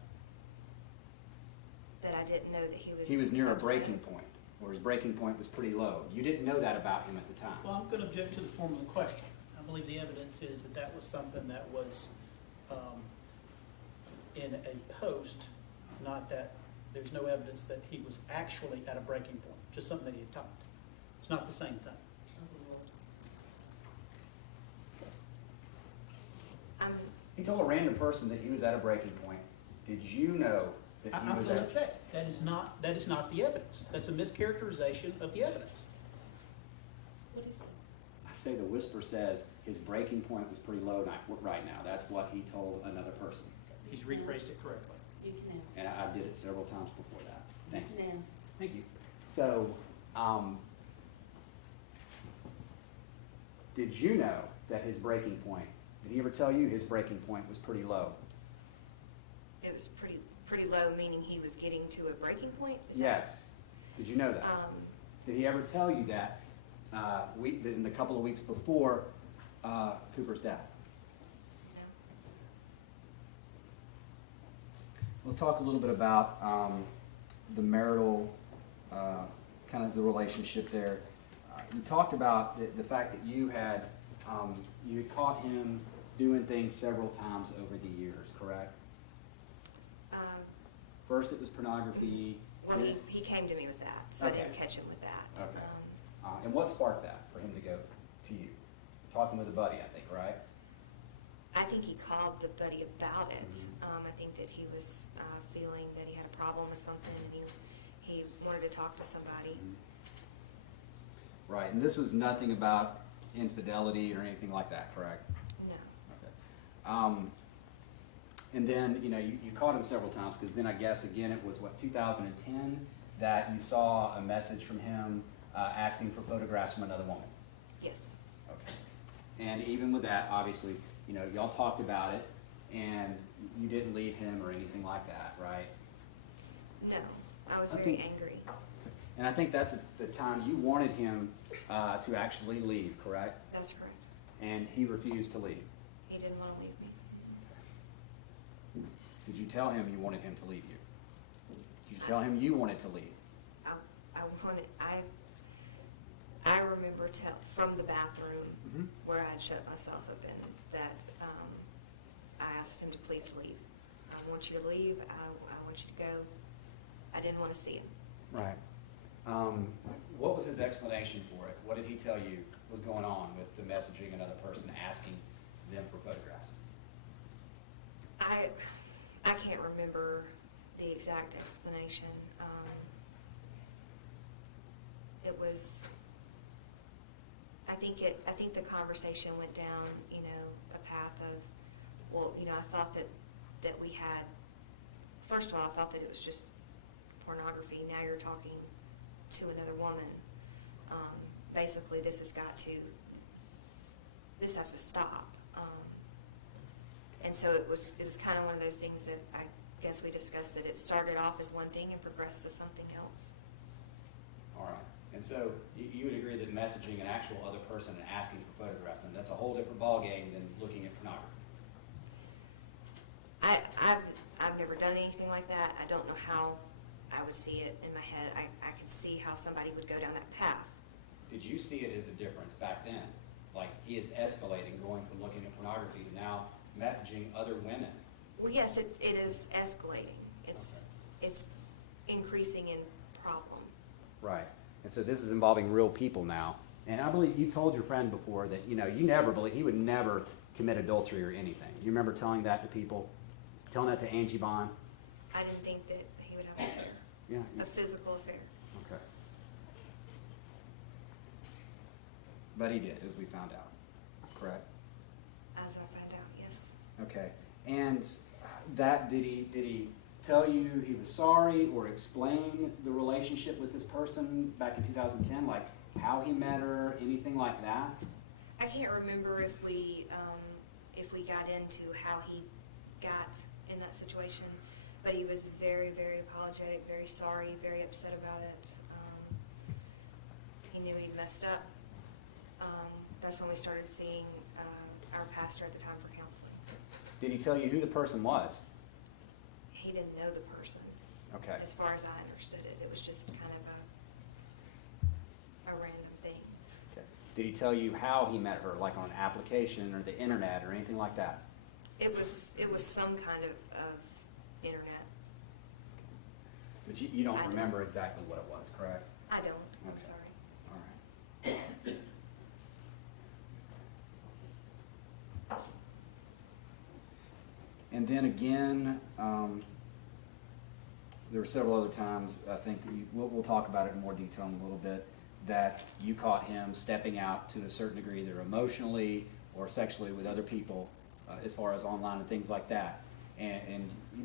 that I didn't know that he was. He was near a upset. breaking point, or his breaking point was pretty low. You didn't know that about him at the time. Well, I'm going to object to the form of the question. I believe the evidence is that that was something that was in a post, not that, there's no evidence that he was actually at a breaking point, just something that he had talked. It's not the same thing. He told a random person that he was at a breaking point. Did you know that he I'm was going to at? object. That is not the evidence. That's a mischaracterization of the evidence. What do you say? I say the whisper says his breaking point was pretty low right now. That's what he told another person. He's rephrased it correctly. You can ask. And I did it several times before that. Thank you. You can ask. Thank you. So, did you know that his breaking point, did he ever tell you his breaking point was pretty low? It was pretty low, meaning he was getting to a breaking point? Is that- Yes. Did you know that? Did he ever tell you that in the couple of weeks before Cooper's death? No. Let's talk a little bit about the marital, kind of the relationship there. You talked about the fact that you had caught him doing things several times over the years, correct? First it was pornography. Well, he came to me with that, so I didn't Okay. catch him with that. Okay. And what sparked that for him to go to you? Talking with a buddy, I think, right? I think he called the buddy about it. Mhm. I think that he was feeling that he had a problem with something, and he wanted to talk to somebody. Right, and this was nothing about infidelity or anything like that, correct? No. Okay. And then, you caught him several times, because then I guess, again, it was, 2010, that you saw a message from him asking for photographs from another woman? Yes. Okay. And even with that, obviously, y'all talked about it, and you didn't leave him or anything like that, right? No. I was I very think- angry. And I think that's the time you wanted him to actually leave, correct? That's correct. And he refused to leave. He didn't want to leave me. Did you tell him you wanted him to leave you? Did you tell him you wanted to leave? I remember from the bathroom Mhm. where I had shut myself up in that I asked him to please leave. I want you to leave. I want you to go. I didn't want to see him. Right. What was his explanation for it? What did he tell you was going on with the messaging another person, asking them for photographs? I can't remember the exact explanation. It was, I think the conversation went down, a path of, I thought that we had, first of all, I thought that it was just pornography. Now you're talking to another woman. Basically, this has to stop. And so it was kind of one of those things that I guess we discussed, that it started off as one thing and progressed to something else. All right. And so you would agree that messaging an actual other person and asking for photographs, and that's a whole different ballgame than looking at pornography. I've never done anything like that. I don't know how I would see it in my head. I could see how somebody would go down that path. Did you see it as a difference back then? Like, he is escalating, going from looking at pornography to now messaging other women. Well, yes, it is escalating. It's increasing in problem. Right. And so this is involving real people now. And I believe you told your friend before that, you never believe, he would never commit adultery or anything. You remember telling that to people? Telling that to Angie Bond? I didn't think that he would have an affair, Yeah. a physical affair. Okay. But he did, as we found out. Correct? As I found out, yes. Okay. And that, did he tell you he was sorry or explain the relationship with this person back in 2010, like how he met her, anything like that? I can't remember if we got into how he got in that situation, but he was very, very apologetic, very sorry, very upset about it. He knew he'd messed up. That's when we started seeing our pastor at the time for counseling. Did he tell you who the person was? He didn't know the person. Okay. As far as I understood it, it was just kind of a random thing. Okay. Did he tell you how he met her, like on an application or the internet or anything like that? It was some kind of internet. But you don't I don't. remember exactly what it was, correct? I don't, I'm Okay. sorry. All right. And then again, there were several other times, I think, that we'll talk about it in more detail in a little bit, that you caught him stepping out to a certain degree, either emotionally or sexually with other people, as far as online and things like that.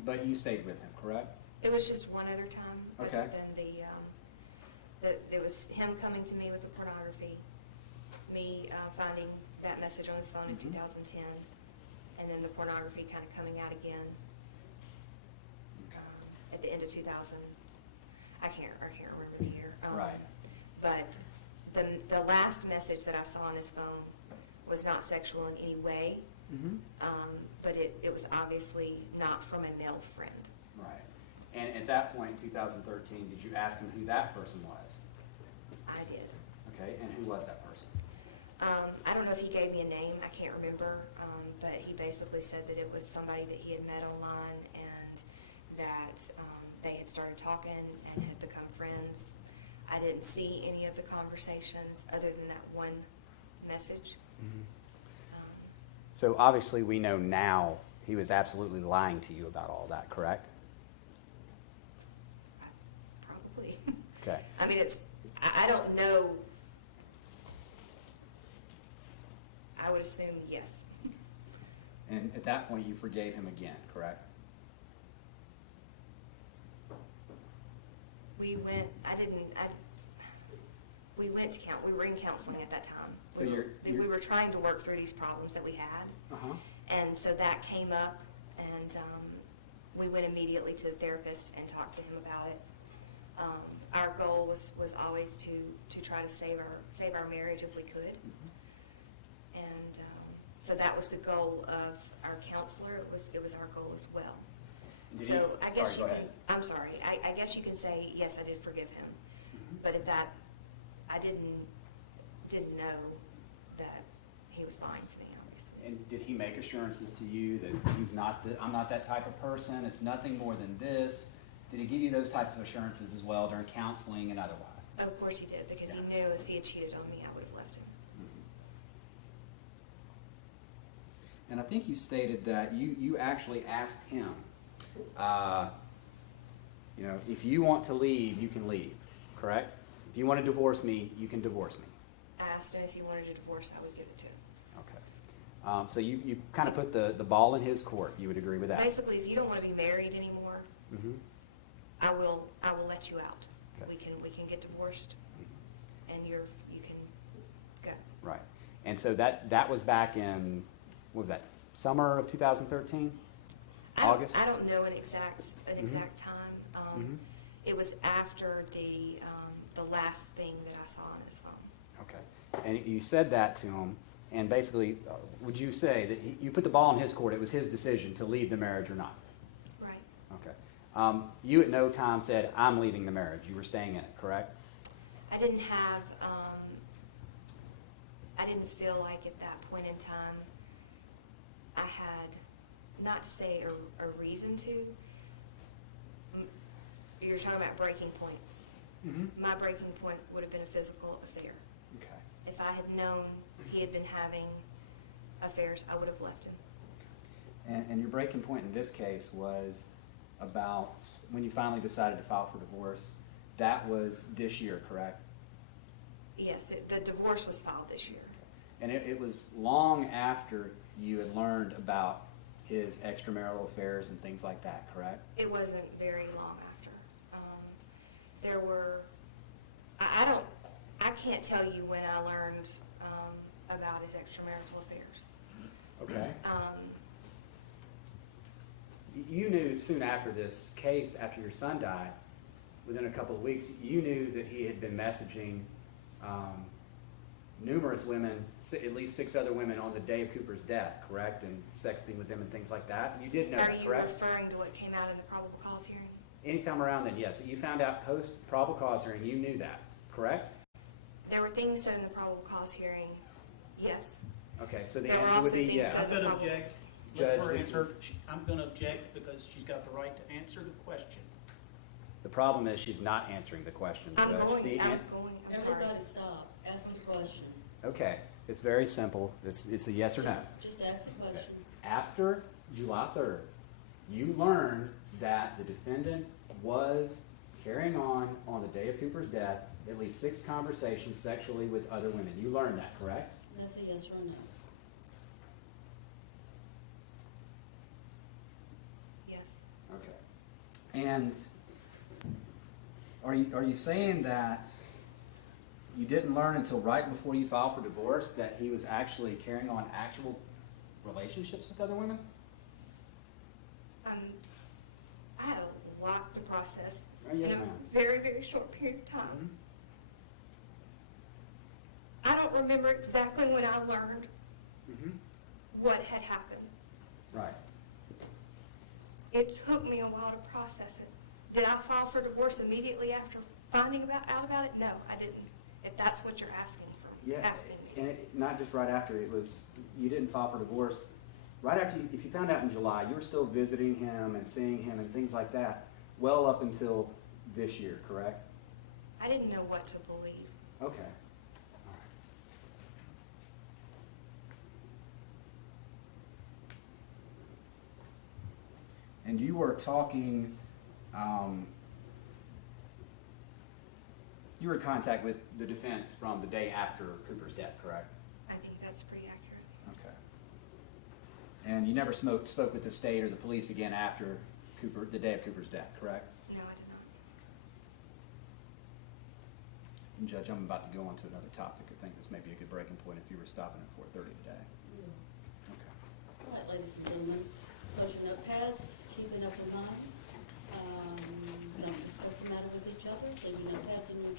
But you stayed with him, correct? It was just one other time, Okay. other than it was him coming to me with the pornography, me finding that message on his phone in Mhm. 2010, and then the pornography kind of coming out again at the end of 2000. I can't remember the year. Right. But the last message that I saw on his phone was not sexual in any way, Mm-hmm. but it was obviously not from a male friend. Right. And at that point, in 2013, did you ask him who that person was? I did. Okay, and who was that person? I don't know if he gave me a name, I can't remember, but he basically said that it was somebody that he had met online and that they had started talking and had become friends. I didn't see any of the conversations other than that one message. So obviously, we know now he was absolutely lying to you about all that, correct? Probably. Okay. I mean, I don't know. I would assume yes. And at that point, you forgave him again, correct? We went in counseling at that time. So We were trying to work through these problems that we had. Uh-huh. And so that came up, and we went immediately to the therapist and talked to him about it. Our goal was always to try to save our marriage if we could. Mm-hmm. And so that was the goal of our counselor. It was our goal as well. Did So he- I guess sorry, you go can, ahead. I'm sorry, I guess you can say, yes, I did forgive him. Mhm. But at that, I didn't know that he was lying to me, obviously. And did he make assurances to you that I'm not that type of person, it's nothing more than this? Did he give you those types of assurances as well during counseling and otherwise? Of course he did, because he Yeah. knew if he had cheated on me, I would have left him. And I think you stated that you actually asked him, if you want to leave, you can leave, correct? If you want to divorce me, you can divorce me. I asked him if he wanted a divorce, I would give it to him. Okay. So you kind of put the ball in his court. You would agree with that? Basically, if you don't want to be married anymore, Mm-hmm. I will let you out. Okay. We can get divorced, and you can go. Right. And so that was back in, what was that, summer of 2013? August? I don't know an exact time. Mhm. It was after the last thing that I saw on his phone. Okay. And you said that to him, and basically, would you say that you put the ball in his court, it was his decision to leave the marriage or not? Right. Okay. You at no time said, I'm leaving the marriage. You were staying in it, correct? I didn't have, I didn't feel like at that point in time I had, not to say a reason to. You're talking about breaking points. Mm-hmm. My breaking point would have been a physical affair. Okay. If I had known he had been having affairs, I would have left him. And your breaking point in this case was about when you finally decided to file for divorce. That was this year, correct? Yes, the divorce was filed this year. And it was long after you had learned about his extramarital affairs and things like that, correct? It wasn't very long after. There were, I can't tell you when I learned about his extramarital affairs. Okay. You knew soon after this case, after your son died, within a couple of weeks, you knew that he had been messaging numerous women, at least 6 other women on the day of Cooper's death, correct? And sexting with them and things like that. You did know Are that, you correct? referring to what came out in the probable cause hearing? Anytime around then, yes. You found out post probable cause hearing, you knew that, correct? There were things said in the probable cause hearing, yes. Okay, so the There were answer would also be things yes. I'm said- gonna object. Judge, Let her this answer. is- I'm gonna object because she's got the right to answer the question. The problem is she's not answering the question, Judge. I'm The going, an- I'm sorry. Everybody stop, ask the question. Okay, it's very simple. It's a yes or no. Just ask the question. After July 3rd, you learned that the defendant was carrying on the day of Cooper's death, at least 6 conversations sexually with other women. You learned that, correct? That's a yes or a no. Yes. Okay. And are you saying that you didn't learn until right before you filed for divorce that he was actually carrying on actual relationships with other women? I had a lot to process Yes, in a ma'am. very, very short period of time. I don't remember exactly when I learned Mm-hmm. what had happened. Right. It took me a while to process it. Did I file for divorce immediately after finding out about it? No, I didn't. If that's what you're asking Yeah, asking me. and not just right after, it was, you didn't file for divorce. Right after, if you found out in July, you were still visiting him and seeing him and things like that, well up until this year, correct? I didn't know what to believe. Okay. All right. And you were talking, you were in contact with the defense from the day after Cooper's death, correct? I think that's pretty accurate. Okay. And you never spoke with the state or the police again after the day of Cooper's death, correct? No, I did not. And Judge, I'm about to go on to another topic. I think this may be a good breaking point if you were stopping at 4:30 today. Okay. All right, ladies and gentlemen, close your notepads, keep an open mind. Don't discuss the matter with each other, leave your notepads in your